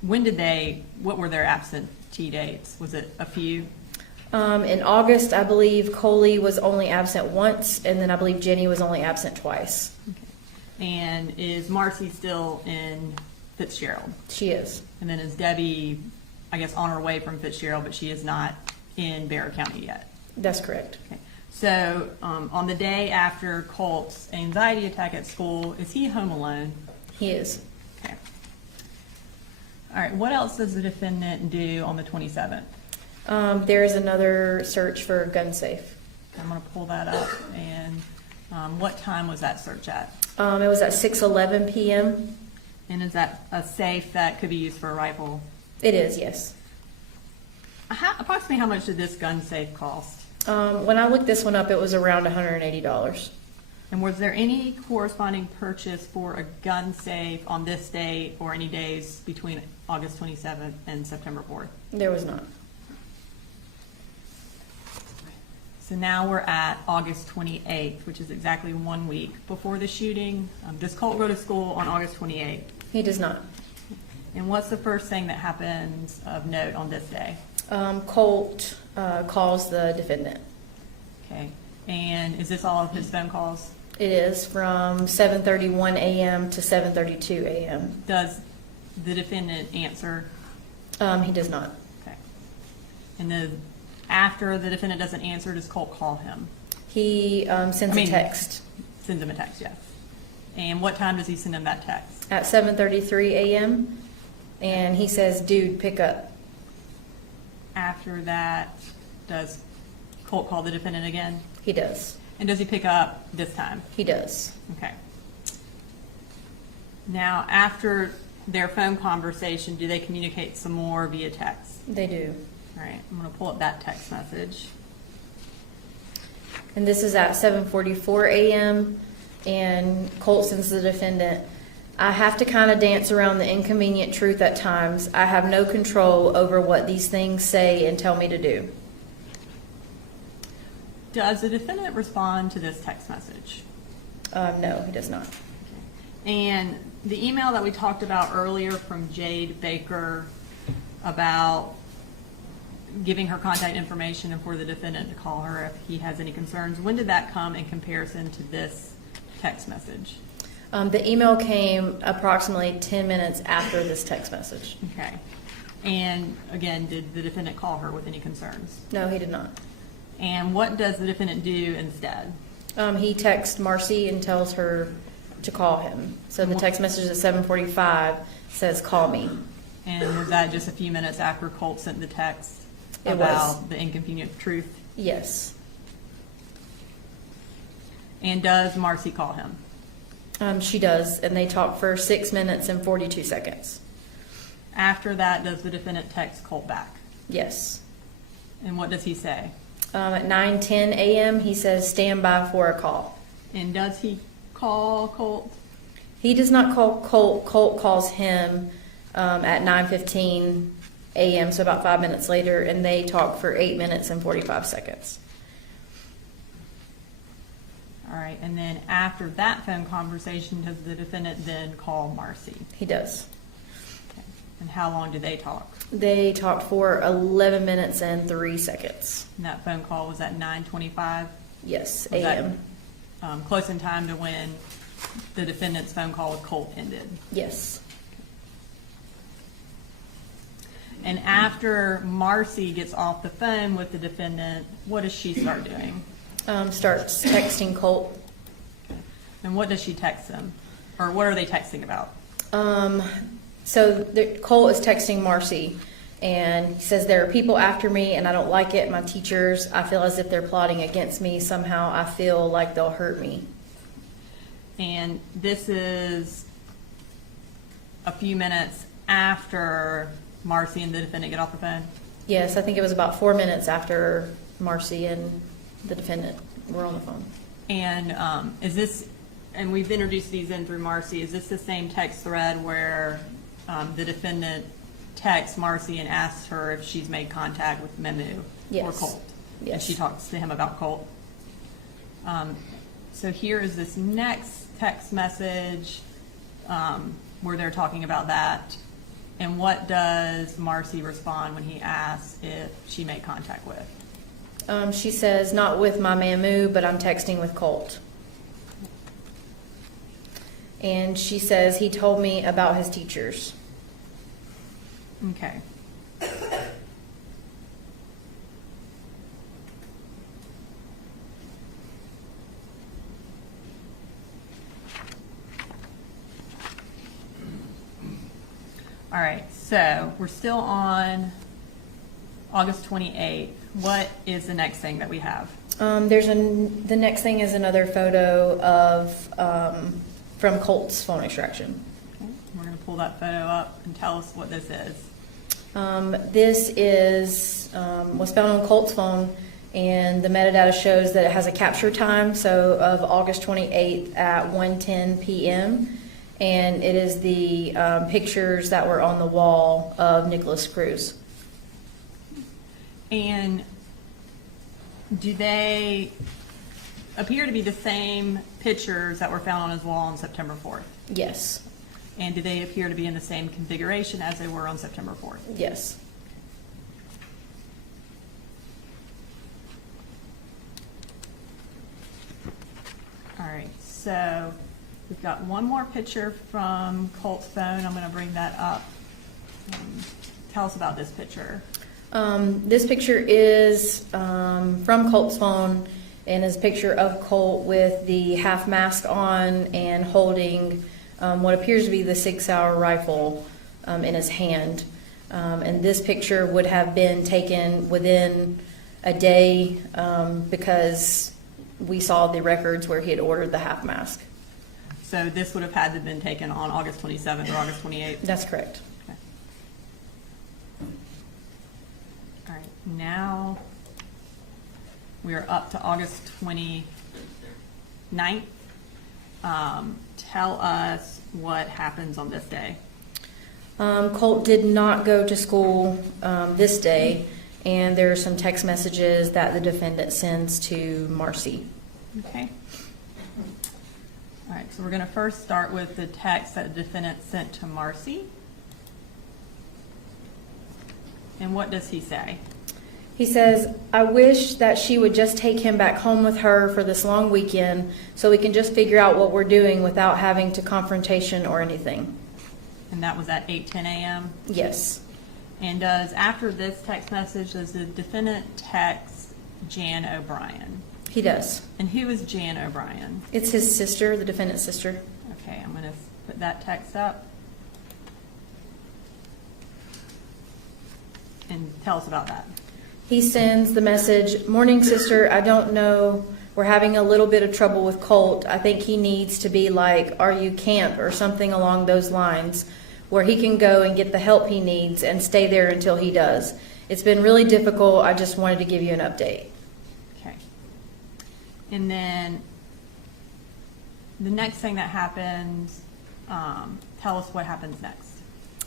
What were their absentee dates? Was it a few? In August, I believe Coley was only absent once, and then I believe Jenny was only absent twice. Okay. And is Marcy still in Fitzgerald? She is. And then is Debbie, I guess, on her way from Fitzgerald, but she is not in Bexar County yet? That's correct. Okay. So on the day after Colt's anxiety attack at school, is he home alone? He is. Okay. All right, what else does the defendant do on the 27th? There is another search for a gun safe. I'm going to pull that up. And what time was that search at? It was at 6:11 p.m. And is that a safe that could be used for a rifle? It is, yes. Approximately how much did this gun safe cost? When I looked this one up, it was around $180. And was there any corresponding purchase for a gun safe on this date or any days between August 27th and September 4th? There was not. So now we're at August 28th, which is exactly 1 week before the shooting. Does Colt go to school on August 28th? He does not. And what's the first thing that happens of note on this day? Colt calls the defendant. Okay. And is this all of his phone calls? It is from 7:31 a.m. to 7:32 a.m. Does the defendant answer? He does not. Okay. And then after the defendant doesn't answer, does Colt call him? He sends a text. Sends him a text, yes. And what time does he send him that text? At 7:33 a.m. And he says, dude, pick up. After that, does Colt call the defendant again? He does. And does he pick up this time? He does. Okay. Now, after their phone conversation, do they communicate some more via text? They do. All right, I'm going to pull up that text message. And this is at 7:44 a.m. And Colt sends the defendant, I have to kind of dance around the inconvenient truth at times. I have no control over what these things say and tell me to do. Does the defendant respond to this text message? No, he does not. And the email that we talked about earlier from Jade Baker about giving her contact information and for the defendant to call her if he has any concerns, when did that come in comparison to this text message? The email came approximately 10 minutes after this text message. Okay. And again, did the defendant call her with any concerns? No, he did not. And what does the defendant do instead? He texts Marcy and tells her to call him. So the text message at 7:45 says, "Call me." And was that just a few minutes after Colt sent the text It about was. the inconvenient truth? Yes. And does Marcy call him? She does, and they talk for 6 minutes and 42 seconds. After that, does the defendant text Colt back? Yes. And what does he say? At 9:10 a.m., he says, "Stand by for a call." And does he call Colt? He does not call Colt. Colt calls him at 9:15 a.m., so about 5 minutes later, and they talk for 8 minutes and 45 seconds. All right, and then after that phone conversation, does the defendant then call Marcy? He does. Okay. And how long do they talk? They talked for 11 minutes and 3 seconds. And that phone call was at 9:25? Yes, Was that, a.m. Close in time to when the defendant's phone call with Colt ended? Yes. And after Marcy gets off the phone with the defendant, what does she start doing? Starts texting Colt. And what does she text him? Or what are they texting about? Colt is texting Marcy, and he says, "There are people after me, and I don't like it. My teachers, I feel as if they're plotting against me. Somehow I feel like they'll hurt me." And this is a few minutes after Marcy and the defendant get off the phone? Yes, I think it was about 4 minutes after Marcy and the defendant were on the phone. And is this, and we've introduced these in through Marcy, is this the same text thread where the defendant texts Marcy and asks her if she's made contact with Memu or Yes. Colt? Yes. And she talks to him about Colt. So here is this next text message where they're talking about that. And what does Marcy respond when he asks if she made contact with? She says, "Not with my Memu, but I'm texting with Colt." And she says, "He told me about his teachers." Okay. All right, so we're still on August 28th. What is the next thing that we have? The next thing is another photo of from Colt's phone extraction. Okay, we're going to pull that photo up and tell us what this is. This is was found on Colt's phone, and the metadata shows that it has a capture time, so of August 28th at 1:10 p.m. And it is the pictures that were on the wall of Nicholas Cruz. And do they appear to be the same pictures that were found on his wall on September 4th? Yes. And do they appear to be in the same configuration as they were on September 4th? Yes. All right, so we've got one more picture from Colt's phone. I'm going to bring that up. Tell us about this picture. This picture is from Colt's phone, and is a picture of Colt with the half mask on and holding what appears to be the 6-hour rifle in his hand. And this picture would have been taken within a day because we saw the records where he had ordered the half mask. So this would have had to have been taken on August 27th or August 28th? That's correct. Okay. All right, now we are up to August 29th. Tell us what happens on this day. Colt did not go to school this day, and there are some text messages that the defendant sends to Marcy. Okay. All right, so we're going to first start with the text that the defendant sent to Marcy. And what does he say? He says, I wish that she would just take him back home with her for this long weekend so we can just figure out what we're doing without having to confrontation or anything. And that was at 8:10 a.m.? Yes. And after this text message, does the defendant text Jan O'Brien? He does. And who is Jan O'Brien? It's his sister, the defendant's sister. Okay, I'm going to put that text up. And tell us about that. He sends the message, morning sister, I don't know, we're having a little bit of trouble with Colt. I think he needs to be like, are you camp or something along those lines, where he can go and get the help he needs and stay there until he does. It's been really difficult. I just wanted to give you an update. Okay. And then the next thing that happens, tell us what happens next.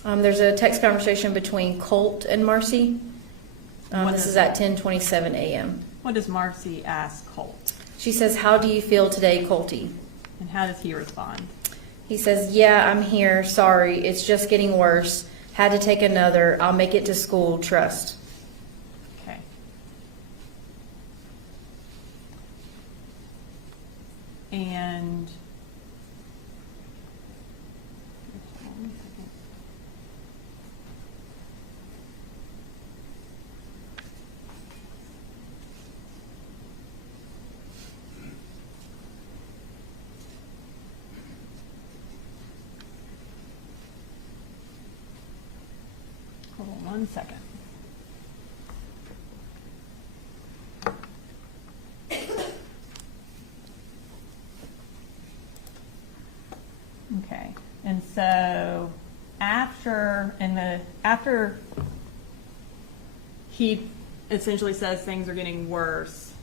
There's a text conversation between Colt and Marcy. This is at 10:27 a.m. What does Marcy ask Colt? She says, how do you feel today, Colty? And how does he respond? He says, yeah, I'm here. Sorry. It's just getting worse. Had to take another. I'll make it to school. Trust. Okay. And hold on 1 second. Okay, and so after he essentially says things are getting worse,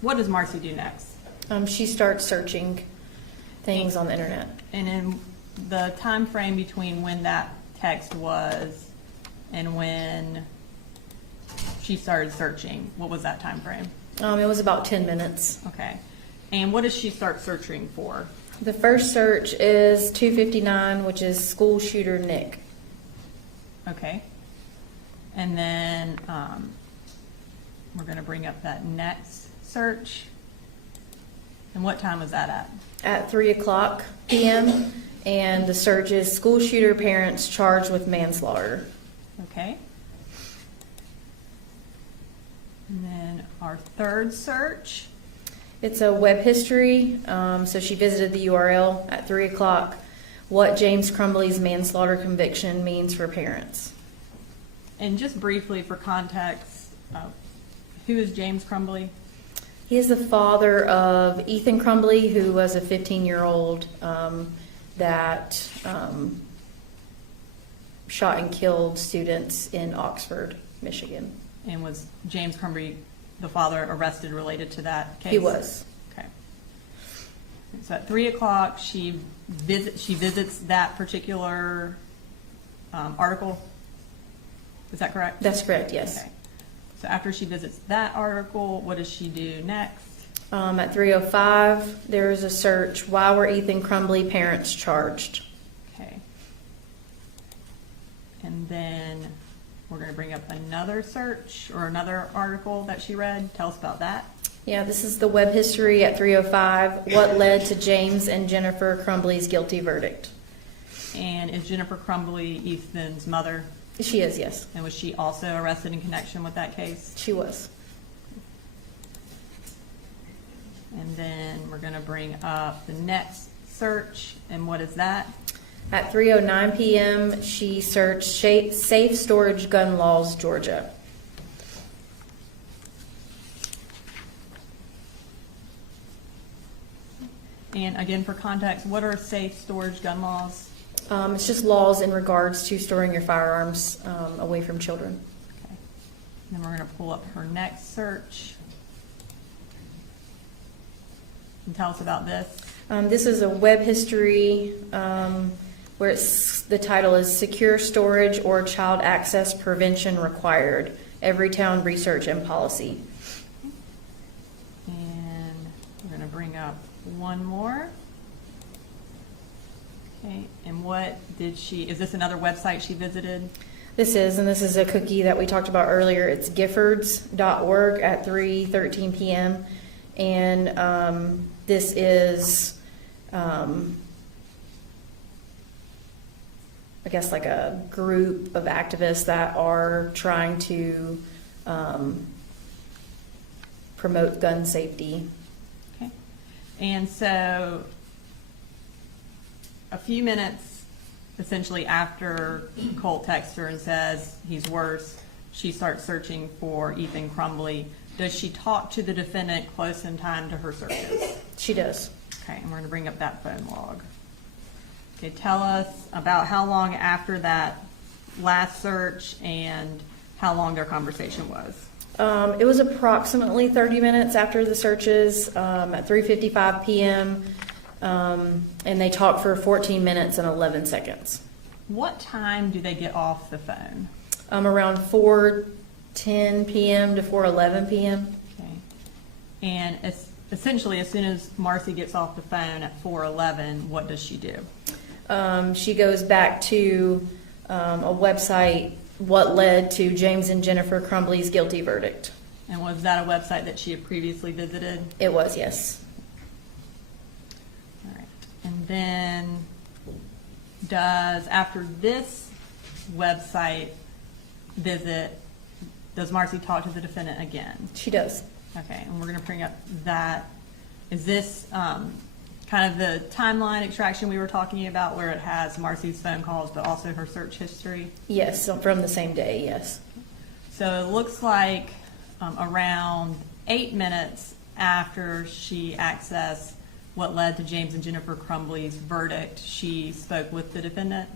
what does Marcy do next? She starts searching things on the internet. And in the time frame between when that text was and when she started searching, what was that time frame? It was about 10 minutes. Okay. And what does she start searching for? The first search is 259, which is school shooter Nick. Okay. And then we're going to bring up that next search. And what time was that at? At 3:00 p.m. And the search is school shooter parents charged with manslaughter. Okay. And then our third search. It's a web history. So she visited the URL at 3:00. What James Crumbly's manslaughter conviction means for parents. And just briefly for context, who is James Crumbly? He is the father of Ethan Crumbly, who was a 15-year-old that shot and killed students in Oxford, Michigan. And was James Crumbly, the father, arrested related to that case? He was. Okay. So at 3:00, she visits that particular article. Is that correct? That's correct, yes. Okay. So after she visits that article, what does she do next? At 3:05, there is a search. Why were Ethan Crumbly parents charged? Okay. And then we're going to bring up another search or another article that she read. Tell us about that. Yeah, this is the web history at 3:05. What led to James and Jennifer Crumbly's guilty verdict? And is Jennifer Crumbly Ethan's mother? She is, yes. And was she also arrested in connection with that case? She was. And then we're going to bring up the next search. And what is that? At 3:09 p.m., she searched Safe Storage Gun Laws, Georgia. And again, for context, what are safe storage gun laws? It's just laws in regards to storing your firearms away from children. Okay. Then we're going to pull up her next search. And tell us about this. This is a web history where the title is Secure Storage or Child Access Prevention Required. Everytown Research and Policy. And we're gonna bring up one more. Okay, and what did is this another website she visited? This is a cookie that we talked about earlier. It's giffords.org at 3:13 p.m. And this is, I guess, like a group of activists that are trying to promote gun safety. Okay, and so a few minutes essentially after Colt texts her and says he's worse, she starts searching for Ethan Crumbley. Does she talk to the defendant close in time to her searches? She does. Okay, and we're going to bring up that phone log. Okay, tell us about how long after that last search and how long their conversation was. It was approximately 30 minutes after the searches at 3:55 p.m. And they talked for 14 minutes and 11 seconds. What time do they get off the phone? Around 4:10 p.m. to 4:11 p.m. Okay. And essentially, as soon as Marcy gets off the phone at 4:11, what does she do? She goes back to a website, what led to James and Jennifer Crumbley's guilty verdict. And was that a website that she had previously visited? It was, yes. All right. And then after this website visit, does Marcy talk to the defendant again? She does. Okay, and we're going to bring up that. Is this kind of the timeline extraction we were talking about where it has Marcy's phone calls but also her search history? Yes, so from the same day, yes. So it looks like around 8 minutes after she accessed what led to James and Jennifer Crumbley's verdict, she spoke with the defendant?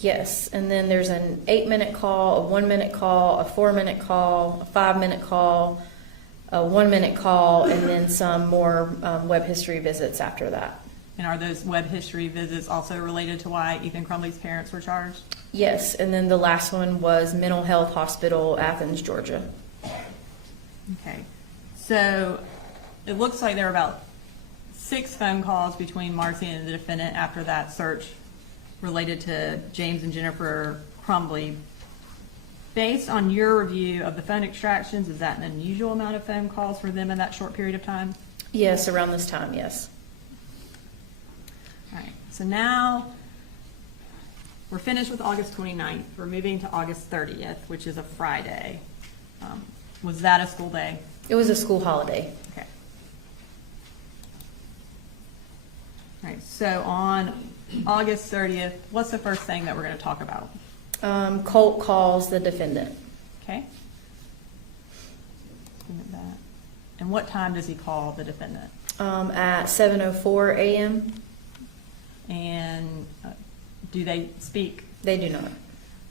Yes, and then there's an 8-minute call, a 1-minute call, a 4-minute call, a 5-minute call, a 1-minute call, and then some more web history visits after that. And are those web history visits also related to why Ethan Crumbley's parents were charged? Yes, and then the last one was Mental Health Hospital, Athens, Georgia. Okay, so it looks like there were about 6 phone calls between Marcy and the defendant after that search related to James and Jennifer Crumbley. Based on your review of the phone extractions, is that an unusual amount of phone calls for them in that short period of time? Yes, around this time, yes. All right, so now we're finished with August 29th. We're moving to August 30th, which is a Friday. Was that a school day? It was a school holiday. Okay. All right, so on August 30th, what's the first thing that we're going to talk about? Colt calls the defendant. Okay. And what time does he call the defendant? At 7:04 a.m. And do they speak? They do not.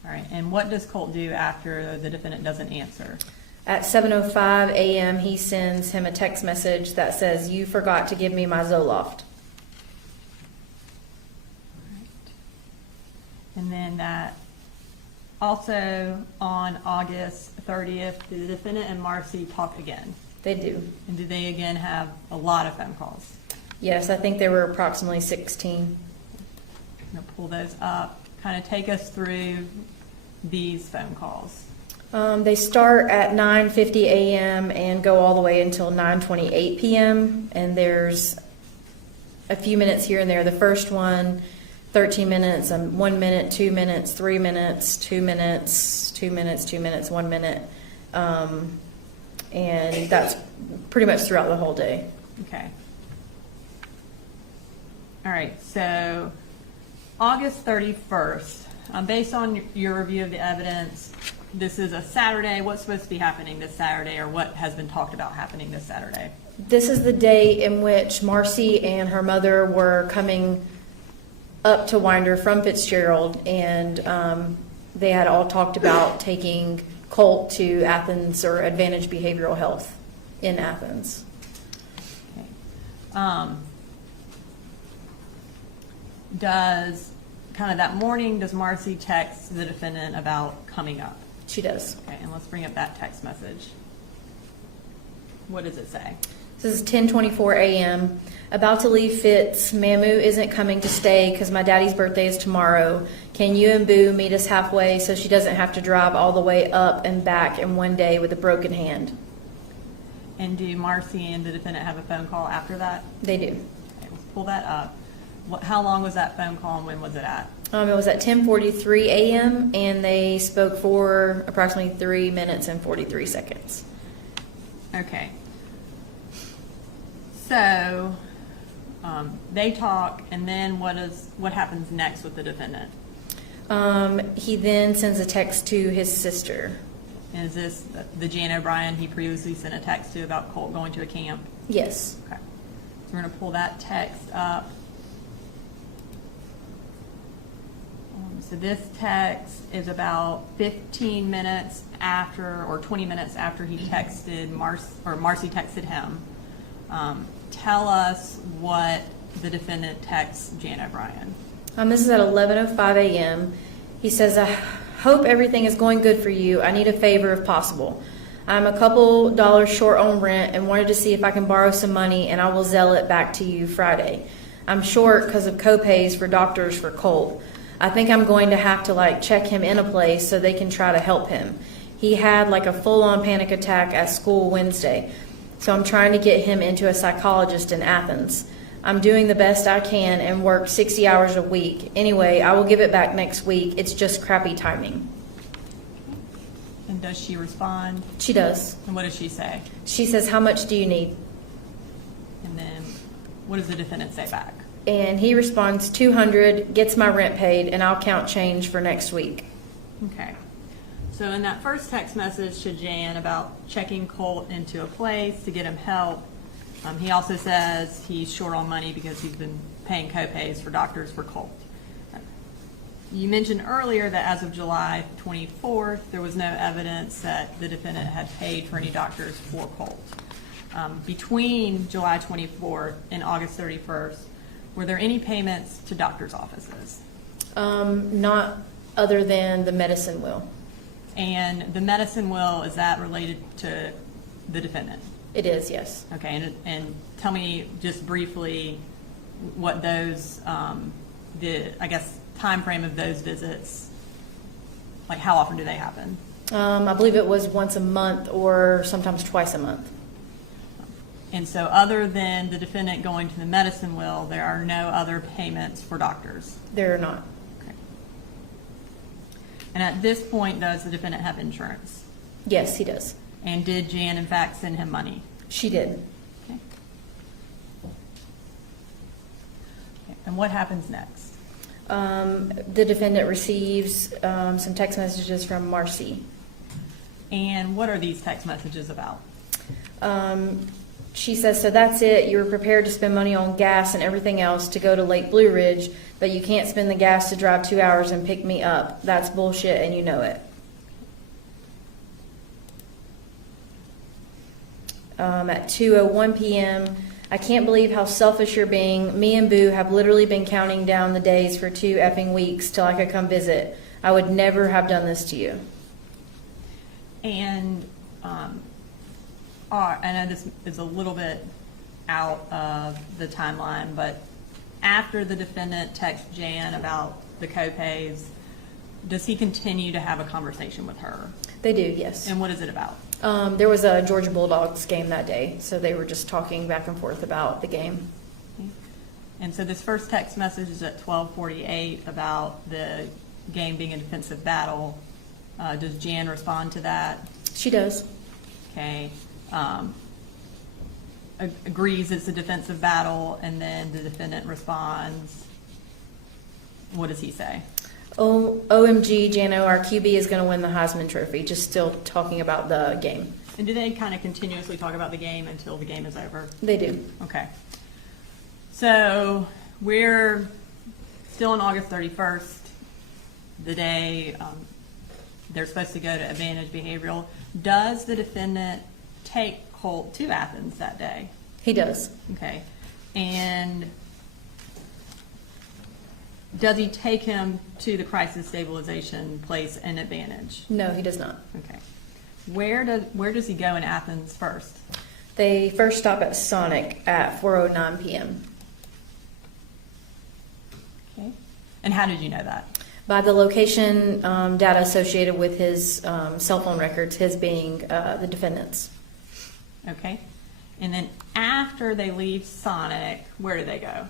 All right, and what does Colt do after the defendant doesn't answer? At 7:05 a.m., he sends him a text message that says, "You forgot to give me my Zoloft." And then that also on August 30th, the defendant and Marcy talk again. They do. And do they again have a lot of phone calls? Yes, I think there were approximately 16. I'm going to pull those up. Kind of take us through these phone calls. They start at 9:50 a.m. and go all the way until 9:28 p.m. And there's a few minutes here and there. The first one, 13 minutes, 1 minute, 2 minutes, 3 minutes, 2 minutes, 2 minutes, 2 minutes, 1 minute. And that's pretty much throughout the whole day. Okay. All right, so August 31st, based on your review of the evidence, this is a Saturday. What's supposed to be happening this Saturday, or what has been talked about happening this Saturday? This is the day in which Marcy and her mother were coming up to Winder from Fitzgerald, and they had all talked about taking Colt to Athens or Advantage Behavioral Health in Athens. Okay. Does kind of that morning, does Marcy text the defendant about coming up? She does. Okay, and let's bring up that text message. What does it say? This is 10:24 a.m. About to leave Fitz. Mamu isn't coming to stay because my daddy's birthday is tomorrow. Can you and Boo meet us halfway so she doesn't have to drive all the way up and back in one day with a broken hand? And do Marcy and the defendant have a phone call after that? They do. Okay, let's pull that up. How long was that phone call and when was it at? It was at 10:43 a.m. and they spoke for approximately 3 minutes and 43 seconds. Okay. So, they talk, and then what happens next with the defendant? He then sends a text to his sister. And is this the Jan O'Brien he previously sent a text to about Colt going to a camp? Yes. Okay. So we're going to pull that text up. So this text is about 15 minutes after, or 20 minutes after he texted Marcy texted him. Tell us what the defendant texts Jan O'Brien. This is at 11:05 a.m. He says, I hope everything is going good for you. I need a favor if possible. I'm a couple dollars short on rent and wanted to see if I can borrow some money and I will Zelle it back to you Friday. I'm short because of co-pays for doctors for Colt. I think I'm going to have to check him in a place so they can try to help him. He had a full-on panic attack at school Wednesday. So I'm trying to get him into a psychologist in Athens. I'm doing the best I can and work 60 hours a week. Anyway, I will give it back next week. It's just crappy timing. And does she respond? She does. And what does she say? She says, how much do you need? And then what does the defendant say back? And he responds, 200, gets my rent paid, and I'll count change for next week. Okay. So in that first text message to Jan about checking Colt into a place to get him help, he also says he's short on money because he's been paying co-pays for doctors for Colt. You mentioned earlier that as of July 24th, there was no evidence that the defendant had paid for any doctors for Colt. Between July 24th and August 31st, were there any payments to doctors' offices? Not other than the medicine will. And the medicine will, is that related to the defendant? It is, yes. Okay, and tell me just briefly what those, time frame of those visits, how often do they happen? I believe it was once a month or sometimes twice a month. And so other than the defendant going to the medicine will, there are no other payments for doctors? There are not. Okay. And at this point, does the defendant have insurance? Yes, he does. And did Jan, in fact, send him money? She did. Okay. And what happens next? The defendant receives some text messages from Marcy. And what are these text messages about? She says, so that's it. You were prepared to spend money on gas and everything else to go to Lake Blue Ridge, but you can't spend the gas to drive 2 hours and pick me up. That's bullshit and you know it. At 2:01 p.m., I can't believe how selfish you're being. Me and Boo have literally been counting down the days for 2 effing weeks till I could come visit. I would never have done this to you. And I know this is a little bit out of the timeline, but after the defendant texts Jan about the co-pays, does he continue to have a conversation with her? They do, yes. And what is it about? There was a Georgia Bulldogs game that day, so they were just talking back and forth about the game. And so this first text message is at 12:48 about the game being a defensive battle. Does Jan respond to that? She does. Okay. Agrees it's a defensive battle, and then the defendant responds. What does he say? OMG, Jano, our QB is going to win the Heisman Trophy. Just still talking about the game. And do they kind of continuously talk about the game until the game is over? They do. Okay. So we're still on August 31st, the day they're supposed to go to Advantage Behavioral. Does the defendant take Colt to Athens that day? He does. Okay. And does he take him to the crisis stabilization place in Advantage? No, he does not. Okay. Where does he go in Athens first? They first stop at Sonic at 4:09 p.m. Okay. And how did you know that? By the location data associated with his cell phone records, his being the defendant's. Okay. And then after they leave Sonic, where do they go?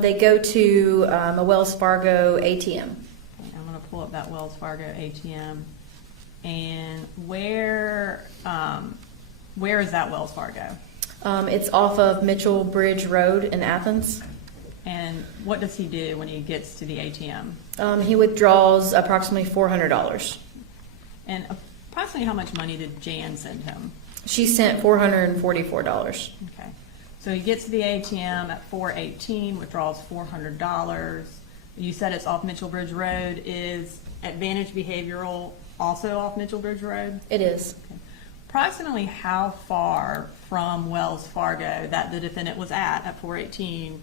They go to a Wells Fargo ATM. Okay, I'm going to pull up that Wells Fargo ATM. And where is that Wells Fargo? It's off of Mitchell Bridge Road in Athens. And what does he do when he gets to the ATM? He withdraws approximately $400. And approximately how much money did Jan send him? She sent $444. Okay. So he gets to the ATM at 4:18, withdraws $400. You said it's off Mitchell Bridge Road. Is Advantage Behavioral also off Mitchell Bridge Road? It is. Okay. Approximately how far from Wells Fargo that the defendant was at 4:18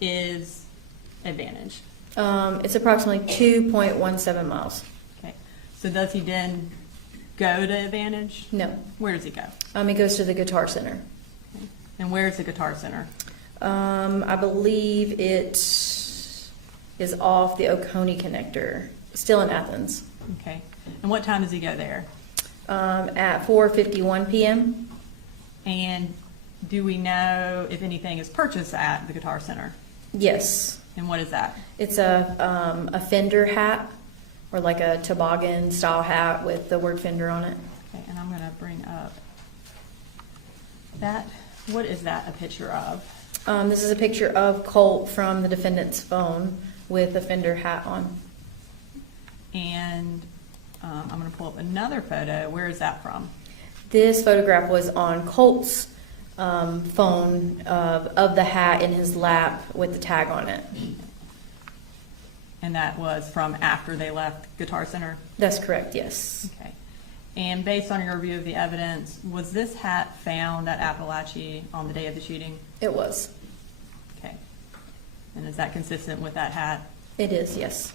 is Advantage? It's approximately 2.17 miles. Okay. So does he then go to Advantage? No. Where does he go? He goes to the Guitar Center. Okay. And where's the Guitar Center? I believe it is off the Oconee connector, still in Athens. Okay. And what time does he go there? At 4:51 p.m. And do we know if anything is purchased at the Guitar Center? Yes. And what is that? It's a Fender hat, or like a toboggan style hat with the word Fender on it. Okay, and I'm going to bring up that. What is that a picture of? This is a picture of Colt from the defendant's phone with a Fender hat on. And I'm going to pull up another photo. Where is that from? This photograph was on Colt's phone of the hat in his lap with the tag on it. And that was from after they left Guitar Center? That's correct, yes. Okay. And based on your review of the evidence, was this hat found at Apalachee on the day of the shooting? It was. Okay. And is that consistent with that hat? It is, yes.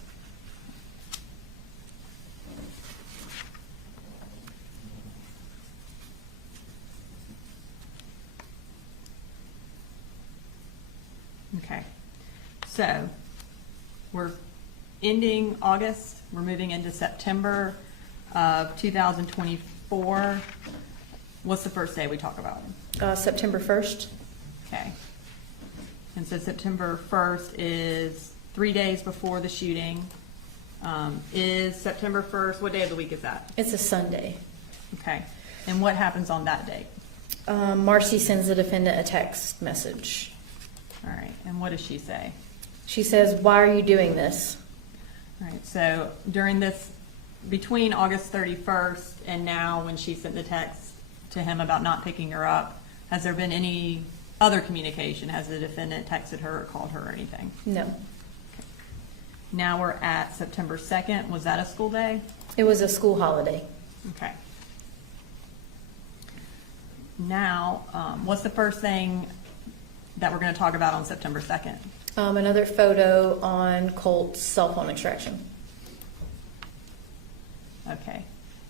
Okay. So we're ending August. We're moving into September of 2024. What's the first day we talk about? September 1st. Okay. And so September 1st is 3 days before the shooting. Is September 1st, what day of the week is that? It's a Sunday. Okay. And what happens on that date? Marcy sends the defendant a text message. All right. And what does she say? She says, "Why are you doing this?" All right. So during this, between August 31st and now when she sent the text to him about not picking her up, has there been any other communication? Has the defendant texted her or called her or anything? No. Now we're at September 2nd. Was that a school day? It was a school holiday. Okay. Now, what's the first thing that we're going to talk about on September 2nd? Another photo on Colt's cell phone extraction. Okay.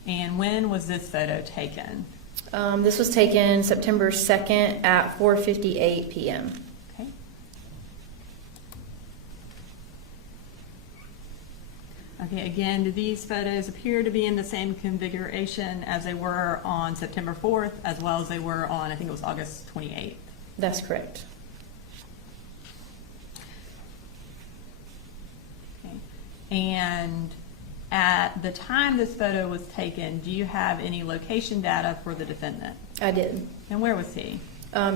And when was this photo taken? This was taken September 2nd at 4:58 p.m. Okay. Okay, again, do these photos appear to be in the same configuration as they were on September 4th, as well as they were on, I think it was August 28th? That's correct. Okay. And at the time this photo was taken, do you have any location data for the defendant? I did. And where was he?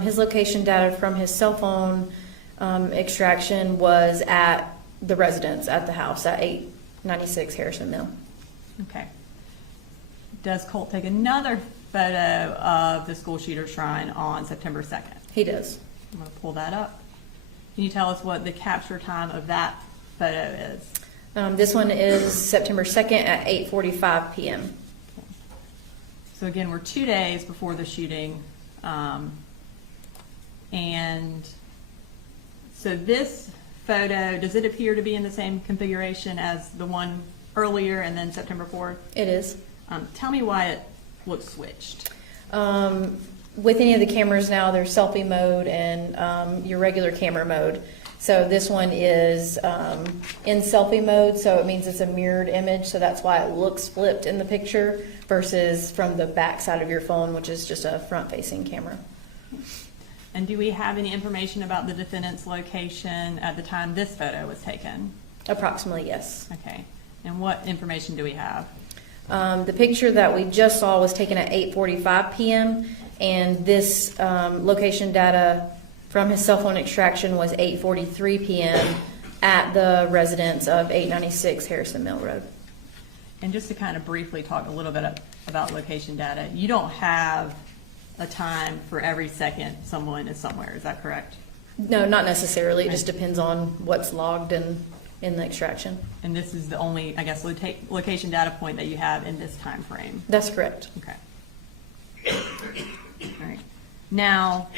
His location data from his cell phone extraction was at the residence at the house at 896 Harrison Mill. Okay. Does Colt take another photo of the school shooter shrine on September 2nd? He does. I'm going to pull that up. Can you tell us what the capture time of that photo is? This one is September 2nd at 8:45 p.m. So again, we're 2 days before the shooting. And so this photo, does it appear to be in the same configuration as the one earlier and then September 4th? It is. Tell me why it looks switched. With any of the cameras now, there's selfie mode and your regular camera mode. So this one is in selfie mode, so it means it's a mirrored image, so that's why it looks flipped in the picture versus from the back side of your phone, which is just a front-facing camera. And do we have any information about the defendant's location at the time this photo was taken? Approximately, yes. Okay. And what information do we have? The picture that we just saw was taken at 8:45 p.m. and this location data from his cell phone extraction was 8:43 p.m. at the residence of 896 Harrison Mill Road. And just to kind of briefly talk a little bit about location data, you don't have a time for every second someone is somewhere, is that correct? No, not necessarily. It just depends on what's logged in the extraction. And this is the only, I guess, location data point that you have in this time frame? That's correct. Okay. All right. Now,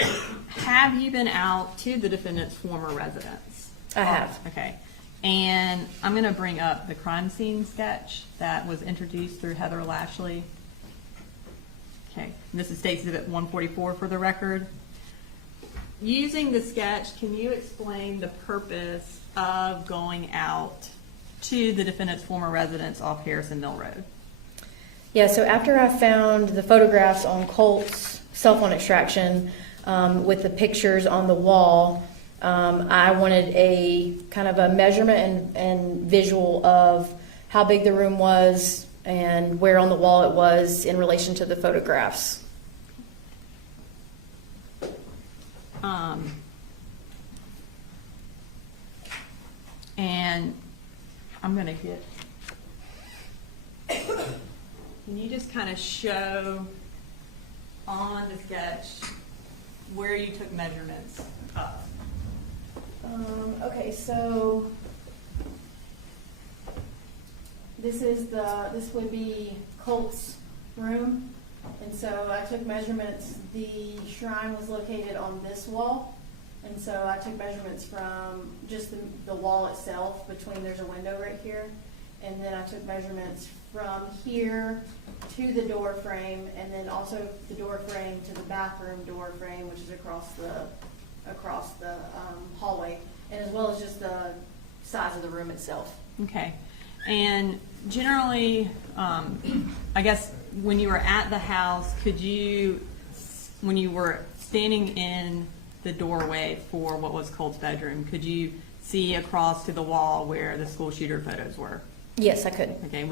have you been out to the defendant's former residence? I have. Okay. And I'm going to bring up the crime scene sketch that was introduced through Heather Lashley. Okay. And this is State Exhibit 144 for the record. Using the sketch, can you explain the purpose of going out to the defendant's former residence off Harrison Mill Road? Yeah, so after I found the photographs on Colt's cell phone extraction with the pictures on the wall, I wanted a kind of a measurement and visual of how big the room was and where on the wall it was in relation to the photographs. And I'm going to get, can you just kind of show on the sketch where you took measurements of? Okay, so this would be Colt's room, and so I took measurements. The shrine was located on this wall, and so I took measurements from just the wall itself. There's a window right here, and then I took measurements from here to the door frame, and then also the door frame to the bathroom door frame, which is across the hallway, and as well as just the size of the room itself. Okay. And generally, I guess when you were at the house, when you were standing in the doorway for what was Colt's bedroom, could you see across to the wall where the school shooter photos were? Yes, I could. Okay.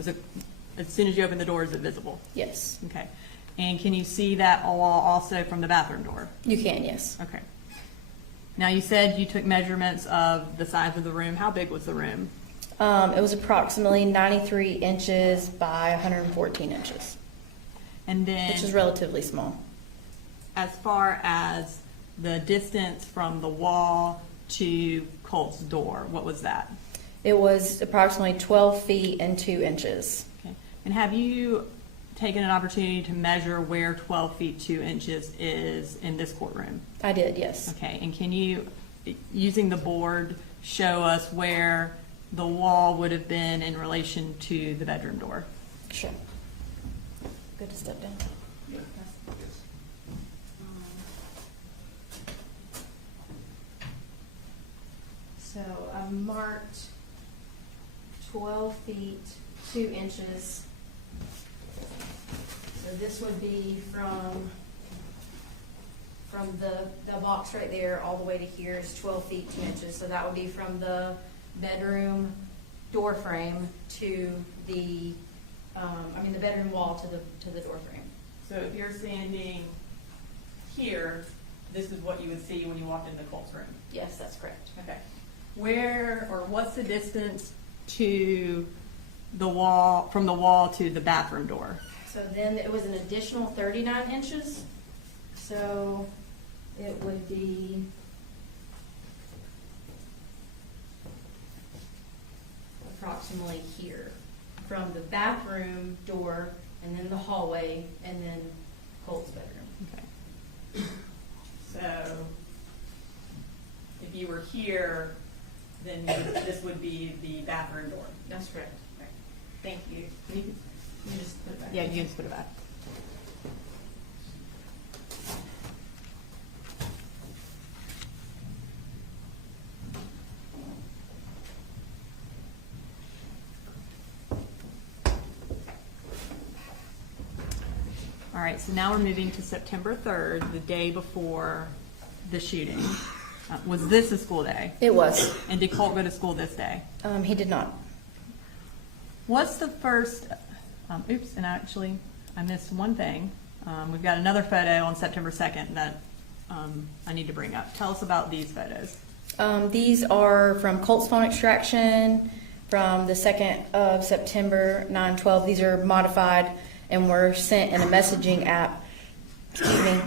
As soon as you opened the door, is it visible? Yes. Okay. And can you see that wall also from the bathroom door? You can, yes. Okay. Now you said you took measurements of the size of the room. How big was the room? It was approximately 93 inches by 114 inches, And then, which is relatively small. as far as the distance from the wall to Colt's door, what was that? It was approximately 12 feet and 2 inches. Okay. And have you taken an opportunity to measure where 12 feet 2 inches is in this courtroom? I did, yes. Okay. And can you, using the board, show us where the wall would have been in relation to the bedroom door? Sure. Good to step down. So I marked 12 feet 2 inches. So this would be from the box right there all the way to here is 12 feet 2 inches. So that would be from the bedroom door frame to the bedroom wall to the door frame. So if you're standing here, this is what you would see when you walked into Colt's room. Yes, that's correct. Okay. What's the distance to the wall, from the wall to the bathroom door? So then it was an additional 39 inches. So it would be approximately here from the bathroom door and then the hallway and then Colt's bedroom. Okay. So if you were here, then this would be the bathroom door. That's correct. Thank you. You just put it back. Yeah, you can just put it back. All right, so now we're moving to September 3rd, the day before the shooting. Was this a school day? It was. And did Colt go to school this day? He did not. What's the first, oops, and actually, I missed one thing. We've got another photo on September 2nd that I need to bring up. Tell us about these photos. These are from Colt's phone extraction from the 2nd of September, 9/12. These are modified and were sent in a messaging app. Excuse me.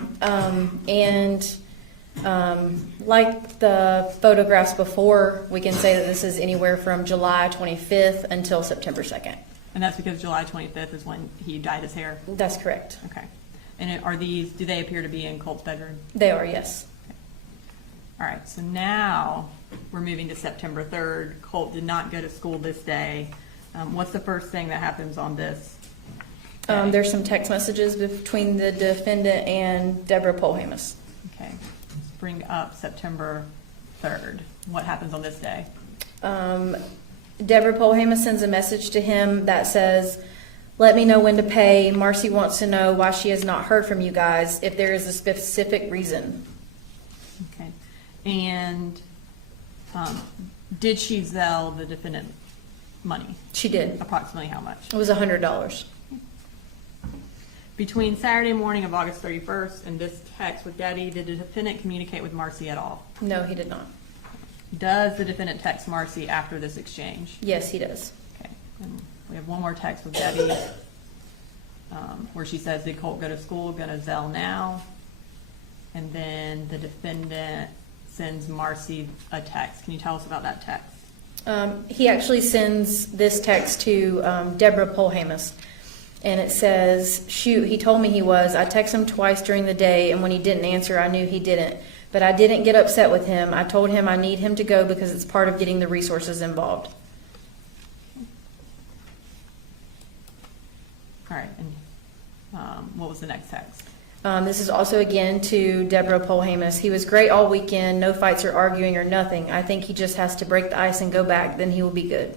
Like the photographs before, we can say that this is anywhere from July 25th until September 2nd. And that's because July 25th is when he dyed his hair? That's correct. Okay. And are these, do they appear to be in Colt's bedroom? They are, yes. All right, so now we're moving to September 3rd. Colt did not go to school this day. What's the first thing that happens on this day? There's some text messages between the defendant and Deborah Polhamus. Okay, let's bring up September 3rd. What happens on this day? Deborah Polhamus sends a message to him that says, "Let me know when to pay. Marcy wants to know why she has not heard from you guys, if there is a specific reason." Okay, and did she Zelle the defendant money? She did. Approximately how much? It was $100. Between Saturday morning of August 31st and this text with Debbie, did the defendant communicate with Marcy at all? No, he did not. Does the defendant text Marcy after this exchange? Yes, he does. Okay, and we have one more text with Debbie where she says, "Did Colt go to school? Gonna Zelle now." And then the defendant sends Marcy a text. Can you tell us about that text? He actually sends this text to Deborah Polhamus, and it says, "Shoot, he told me he was. I texted him twice during the day, and when he didn't answer, I knew he didn't. But I didn't get upset with him. I told him I need him to go because it's part of getting the resources involved." All right, and what was the next text? This is also again to Deborah Polhamus. "He was great all weekend. No fights or arguing or nothing. I think he just has to break the ice and go back. Then he will be good."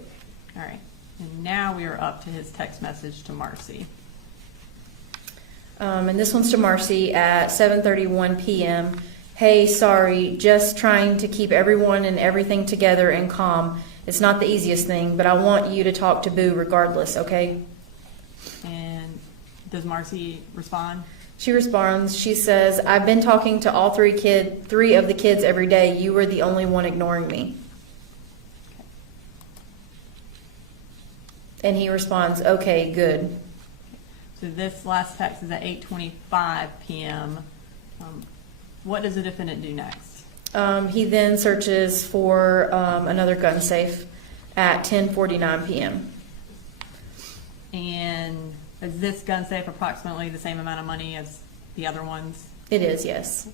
All right, and now we are up to his text message to Marcy. And this one's to Marcy at 7:31 p.m. "Hey, sorry, just trying to keep everyone and everything together and calm. It's not the easiest thing, but I want you to talk to Boo regardless, okay?" And does Marcy respond? She responds, she says, "I've been talking to all three of the kids every day. You were the only one ignoring me." And he responds, "Okay, good." So this last text is at 8:25 p.m. What does the defendant do next? He then searches for another gun safe at 10:49 p.m. And is this gun safe approximately the same amount of money as the other ones? It is, yes.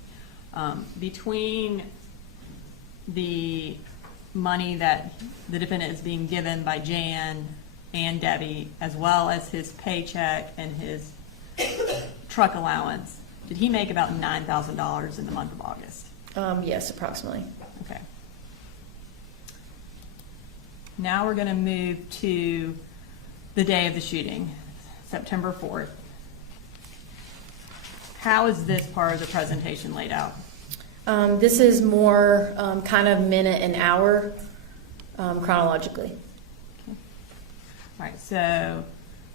Between the money that the defendant is being given by Jan and Debbie, as well as his paycheck and his truck allowance, did he make about $9,000 in the month of August? Yes, approximately. Okay. Now we're going to move to the day of the shooting, September 4th. How is this part of the presentation laid out? This is more kind of minute and hour chronologically. All right, so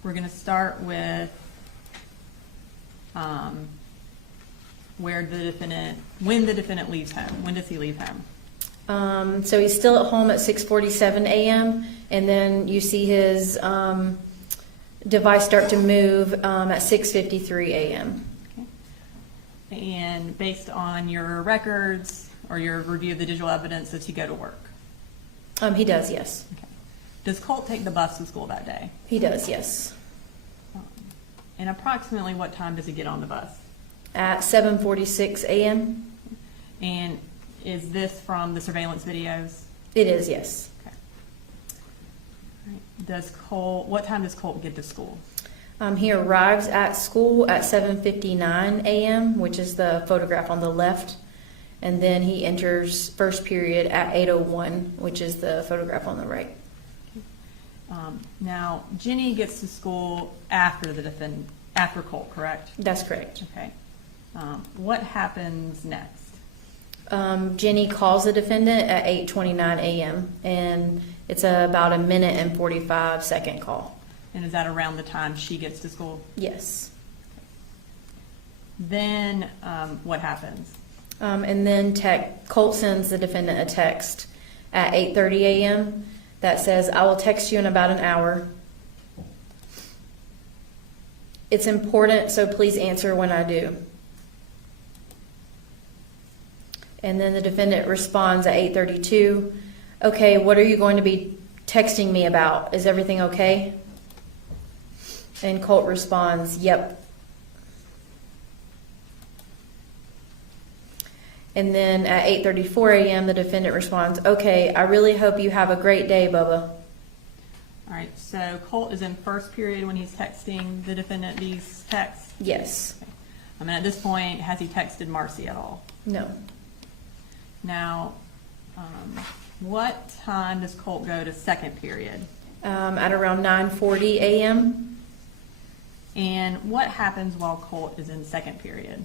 we're going to start with when the defendant leaves home. When does he leave home? So he's still at home at 6:47 a.m. and then you see his device start to move at 6:53 a.m. Okay. And based on your records or your review of the digital evidence, does he go to work? He does, yes. Okay. Does Colt take the bus to school that day? He does, yes. And approximately what time does he get on the bus? At 7:46 a.m. And is this from the surveillance videos? It is, yes. Okay. All right. What time does Colt get to school? He arrives at school at 7:59 a.m., which is the photograph on the left. And then he enters first period at 8:01, which is the photograph on the right. Now, Jenny gets to school after after Colt, correct? That's correct. Okay. What happens next? Jenny calls the defendant at 8:29 a.m., and it's about a minute and 45-second call. And is that around the time she gets to school? Yes. Then what happens? And then Colt sends the defendant a text at 8:30 a.m. that says, "I will text you in about an hour. It's important, so please answer when I do." And then the defendant responds at 8:32, "Okay, what are you going to be texting me about? Is everything okay?" And Colt responds, "Yep." And then at 8:34 a.m., the defendant responds, "Okay, I really hope you have a great day, Bubba." All right, so Colt is in first period when he's texting the defendant these texts. Yes. I mean, at this point, has he texted Marcy at all? No. Now, what time does Colt go to second period? At around 9:40 a.m., And what happens while Colt is in second period?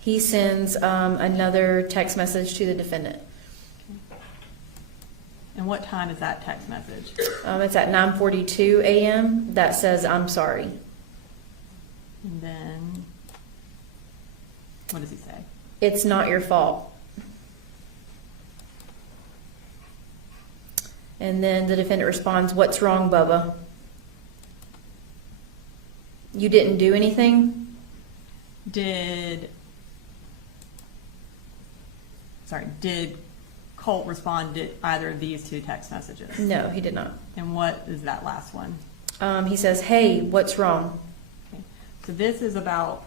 he sends another text message to the defendant. And what time is that text message? It's at 9:42 a.m. that says, "I'm sorry." And then, what does he say? "It's not your fault." And then the defendant responds, "What's wrong, Bubba? You didn't do anything?" Did Colt respond to either of these two text messages? No, he did not. And what is that last one? He says, "Hey, what's wrong?" Okay. So this is about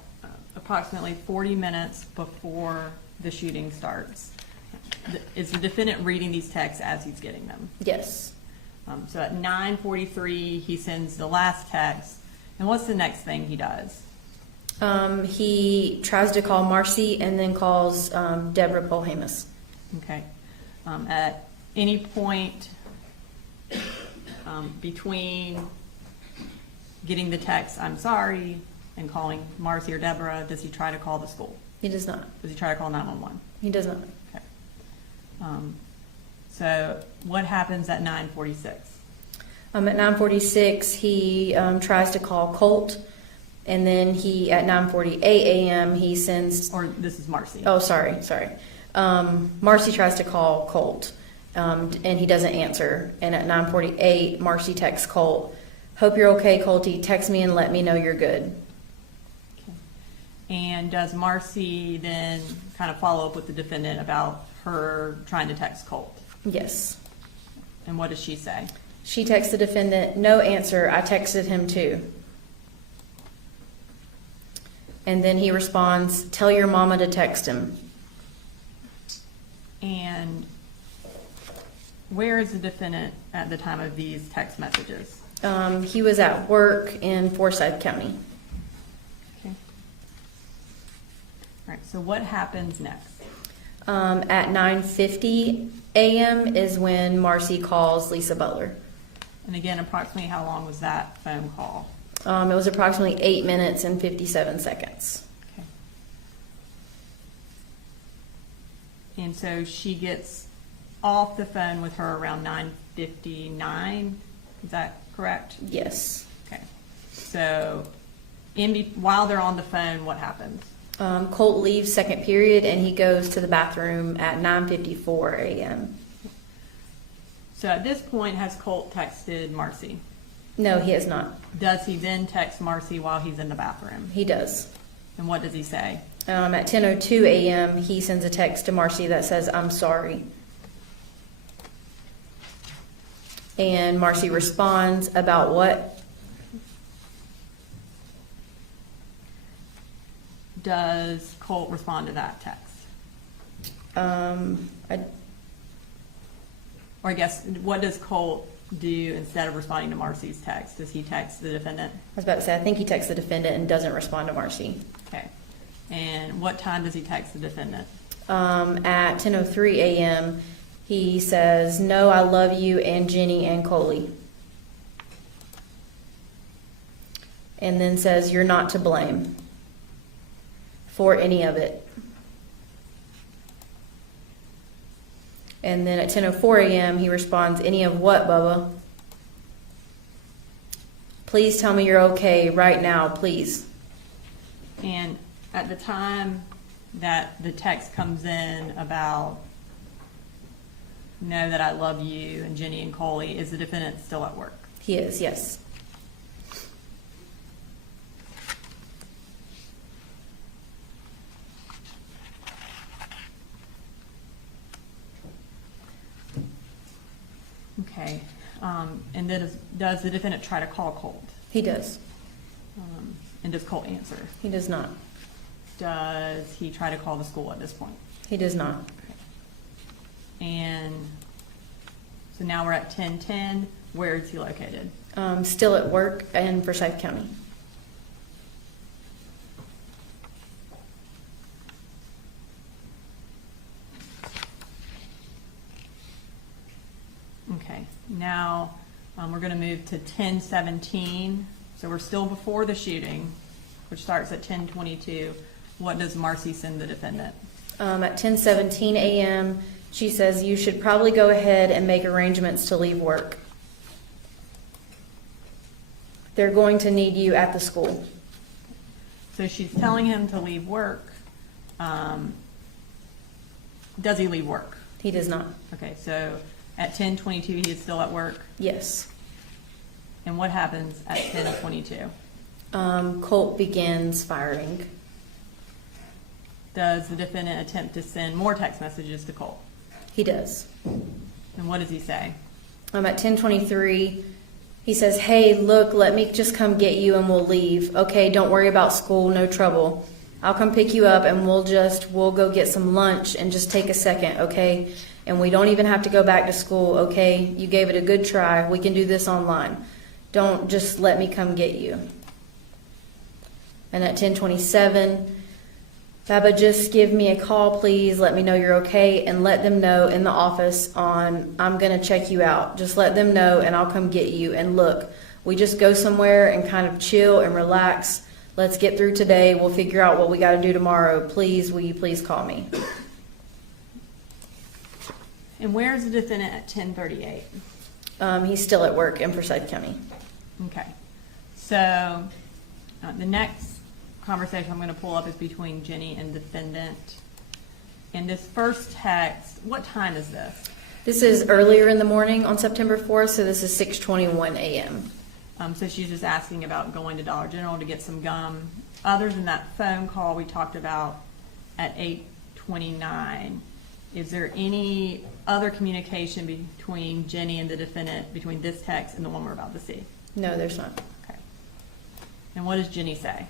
approximately 40 minutes before the shooting starts. Is the defendant reading these texts as he's getting them? Yes. So at 9:43, he sends the last text. And what's the next thing he does? He tries to call Marcy and then calls Deborah Polhamus. Okay. At any point between getting the text, "I'm sorry," and calling Marcy or Deborah, does he try to call the school? He does not. Does he try to call 911? He does not. Okay. So what happens at 9:46? At 9:46, he tries to call Colt, and then at 9:48 a.m., he sends... Or this is Marcy. Oh, sorry. Marcy tries to call Colt, and he doesn't answer. And at 9:48, Marcy texts Colt, "Hope you're okay, Colty. Text me and let me know you're good." Okay. And does Marcy then kind of follow up with the defendant about her trying to text Colt? Yes. And what does she say? She texts the defendant, "No answer. I texted him too." And then he responds, "Tell your mama to text him." And where is the defendant at the time of these text messages? He was at work in Forsyth County. Okay. All right, so what happens next? At 9:50 a.m. is when Marcy calls Lisa Butler. And again, approximately how long was that phone call? It was approximately 8 minutes and 57 seconds. Okay. And so she gets off the phone with her around 9:59. Is that correct? Yes. Okay. So while they're on the phone, what happens? Colt leaves second period and he goes to the bathroom at 9:54 a.m. So at this point, has Colt texted Marcy? No, he has not. Does he then text Marcy while he's in the bathroom? He does. And what does he say? At 10:02 a.m., he sends a text to Marcy that says, "I'm sorry." And Marcy responds, "About what?" Does Colt respond to that text? Or I guess, what does Colt do instead of responding to Marcy's text? Does he text the defendant? I was about to say, I think he texts the defendant and doesn't respond to Marcy. Okay. And what time does he text the defendant? At 10:03 a.m., he says, "No, I love you and Jenny and Coley." And then says, "You're not to blame for any of it." And then at 10:04 a.m., he responds, "Any of what, Bubba? Please tell me you're okay right now, please." And at the time that the text comes in about know that I love you and Jenny and Coley, is the defendant still at work? He is, yes. Okay. And then does the defendant try to call Colt? He does. And does Colt answer? He does not. Does he try to call the school at this point? He does not. And so now we're at 10:10. Where is he located? Still at work in Forsyth County. Okay. Now we're going to move to 10:17. So we're still before the shooting, which starts at 10:22. What does Marcy send the defendant? At 10:17 a.m., she says, "You should probably go ahead and make arrangements to leave work. They're going to need you at the school." So she's telling him to leave work. Does he leave work? He does not. Okay, so at 10:22 he is still at work. Yes. And what happens at 10:22? Colt begins firing. Does the defendant attempt to send more text messages to Colt? He does. And what does he say? At 10:23, he says, "Hey, look, let me just come get you and we'll leave. Okay, don't worry about school, no trouble. I'll come pick you up and we'll go get some lunch and just take a second, okay? And we don't even have to go back to school, okay? You gave it a good try. We can do this online. Don't just let me come get you." And at 10:27, "Baba, just give me a call, please. Let me know you're okay and let them know in the office I'm going to check you out. Just let them know and I'll come get you. And look, we just go somewhere and kind of chill and relax. Let's get through today. We'll figure out what we got to do tomorrow. Please, will you please call me?" And where is the defendant at 10:38? He's still at work in Forsyth County. Okay. So the next conversation I'm going to pull up is between Jenny and defendant. In this first text, what time is this? This is earlier in the morning on September 4th, so this is 6:21 a.m. So she's just asking about going to Dollar General to get some gum. Other than that phone call we talked about at 8:29, is there any other communication between Jenny and the defendant between this text and the one we're about to see? No, there's not. Okay. And what does Jenny say?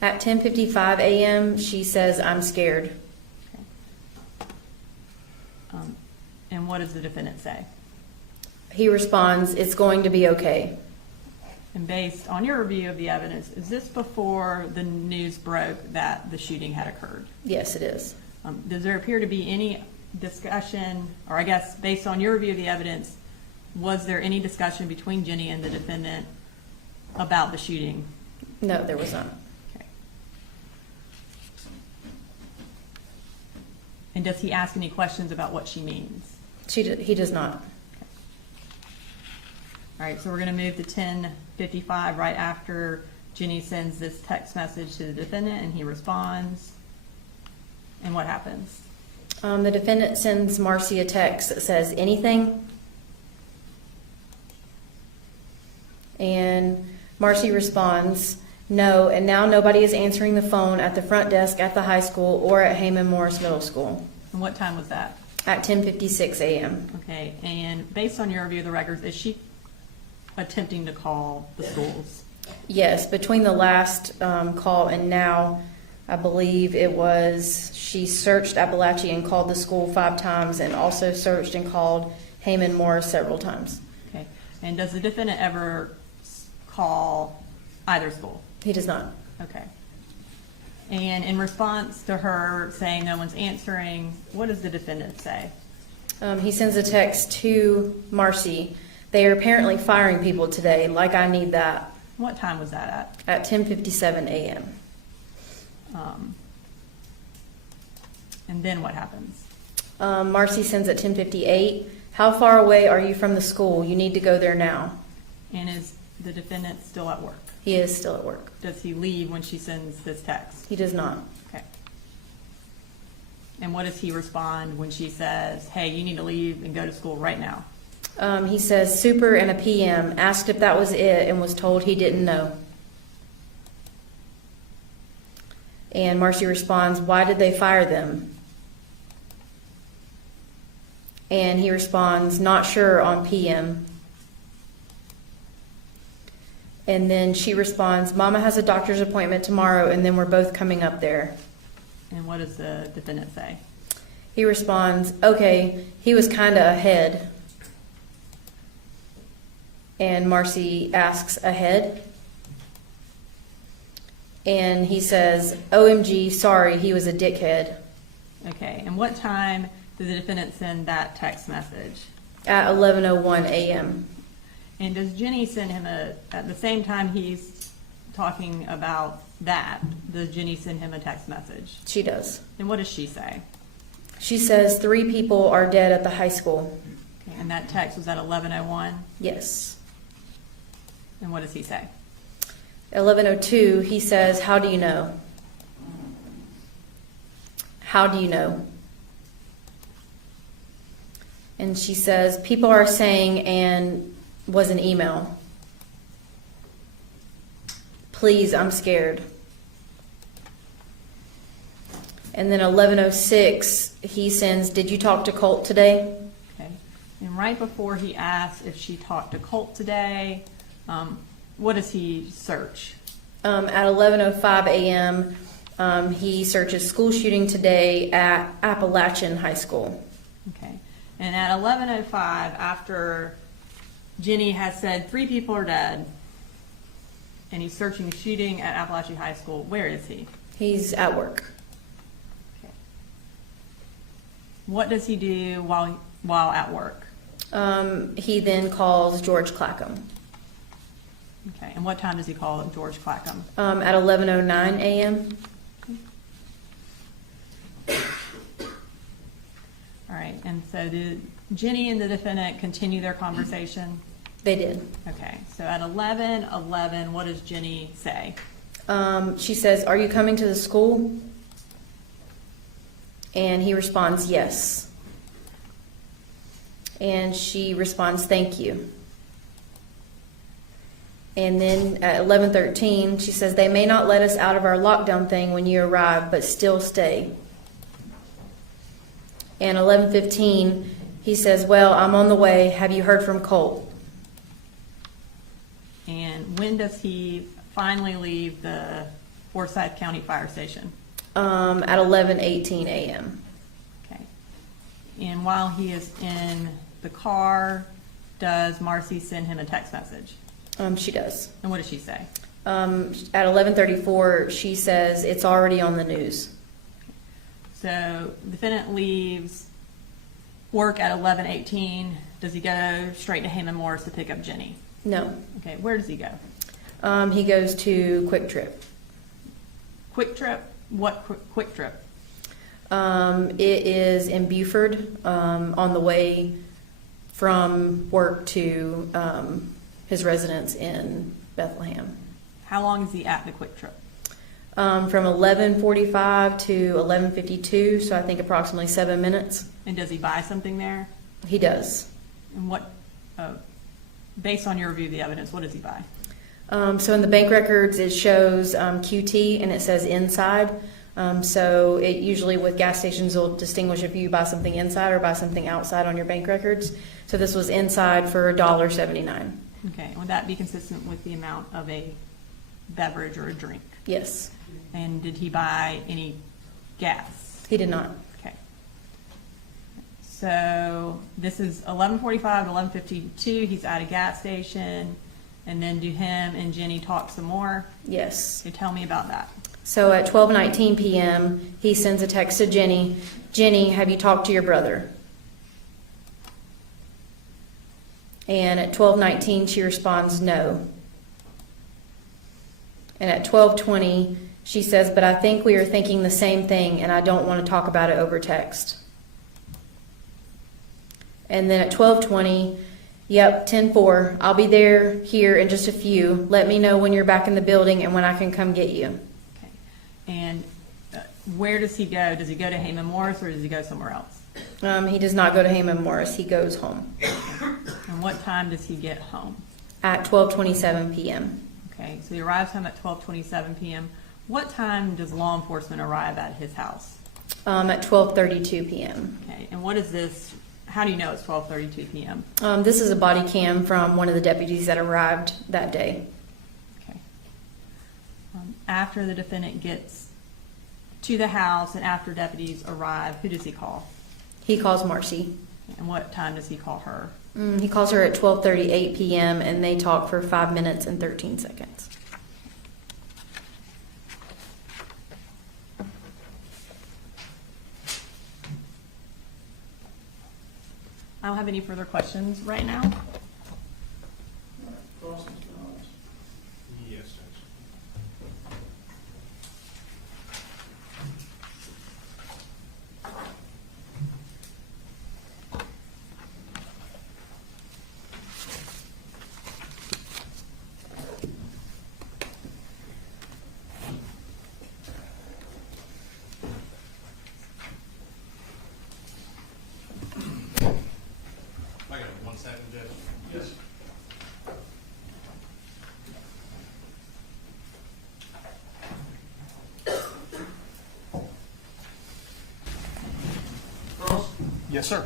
At 10:55 a.m., she says, "I'm scared." Okay. And what does the defendant say? He responds, "It's going to be okay." And based on your review of the evidence, is this before the news broke that the shooting had occurred? Yes, it is. Does there appear to be any discussion, or I guess based on your review of the evidence, was there any discussion between Jenny and the defendant about the shooting? No, there was not. Okay. And does he ask any questions about what she means? He does not. All right, so we're going to move to 10:55 right after Jenny sends this text message to the defendant and he responds. And what happens? The defendant sends Marcy a text that says, "Anything?" And Marcy responds, "No, and now nobody is answering the phone at the front desk at the high school or at Heyman Morris Middle School." And what time was that? At 10:56 a.m. Okay, and based on your review of the records, is she attempting to call the schools? Yes, between the last call and now, I believe it was, she searched Apalachee and called the school 5 times and also searched and called Heyman Morris several times. Okay. And does the defendant ever call either school? He does not. Okay. And in response to her saying no one's answering, what does the defendant say? He sends a text to Marcy. They are apparently firing people today. Like, I need that. What time was that At 10:57 a.m. at? And then what happens? Marcy sends at 10:58. How far away are you from the school? You need to go there now. And is the defendant still at work? He is still at work. Does he leave when she sends this text? He does not. Okay. And what does he respond when she says, hey, you need to leave and go to school right now? He says super and a PM, asked if that was it, and was told he didn't know. And Marcy responds, why did they fire them? And he responds, not sure on PM. And then she responds, Mama has a doctor's appointment tomorrow, and then we're both coming up there. And what does the defendant say? He responds, okay, he was kind of ahead. And Marcy asks, ahead? And he says, OMG, sorry, he was a dickhead. Okay. And what time did the defendant send that text message? At 11:01 a.m. And does Jenny send him at the same time he's talking about that, does Jenny send him a text message? She does. And what does she say? She says 3 people are dead at the high school. Okay, and that text was at 11:01. Yes. And what does he say? 11:02, he says, how do you know? How do you know? And she says, people are saying, and was an email. Please, I'm scared. And then 11:06, he sends, did you talk to Colt today? Okay. And right before he asks if she talked to Colt today, what does he search? At 11:05 a.m., he searches school shooting today at Apalachee High School. Okay. And at 11:05, after Jenny has said 3 people are dead, and he's searching shooting at Apalachee High School, where is he? He's at work. Okay. What does he do while at work? He then calls George Clackham. Okay. And what time does he call George Clackham? At 11:09 a.m. All right. And so did Jenny and the defendant continue their conversation? They did. Okay. So at 11:11, what does Jenny say? She says, are you coming to the school? And he responds, yes. And she responds, thank you. And then at 11:13, she says, they may not let us out of our lockdown thing when you arrive, but still stay. And 11:15, he says, well, I'm on the way. Have you heard from Colt? And when does he finally leave the Forsyth County Fire Station? At 11:18 a.m. Okay. And while he is in the car, does Marcy send him a text message? She does. And what does she say? At 11:34, she says, it's already on the news. So the defendant leaves work at 11:18. Does he go straight to Heyman Morris to pick up Jenny? No. Okay, where does he go? He goes to Quick Trip. Quick Trip? What Quick Trip? It is in Buford, on the way from work to his residence in Bethlehem. How long is he at the Quick Trip? From 11:45 to 11:52, so I think approximately 7 minutes. And does he buy something there? He does. And what, based on your review of the evidence, what does he buy? So in the bank records, it shows QT and it says inside. So it usually with gas stations will distinguish if you buy something inside or buy something outside on your bank records. So this was inside for $1.79. Okay, would that be consistent with the amount of a beverage or a drink? Yes, And did he buy any gas? he did not. Okay. So this is 11:45 to 11:52. He's at a gas station. And then do him and Jenny talk some more? Yes. So tell me about that. So at 12:19 p.m., he sends a text to Jenny. Jenny, have you talked to your brother? And at 12:19, she responds, no. And at 12:20, she says, but I think we are thinking the same thing, and I don't want to talk about it over text. And then at 12:20, yep, 10-4, I'll be here in just a few. Let me know when you're back in the building and when I can come get you. Okay. And where does he go? Does he go to Heyman Morris or does he go somewhere else? He does not go to Heyman Morris. He goes home And what time does he get home? at 12:27 p.m. Okay, so he arrives home at 12:27 p.m. What time does law enforcement arrive at his house? At 12:32 p.m. Okay, and what is this? How do you know it's 12:32 p.m.? This is a body cam from one of the deputies that arrived that day. Okay. After the defendant gets to the house and after deputies arrive, who does he call? He calls Marcy. And what time does he call her? He calls her at 12:38 p.m. and they talk for 5 minutes and 13 seconds. I don't have any further questions right now. Cross, Mr. Hodge. Yes, Judge. I got 1 second, Judge. Yes. Cross. Yes, sir.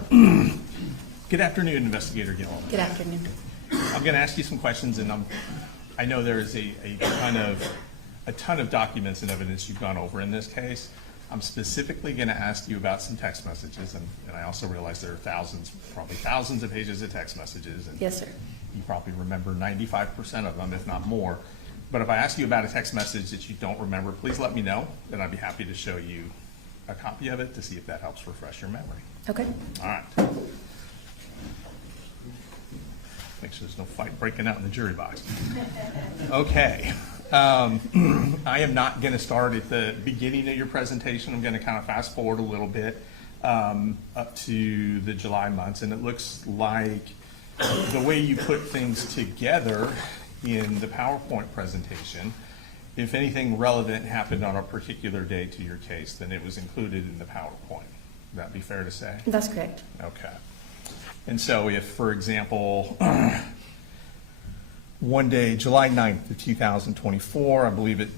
Good afternoon, Investigator Gilleland. Good afternoon. I'm going to ask you some questions, and I know there is a ton of documents and evidence you've gone over in this case. I'm specifically going to ask you about some text messages, and I also realize there are probably thousands of pages of text messages. And Yes, sir. you probably remember 95% of them, if not more. But if I ask you about a text message that you don't remember, please let me know, and I'd be happy to show you a copy of it to see if that helps refresh your memory. Okay. All right. Make sure there's no fight breaking out in the jury box. Okay. I am not going to start at the beginning of your presentation. I'm going to kind of fast forward a little bit up to the July months, and it looks like the way you put things together in the PowerPoint presentation, if anything relevant happened on a particular day to your case, then it was included in the PowerPoint. Would that be fair to say? That's correct. Okay. And so if, for example, one day, July 9th of 2024, I believe it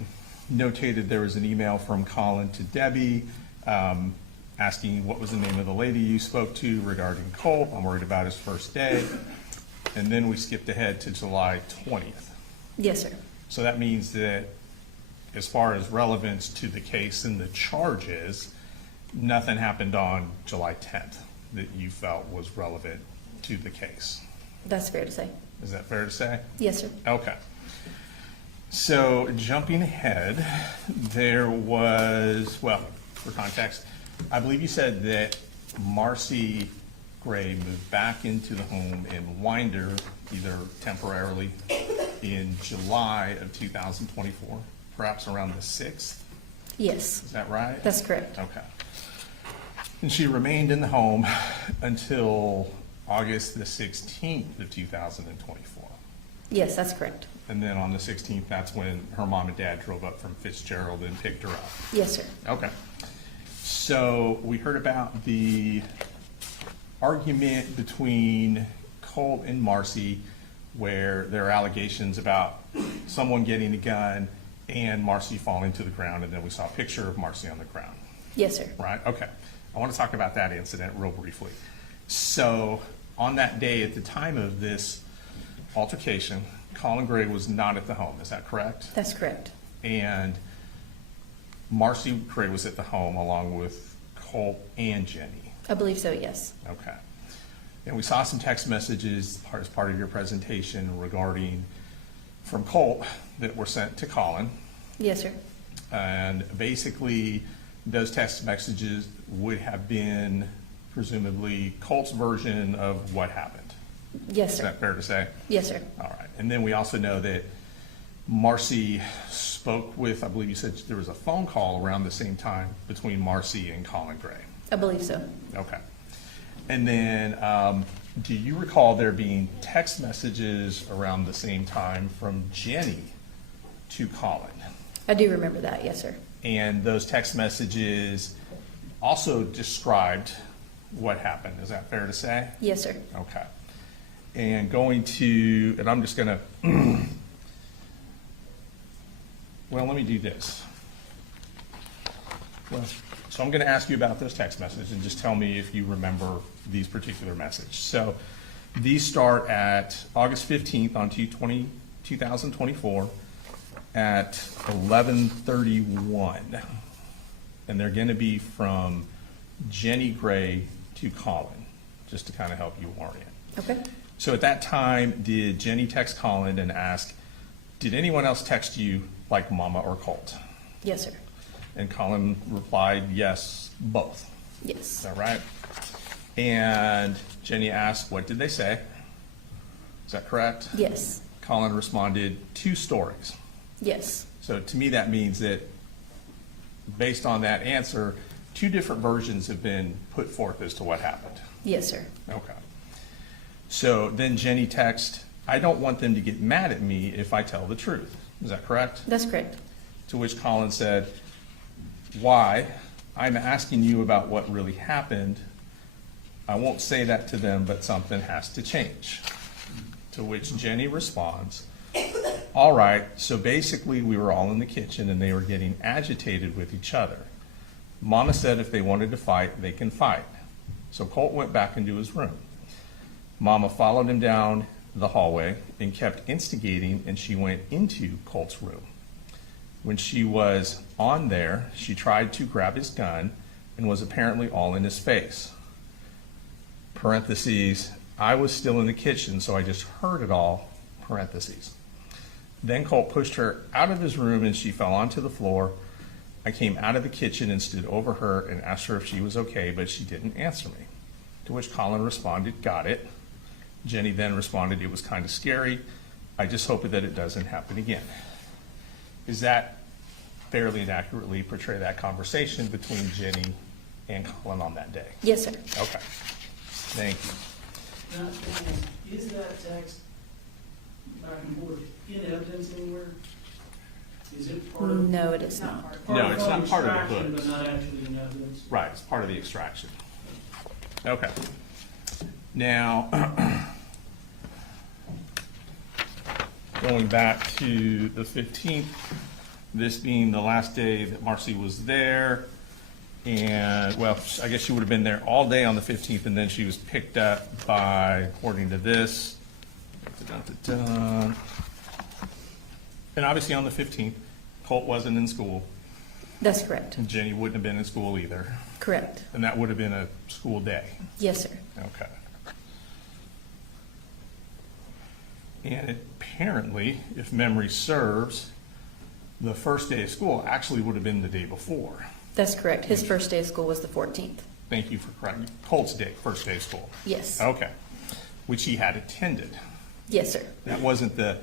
notated there was an email from Colin to Debbie asking what was the name of the lady you spoke to regarding Colt. I'm worried about his first day. And then we skipped ahead to July 20th. Yes, sir. So that means that as far as relevance to the case and the charges, nothing happened on July 10th that you felt was relevant to the case. That's fair to say. Is that fair to say? Yes, sir. Okay. So jumping ahead, there was, well, for context, I believe you said that Marcy Gray moved back into the home in Winder, either temporarily in July of 2024, perhaps around the 6th. Yes, Is that right? that's correct. Okay. And she remained in the home until August the 16th of 2024. Yes, that's correct. And then on the 16th, that's when her mom and dad drove up from Fitzgerald and picked her up. Yes, sir. Okay. So we heard about the argument between Colt and Marcy, where there are allegations about someone getting a gun and Marcy falling to the ground, and then we saw a picture of Marcy on the ground. Yes, sir. Right? Okay. I want to talk about that incident real briefly. So on that day, at the time of this altercation, Colin Gray was not at the home. Is that correct? That's correct. And Marcy Gray was at the home along with Colt and Jenny. I believe so, yes. Okay. And we saw some text messages as part of your presentation regarding, from Colt, that were sent to Colin. Yes, sir. And basically, those text messages would have been presumably Colt's version of what happened. Yes, Is sir. that fair to say? Yes, sir. All right. And then we also know that Marcy spoke with, I believe you said there was a phone call around the same time between Marcy and Colin Gray. I believe so. Okay. And then, do you recall there being text messages around the same time from Jenny to Colin? I do remember that, yes, sir. And those text messages also described what happened. Is that fair to say? Yes, sir. Okay. And going to, and I'm just going to, well, let me do this. Well, so I'm going to ask you about those text messages and just tell me if you remember these particular messages. So these start at August 15th on 2024 at 11:31. And they're going to be from Jenny Gray to Colin, just to kind of help you orient. Okay. So at that time, did Jenny text Colin and ask, did anyone else text you like Mama or Colt? Yes, sir. And Colin replied, yes, both. Is Yes. that right? And Jenny asked, what did they say? Is that correct? Yes. Colin responded, 2 stories. Yes. So to me, that means that based on that answer, 2 different versions have been put forth as to what happened. Yes, sir. Okay. So then Jenny texted, I don't want them to get mad at me if I tell the truth. Is that correct? That's correct. To which Colin said, why? I'm asking you about what really happened. I won't say that to them, but something has to change. To which Jenny responds, all right, so basically we were all in the kitchen and they were getting agitated with each other. Mama said if they wanted to fight, they can fight. So Colt went back into his room. Mama followed him down the hallway and kept instigating, and she went into Colt's room. When she was on there, she tried to grab his gun and was apparently all in his face. Parentheses, I was still in the kitchen, so I just heard it all, parentheses. Then Colt pushed her out of his room and she fell onto the floor. I came out of the kitchen and stood over her and asked her if she was okay, but she didn't answer me. To which Colin responded, got it. Jenny then responded, it was kind of scary. I just hope that it doesn't happen again. Is that fairly and accurately portray that conversation between Jenny and Colin on that day? Yes, sir. Okay, thank you. Now, is that text back and forth in evidence anywhere? Is it part of? No, it is not. No, it's not part of the extraction, books. But not actually in evidence? Right, it's part of the extraction. Okay. Now, going back to the 15th, this being the last day that Marcy was there, and, well, I guess she would have been there all day on the 15th, and then she was picked up by, according to this, and obviously on the 15th, Colt wasn't in school, That's correct. and Jenny wouldn't have been in school either, Correct. and that would have been a school day. Yes, sir. Okay. And apparently, if memory serves, the first day of school actually would have been the day before. That's correct. His first day of school was the 14th. Thank you for correcting. Colt's day, first day of school. Yes. Okay. Which he had attended. Yes, sir. That wasn't the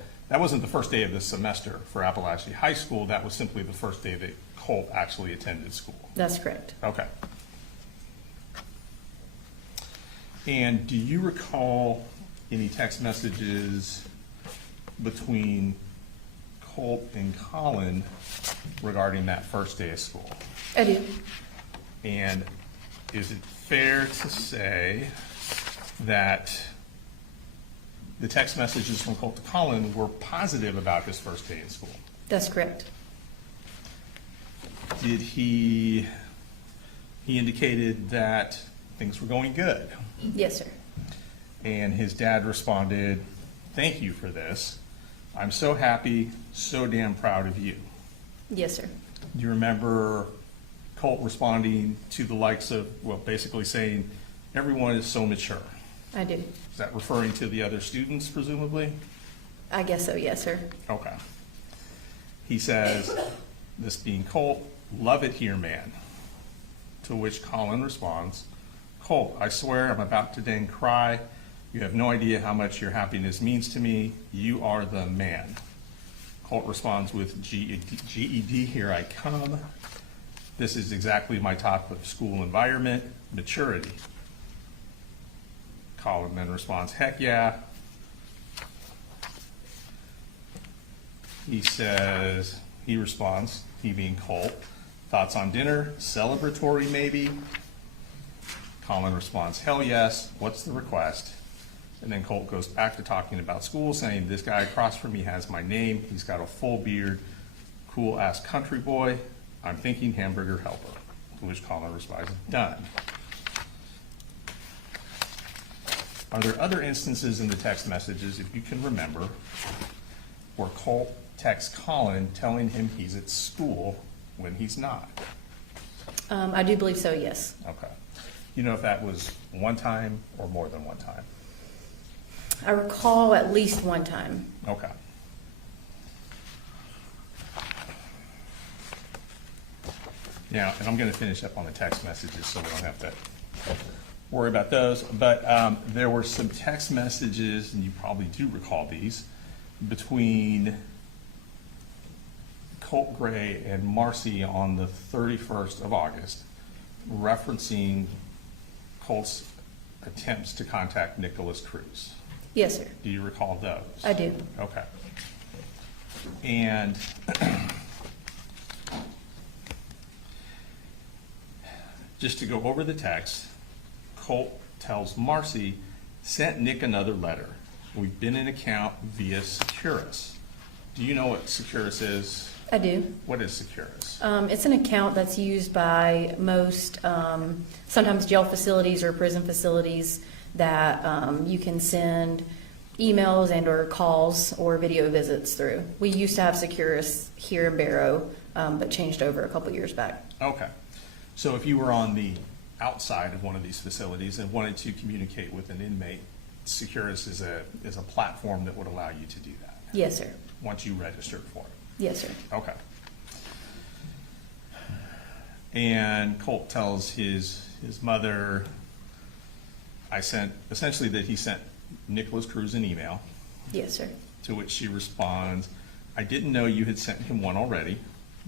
first day of the semester for Apalachee High School. That was simply the first day that Colt actually attended school. That's correct. Okay. And do you recall any text messages between Colt and Colin regarding that first day of school? I do. And is it fair to say that the text messages from Colt to Colin were positive about his first day in school? That's correct. Did he indicated that things were going good? Yes, sir. And his dad responded, thank you for this. I'm so happy, so damn proud of you. Yes, sir. Do you remember Colt responding to the likes of, well, basically saying, everyone is so mature. I do. Is that referring to the other students presumably? I guess so, yes, sir. Okay. He says, this being Colt, love it here, man. To which Colin responds, Colt, I swear I'm about to dang cry. You have no idea how much your happiness means to me. You are the man. Colt responds with GED, here I come. This is exactly my type of school environment, maturity. Colin then responds, heck yeah. He responds, he being Colt, thoughts on dinner, celebratory maybe? Colin responds, hell yes, what's the request? And then Colt goes back to talking about school, saying, this guy across from me has my name, he's got a full beard, cool ass country boy, I'm thinking hamburger helper. To which Colin responds, done. Are there other instances in the text messages, if you can remember, where Colt texts Colin telling him he's at school when he's not? I do believe so, yes. Okay. You know if that was one time or more than one time? I recall at least one time. Okay. Now, and I'm going to finish up on the text messages so we don't have to worry about those, but there were some text messages, and you probably do recall these, between Colt Gray and Marcy on the 31st of August, referencing Colt's attempts to contact Nicholas Cruz. Yes, sir. Do you recall those? I do. Okay. And just to go over the text, Colt tells Marcy, sent Nick another letter. We've been in account via Securus. Do you know what Securus is? I do. What is Securus? It's an account that's used by most, sometimes jail facilities or prison facilities that you can send emails and or calls or video visits through. We used to have Securus here in Barrow, but changed over a couple years back. Okay. So if you were on the outside of one of these facilities and wanted to communicate with an inmate, Securus is a platform that would allow you to do that. Yes, sir. Once you registered for it. Yes, sir. Okay. And Colt tells his mother, essentially that he sent Nicholas Cruz an email, Yes, sir. to which she responds, I didn't know you had sent him one already.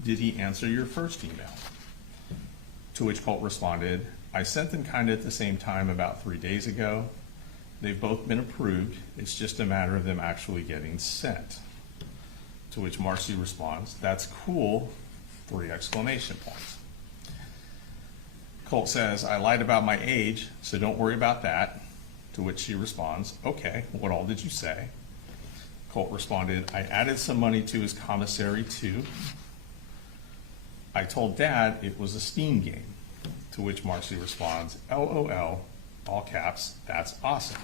Did he answer your first email? To which Colt responded, I sent them kind of at the same time about 3 days ago. They've both been approved. It's just a matter of them actually getting sent. To which Marcy responds, that's cool, 3 exclamation points. Colt says, I lied about my age, so don't worry about that. To which she responds, okay, what all did you say? Colt responded, I added some money to his commissary too. I told Dad it was a Steam game. To which Marcy responds, LOL, all caps, that's awesome.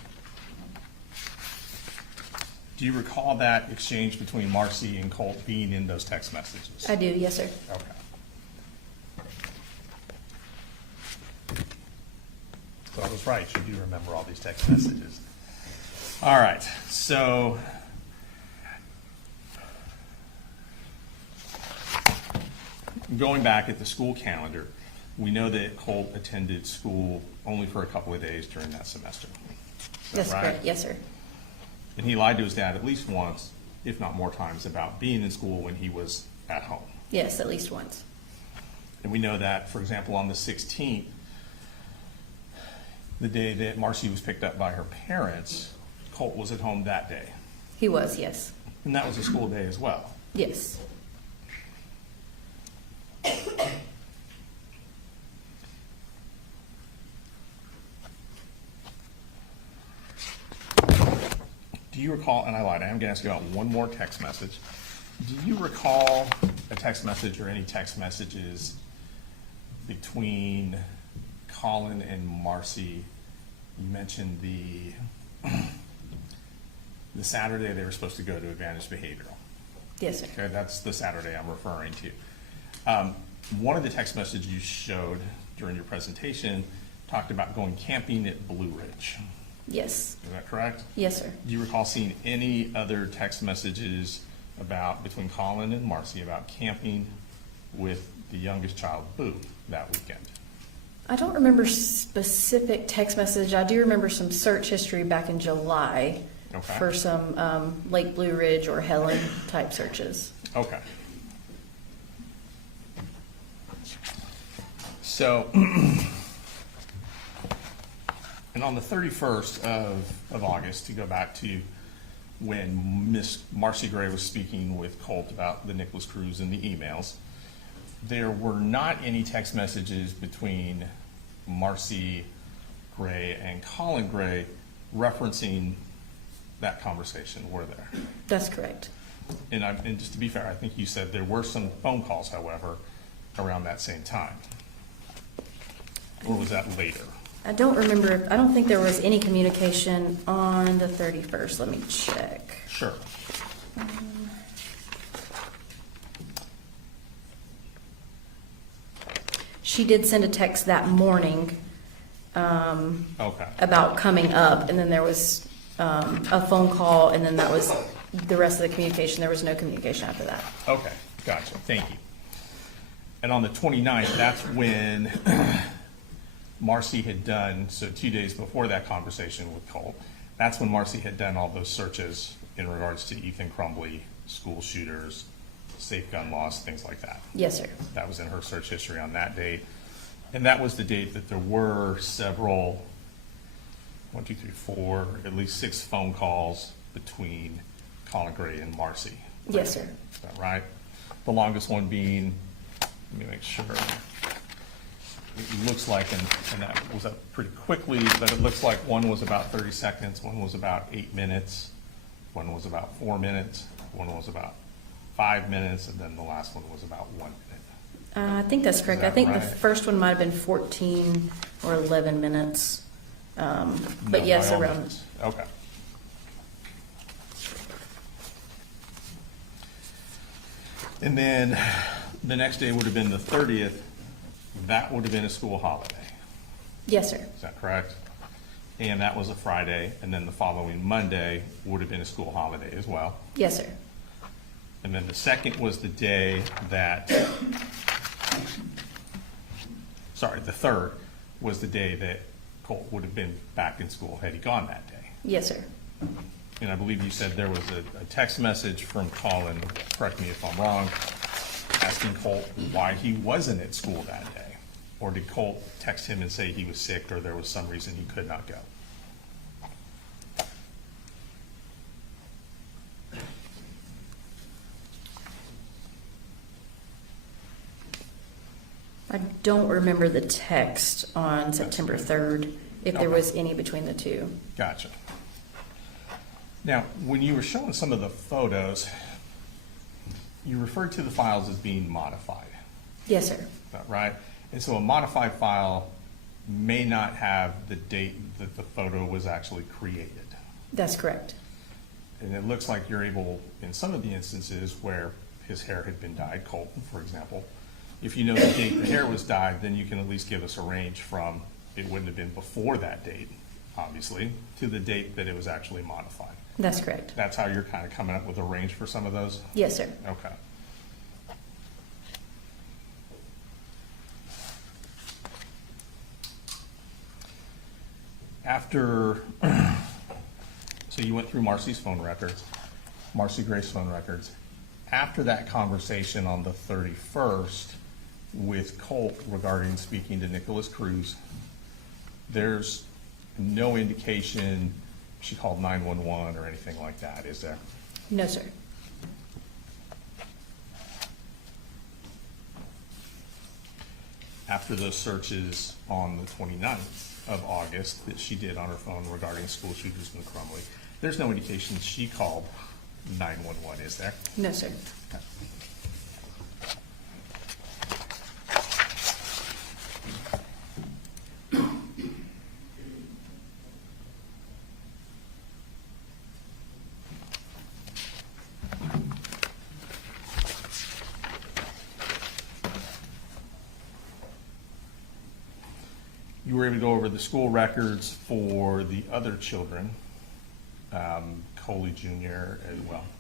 Do you recall that exchange between Marcy and Colt being in those text messages? I do. Yes, sir. Okay. So I was right, you do remember all these text messages. All right, so going back at the school calendar, we know that Colt attended school only for a couple of days during that semester. Is that That's right? correct. Yes, sir. And he lied to his dad at least once, if not more times, about being in school when he was at home. Yes, at least once. And we know that, for example, on the 16th, the day that Marcy was picked up by her parents, Colt was at home that day. He was, yes. And that was a school day as well. Yes. Do you recall, and I lied, I am going to ask you about one more text message. Do you recall a text message or any text messages between Colin and Marcy? You mentioned the Saturday they were supposed to go to Advantage Behavioral. Yes, sir. Okay, that's the Saturday I'm referring to. one of the text messages you showed during your presentation talked about going camping at Blue Ridge. Yes. Is that correct? Yes, sir. Do you recall seeing any other text messages between Colin and Marcy about camping with the youngest child, Boo, that weekend? I don't remember specific text message. I do remember some search history back in July Okay. for some Lake Blue Ridge or Helen type searches. Okay. So, and on the 31st of August, to go back to when Miss Marcy Gray was speaking with Colt about the Nicholas cruise and the emails, there were not any text messages between Marcy Gray and Colin Gray referencing that conversation, were there? That's correct. And just to be fair, I think you said there were some phone calls, however, around that same time. Or was that later? I don't remember. I don't think there was any communication on the 31st. Let me check. Sure. She did send a text that morning Okay. about coming up, and then there was a phone call, and then that was the rest of the communication. There was no communication after that. Okay, gotcha, thank you. And on the 29th, that's when Marcy had done, so 2 days before that conversation with Colt, that's when Marcy had done all those searches in regards to Ethan Crumbly, school shooters, safe gun laws, things like that. Yes, sir. That was in her search history on that date. And that was the date that there were several, 1, 2, 3, 4, at least 6 phone calls between Colin Gray and Marcy. Yes, sir. Is that right? The longest one being, let me make sure. It looks like, and that was up pretty quickly, but it looks like one was about 30 seconds, one was about 8 minutes, one was about 4 minutes, one was about 5 minutes, and then the last one was about 1 minute. I think that's correct. Is that I think right? the first one might have been 14 or 11 minutes. But No, yes, by all around. means. Okay. And then the next day would have been the 30th. That would have been a school holiday. Yes, sir. Is that correct? And that was a Friday, and then the following Monday would have been a school holiday as well. Yes, sir. And then the second was the day that, sorry, the third was the day that Colt would have been back in school had he gone that day. Yes, sir. And I believe you said there was a text message from Colin, correct me if I'm wrong, asking Colt why he wasn't at school that day. Or did Colt text him and say he was sick or there was some reason he could not go? I don't remember the text on September 3rd, if there Okay. was any between the two. Gotcha. Now, when you were showing some of the photos, you referred to the files as being modified. Yes, sir. Is that right? And so a modified file may not have the date that the photo was actually created. That's correct. And it looks like you're able, in some of the instances where his hair had been dyed, Colton, for example, if you know the date the hair was dyed, then you can at least give us a range from, it wouldn't have been before that date, obviously, to the date that it was actually modified. That's correct. That's how you're kind of coming up with a range for some of those? Yes, sir. Okay. After, so you went through Marcy's phone records, Marcy Gray's phone records. After that conversation on the 31st with Colt regarding speaking to Nicholas Cruz, there's no indication she called 911 or anything like that, is there? No, sir. After those searches on the 29th of August that she did on her phone regarding school shooters in the Crumbly, there's no indication she called 911, is there? No, sir. Okay. you were able to go over the school records for the other children, Coley Jr.,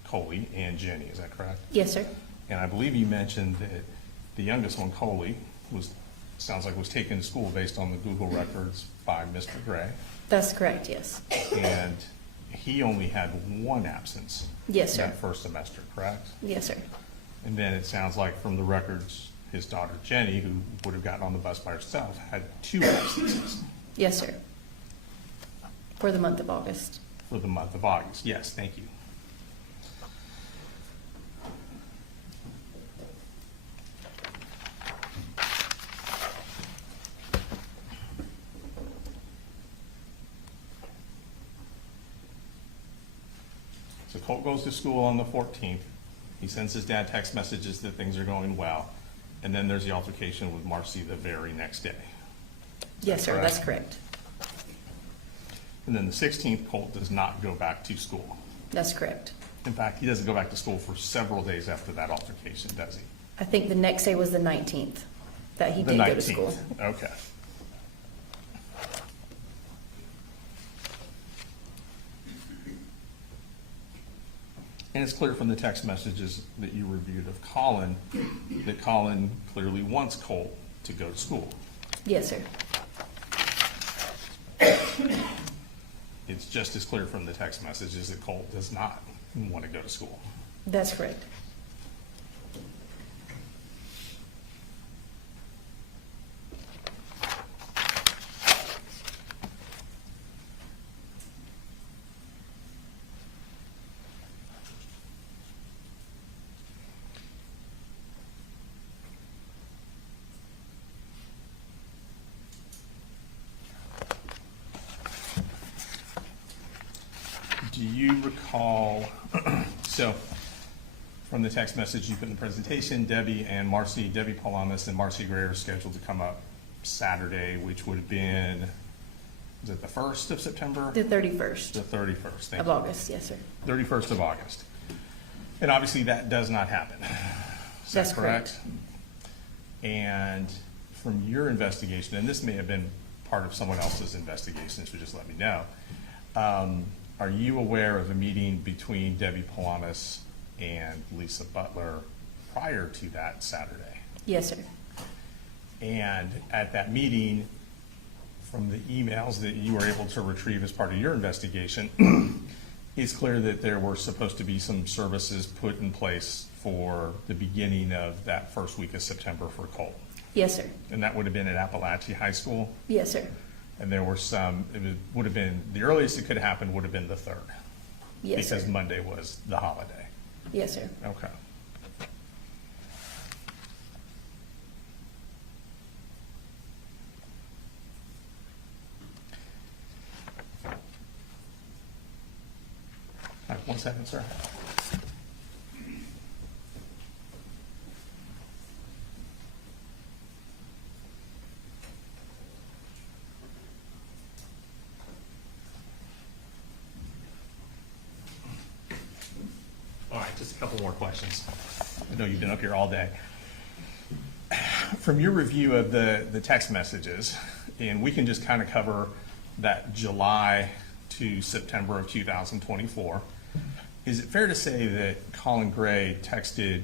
Coley and Jenny, is that correct? Yes, sir. And I believe you mentioned that the youngest one, Coley, sounds like was taken to school based on the Google records by Mr. Gray. That's correct, yes. And he only had one absence. Yes, sir. That first semester, correct? Yes, sir. And then it sounds like from the records, his daughter Jenny, who would have gotten on the bus by herself, had 2 absences Yes, sir. For the month of August. for the month of August. Yes, thank you. So Colt goes to school on the 14th. He sends his dad text messages that things are going well. And then there's the altercation with Marcy the very next day. Yes, sir, correct? that's correct. And then the 16th, Colt does not go back to school. That's correct. In fact, he doesn't go back to school for several days after that altercation, does he? I think the next day was the 19th that he The did go to 19th. school. Okay. And it's clear from the text messages that you reviewed of Colin, that Colin clearly wants Colt to go to school. Yes, sir. It's just as clear from the text messages that Colt does not want to go to school. That's correct. Do you recall, so from the text message you put in the presentation, Debbie Palamas and Marcy Gray are scheduled to come up Saturday, which would have been, is it the 1st of September? The 31st The 31st, thank of you. August, yes, sir. 31st of August. And obviously that does not happen. Is that That's correct. And from your investigation, and this may have been part of someone else's investigation, so just let me know. Are you aware of a meeting between Debbie Palamas and Lisa Butler prior to that Saturday? Yes, sir. And at that meeting, from the emails that you were able to retrieve as part of your investigation, it's clear that there were supposed to be some services put in place for the beginning of that first week of September for Colt. Yes, sir. And that would have been at Apalachee High School. Yes, sir. And there were some, would have been, the earliest it could happen would have been the 3rd. Yes, Because sir. Monday was the holiday. Yes, sir. Okay. All right, 1 second, sir. All right, just a couple more questions. I know you've been up here all day. From your review of the text messages, and we can just kind of cover that July to September of 2024, is it fair to say that Colin Gray texted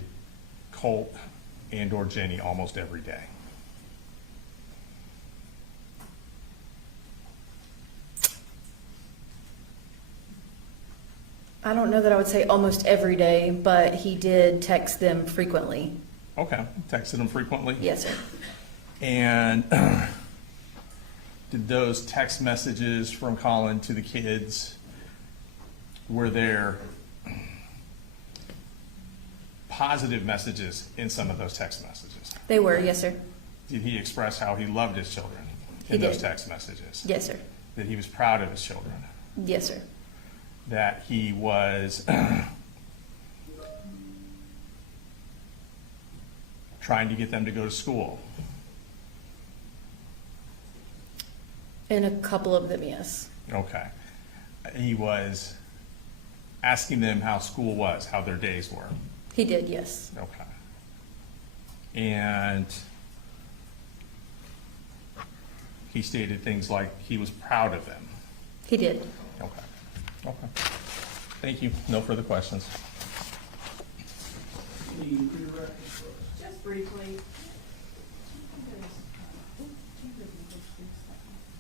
Colt and or Jenny almost every day? I don't know that I would say almost every day, but he did text them frequently. Okay, texted him frequently? Yes, sir. And did those text messages from Colin to the kids, were there positive messages in some of those text messages? They were, yes, sir. Did he express how he loved his children He in those did. text messages? Yes, sir. That he was proud of his children? Yes, sir. That he was trying to get them to go to school? In a couple of them, yes. Okay. He was asking them how school was, how their days were? He did, yes. Okay. And he stated things like he was proud of them. He did. Okay. Okay. Thank you. No further questions. Any prerequisites for us? Just briefly.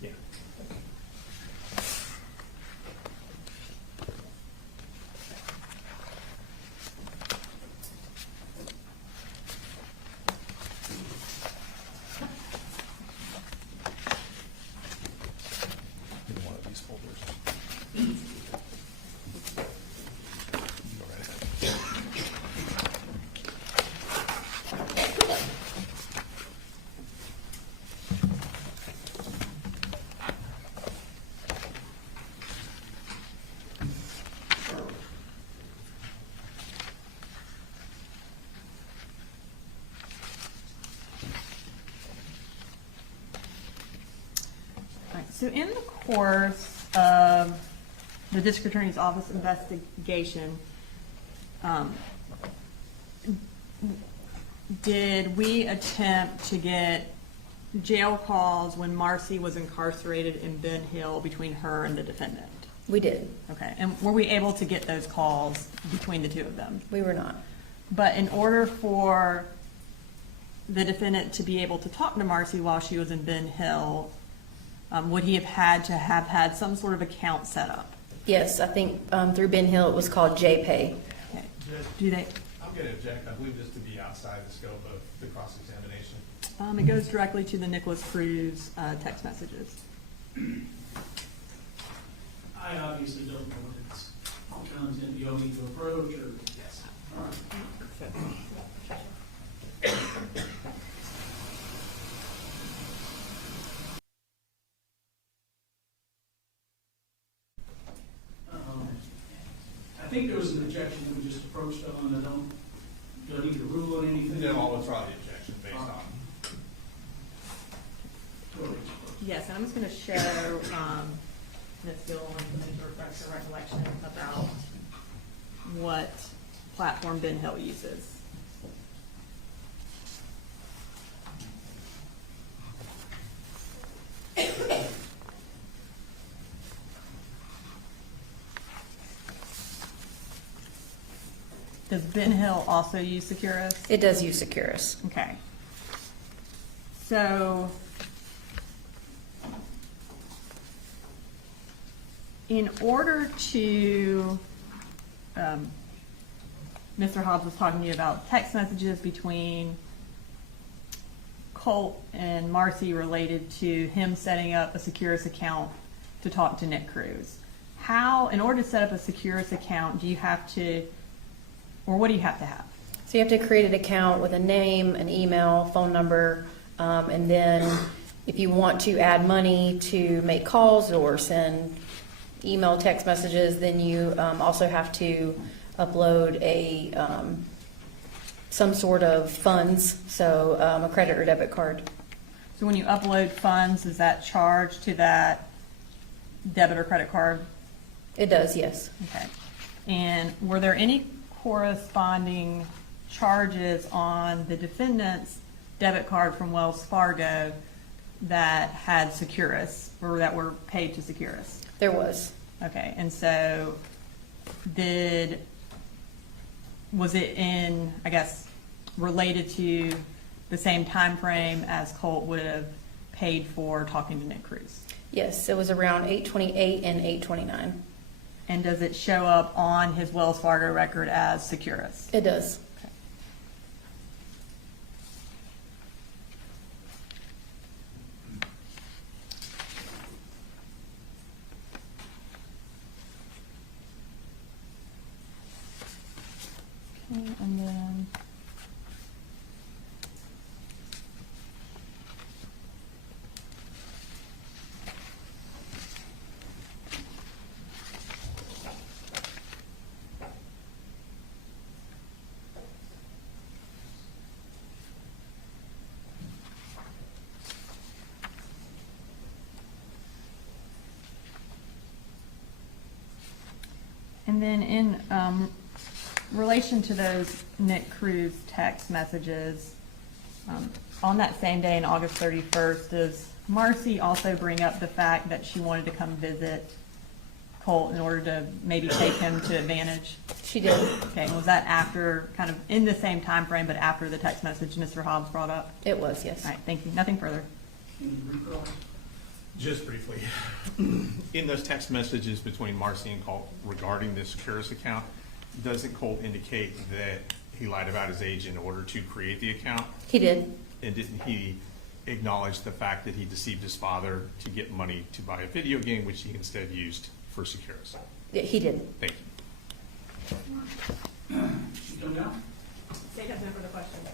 Yeah. In one of these folders. Go right ahead. Right, so in the course of the district attorney's office investigation, did we attempt to get jail calls when Marcy was incarcerated in Ben Hill between her and the defendant? We did. Okay, and were we able to get those calls between the two of them? We were not. But in order for the defendant to be able to talk to Marcy while she was in Ben Hill, would he have had some sort of account set up? Yes, I think through Ben Hill it was called JPay. Okay. Do they? I'm going to object. I believe this to be outside the scope of the cross-examination. It goes directly to the Nicholas Cruz text messages. I obviously don't know what its content you'll need to approach or. Yes. All right. I think there was an objection that we just approached on. Do I need to rule on anything? No, I'll withdraw the objection based on. Yes, and I'm just going to show Ms. Gilleland to refresh her recollection about what platform Ben Hill uses. Does Ben Hill also use Securus? It does use Securus. Okay. So, in order to, Mr. Hobbs was talking to you about text messages between Colt and Marcy related to him setting up a Securus account to talk to Nick Cruz. How, in order to set up a Securus account, do you have to, or what do you have to have? So you have to create an account with a name, an email, phone number, and then if you want to add money to make calls or send email, text messages, then you also have to upload a some sort of funds, so a credit or debit card. So when you upload funds, is that charged to that debit or credit card? It does, yes. Okay. And were there any corresponding charges on the defendant's debit card from Wells Fargo that had Securus, or that were paid to Securus? There was. Okay, and so was it in, I guess, related to the same time frame as Colt would have paid for talking to Nick Cruz? Yes, it was around 8/28 and 8/29. And does it show up on his Wells Fargo record as Securus? It does. Okay. Okay, and then in relation to those Nick Cruz text messages, on that same day, on August 31st, does Marcy also bring up the fact that she wanted to come visit Colt in order to maybe take him to Advantage? She did. Okay, and was that after, kind of in the same time frame, but after the text message Mr. Hobbs brought up? It was, yes. All right, thank you. Nothing further. Can you recall? Just briefly, in those text messages between Marcy and Colt regarding this Securus account, doesn't Colt indicate that he lied about his age in order to create the account? He did. And didn't he acknowledge the fact that he deceived his father to get money to buy a video game, which he instead used for Securus? He did. Thank you. She's come down? State has no further questions.